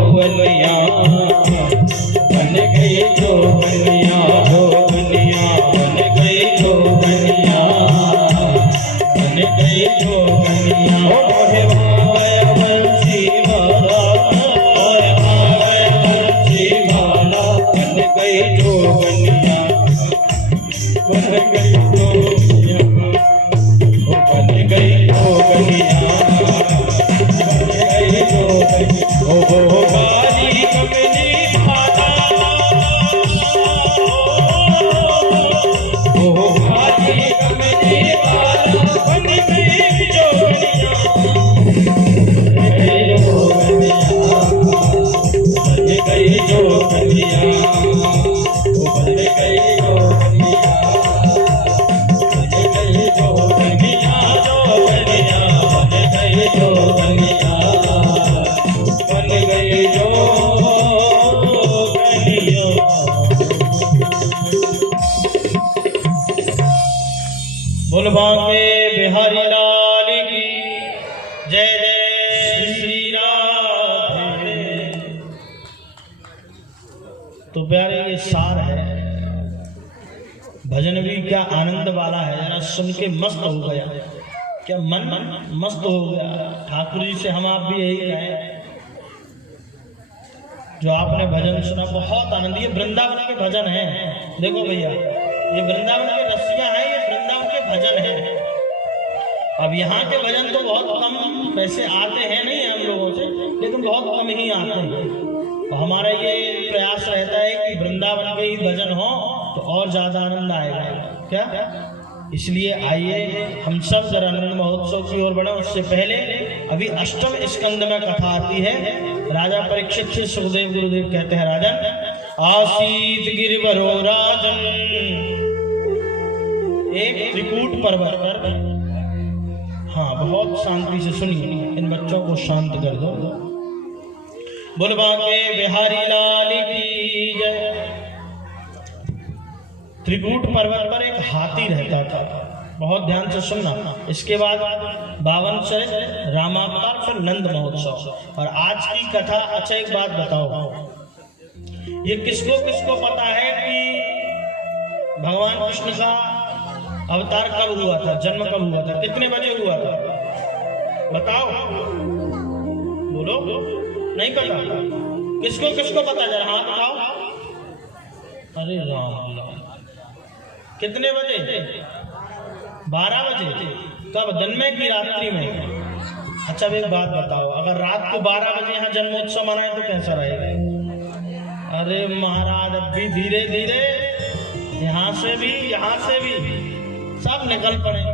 जोगनिया, बन गई जोगनिया, जोगनिया बन गई जोगनिया, बन गई जोगनिया। मोहे भावया बंसी वाला, मोहे भावया बंसी वाला, बन गई जोगनिया, बन गई जोगनिया, बन गई जोगनिया, बन गई जोगनिया। ओ गाली कमली भाला, ओ गाली कमली भाला, बन गई जोगनिया, बन गई जोगनिया, बन गई जोगनिया, ओ बन गई जोगनिया, बन गई जोगनिया, जोगनिया बन गई जोगनिया, बन गई जोगनिया। बोल बांके बिहारी लाल की जय, जय श्री राधे। तो प्यारे ये सार है, भजन भी क्या आनंद वाला है, जरा सुन के मस्त हो गया, क्या मन मस्त हो गया। ठाकुर जी से हम आप भी यही कहें, जो आपने भजन सुना बहुत आनंद। ये वृंदावन के भजन हैं, देखो भैया ये वृंदावन के रसिया हैं, ये वृंदावन के भजन हैं। अब यहाँ के भजन तो बहुत कम वैसे आते हैं नहीं हम लोगों से, लेकिन बहुत कम ही आते हैं। तो हमारा ये प्रयास रहता है कि वृंदावन के ही भजन हो तो और ज्यादा आनंद आएगा। क्या इसलिए आइए हम सब जरा नंद महोत्सव की ओर बढ़े। उससे पहले अभी अष्टम स्कंद में कथा आती है। राजा परीक्षित से सुखदेव गुरुदेव कहते हैं, राजन आसीत गिरिवरो राजन, एक त्रिकूट पर्वत पर, हाँ बहुत शांति से सुनिए, इन बच्चों को शांत कर दो। बोल बांके बिहारी लाल की जय। त्रिकूट पर्वत पर एक हाथी रहता था, बहुत ध्यान से सुनना। इसके बाद 52 चरित्र, रामावतार, फिर नंद महोत्सव और आज की कथा। अच्छा एक बात बताओ, ये किसको किसको पता है कि भगवान कृष्ण का अवतार कब हुआ था, जन्म कब हुआ था, कितने बजे हुआ था? बताओ, बोलो। नहीं पता? किसको किसको पता, जरा हाथ उठाओ। अरे राम, कितने बजे? 12 बजे। कब, दिन में कि रात्रि में? अच्छा एक बात बताओ, अगर रात को 12 बजे यहाँ जन्मोत्सव मनाए तो कैसा रहेगा? अरे महाराज, अब भी धीरे धीरे यहाँ से भी सब निकल पड़ेंगे।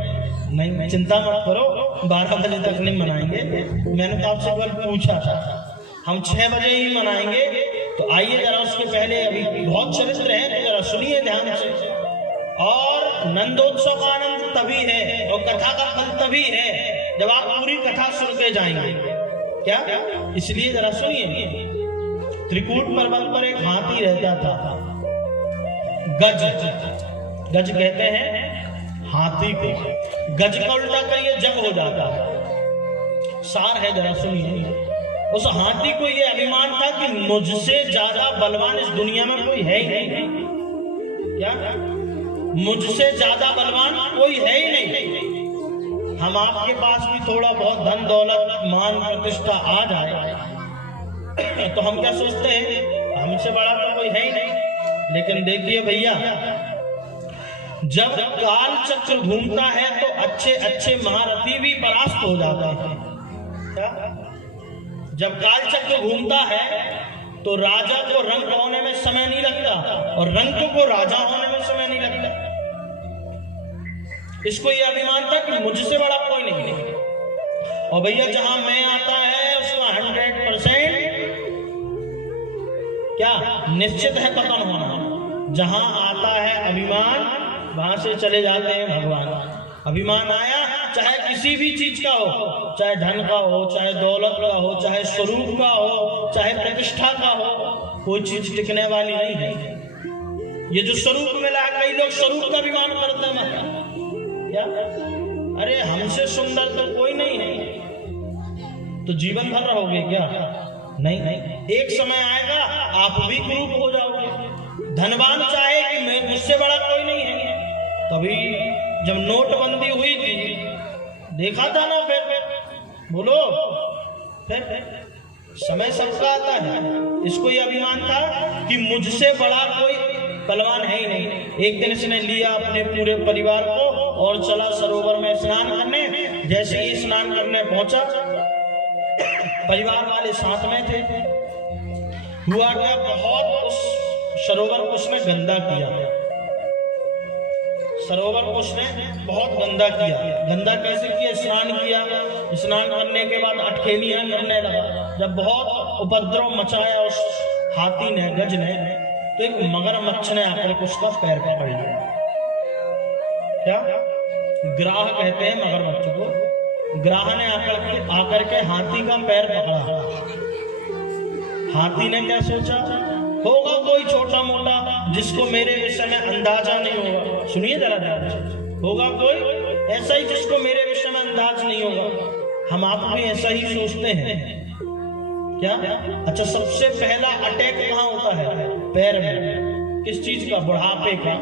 नहीं चिंता मत करो, 12 बजे तक नहीं मनाएंगे। मैंने तो आपसे कल पूछा था, हम 6 बजे ही मनाएंगे। तो आइए जरा, उसके पहले अभी बहुत चरित्र हैं, तो जरा सुनिए ध्यान से। और नंदोत्सव का आनंद तभी है और कथा का फल तभी है जब आप पूरी कथा सुन के जाएंगे। क्या? इसलिए जरा सुनिए। त्रिकूट पर्वत पर एक हाथी रहता था, गज। गज कहते हैं हाथी को, गज का उल्टा करिए जग हो जाता है। सार है, जरा सुनिए। उस हाथी को यह अभिमान था कि मुझसे ज्यादा बलवान इस दुनिया में कोई है ही नहीं। क्या? मुझसे ज्यादा बलवान कोई है ही नहीं। हम आपके पास भी थोड़ा बहुत धन दौलत मान प्रतिष्ठा आ जाए तो हम क्या सोचते हैं, हमसे बड़ा तो कोई है ही नहीं। लेकिन देखिए भैया, जब काल चक्र घूमता है तो अच्छे अच्छे महारथी भी परास्त हो जाते हैं। क्या? जब काल चक्र घूमता है तो राजा को रंक होने में समय नहीं लगता और रंक को राजा होने में समय नहीं लगता। इसको यह अभिमान था कि मुझसे बड़ा कोई नहीं है। और भैया जहां मैं आता है उसका 100% क्या निश्चित है पतन होना। जहां आता है अभिमान, वहां से चले जाते हैं भगवान। अभिमान आया चाहे किसी भी चीज का हो, चाहे धन का हो, चाहे दौलत का हो, चाहे स्वरूप का हो, चाहे प्रतिष्ठा का हो, कोई चीज टिकने वाली नहीं है। ये जो स्वरूप मिला है, कई लोग स्वरूप का अभिमान करते हैं। क्या? अरे हमसे सुंदर तो कोई नहीं है, तो जीवन भर रहोगे क्या? नहीं, एक समय आएगा आप भी कुरूप हो जाओगे। धनवान चाहे कि मैं मुझसे बड़ा कोई नहीं है। तभी जब नोटबंदी हुई थी देखा था ना, फिर बोलो, फिर समय सबका आता है। इसको ये अभिमान था कि मुझसे बड़ा कोई पहलवान है ही नहीं। एक दिन इसने लिया अपने पूरे परिवार को और चला सरोवर में स्नान करने। जैसे ही स्नान करने पहुंचा, परिवार वाले साथ में थे। हुआ क्या, बहुत उस सरोवर को उसने गंदा किया। सरोवर को उसने बहुत गंदा किया। गंदा कैसे किया? स्नान किया। स्नान करने के बाद अटखेलियां करने लगा। जब बहुत उपद्रव मचाया उस हाथी ने, गज ने, तो एक मगरमच्छ ने आकर के उसका पैर पकड़ लिया। क्या ग्राह कहते हैं मगरमच्छ को। ग्राह ने आकर के हाथी का पैर पकड़ा। हाथी ने क्या सोचा, होगा कोई छोटा मोटा जिसको मेरे विषय में अंदाजा नहीं होगा। सुनिए जरा ध्यान से, होगा कोई ऐसा ही जिसको मेरे विषय में अंदाज नहीं होगा। हम आप भी ऐसा ही सोचते हैं क्या? अच्छा, सबसे पहला अटैक कहाँ होता है? पैर में। किस चीज का? बुढ़ापे का।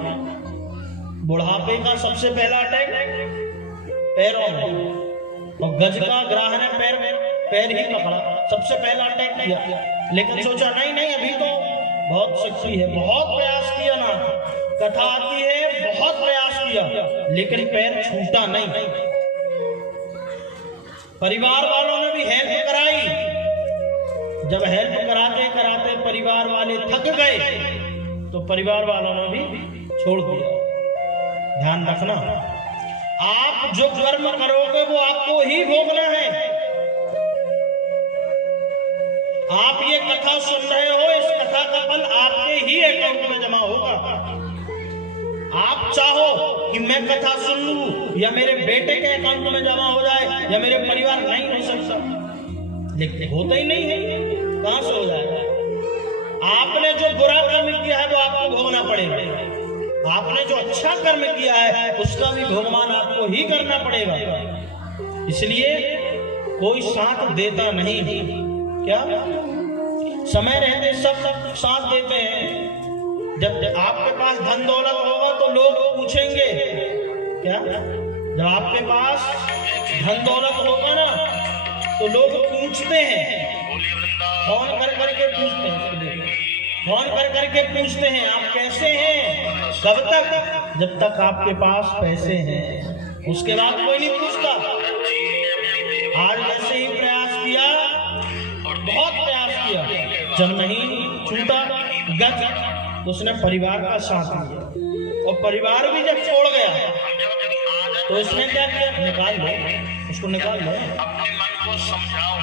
बुढ़ापे का सबसे पहला अटैक पैरों में। और गज का ग्राह ने पैर ही पकड़ा, सबसे पहला अटैक किया। लेकिन सोचा नहीं, अभी तो बहुत शक्ति है। बहुत प्रयास किया ना, कथा आती है बहुत प्रयास किया, लेकिन पैर छूटा नहीं। परिवार वालों ने भी हेल्प कराई। जब हेल्प कराते कराते परिवार वाले थक गए तो परिवार वालों ने भी छोड़ दिया। ध्यान रखना, आप जो कर्म करोगे वो आपको ही भोगना है। आप ये कथा सुन रहे हो, इस कथा का फल आपके ही अकाउंट में जमा होगा। आप चाहो कि मैं कथा सुन लूं या मेरे बेटे के अकाउंट में जमा हो जाए या मेरे परिवार, नहीं हो सकता। लेकिन होता ही नहीं है, कहां से हो जाएगा? आपने जो बुरा कर्म किया है वो आपको भोगना पड़ेगा। आपने जो अच्छा कर्म किया है उसका भी भोगमान आपको ही करना पड़ेगा। इसलिए कोई साथ देता नहीं। क्या समय रहते सब साथ देते हैं। जब आपके पास धन दौलत होगा तो लोग पूछेंगे। क्या? जब आपके पास धन दौलत होगा ना तो लोग पूछते हैं, फोन कर करके पूछते हैं। फोन कर करके पूछते हैं आप कैसे हैं। कब तक? जब तक आपके पास पैसे हैं, उसके बाद कोई नहीं पूछता। आज जैसे ही प्रयास किया, बहुत प्रयास किया, जब नहीं छूटा गज, तो उसने परिवार का साथ दिया। और परिवार भी जब छोड़ गया तो इसने क्या किया? निकाल लो उसको, निकाल लो। अपने मन को समझाओ।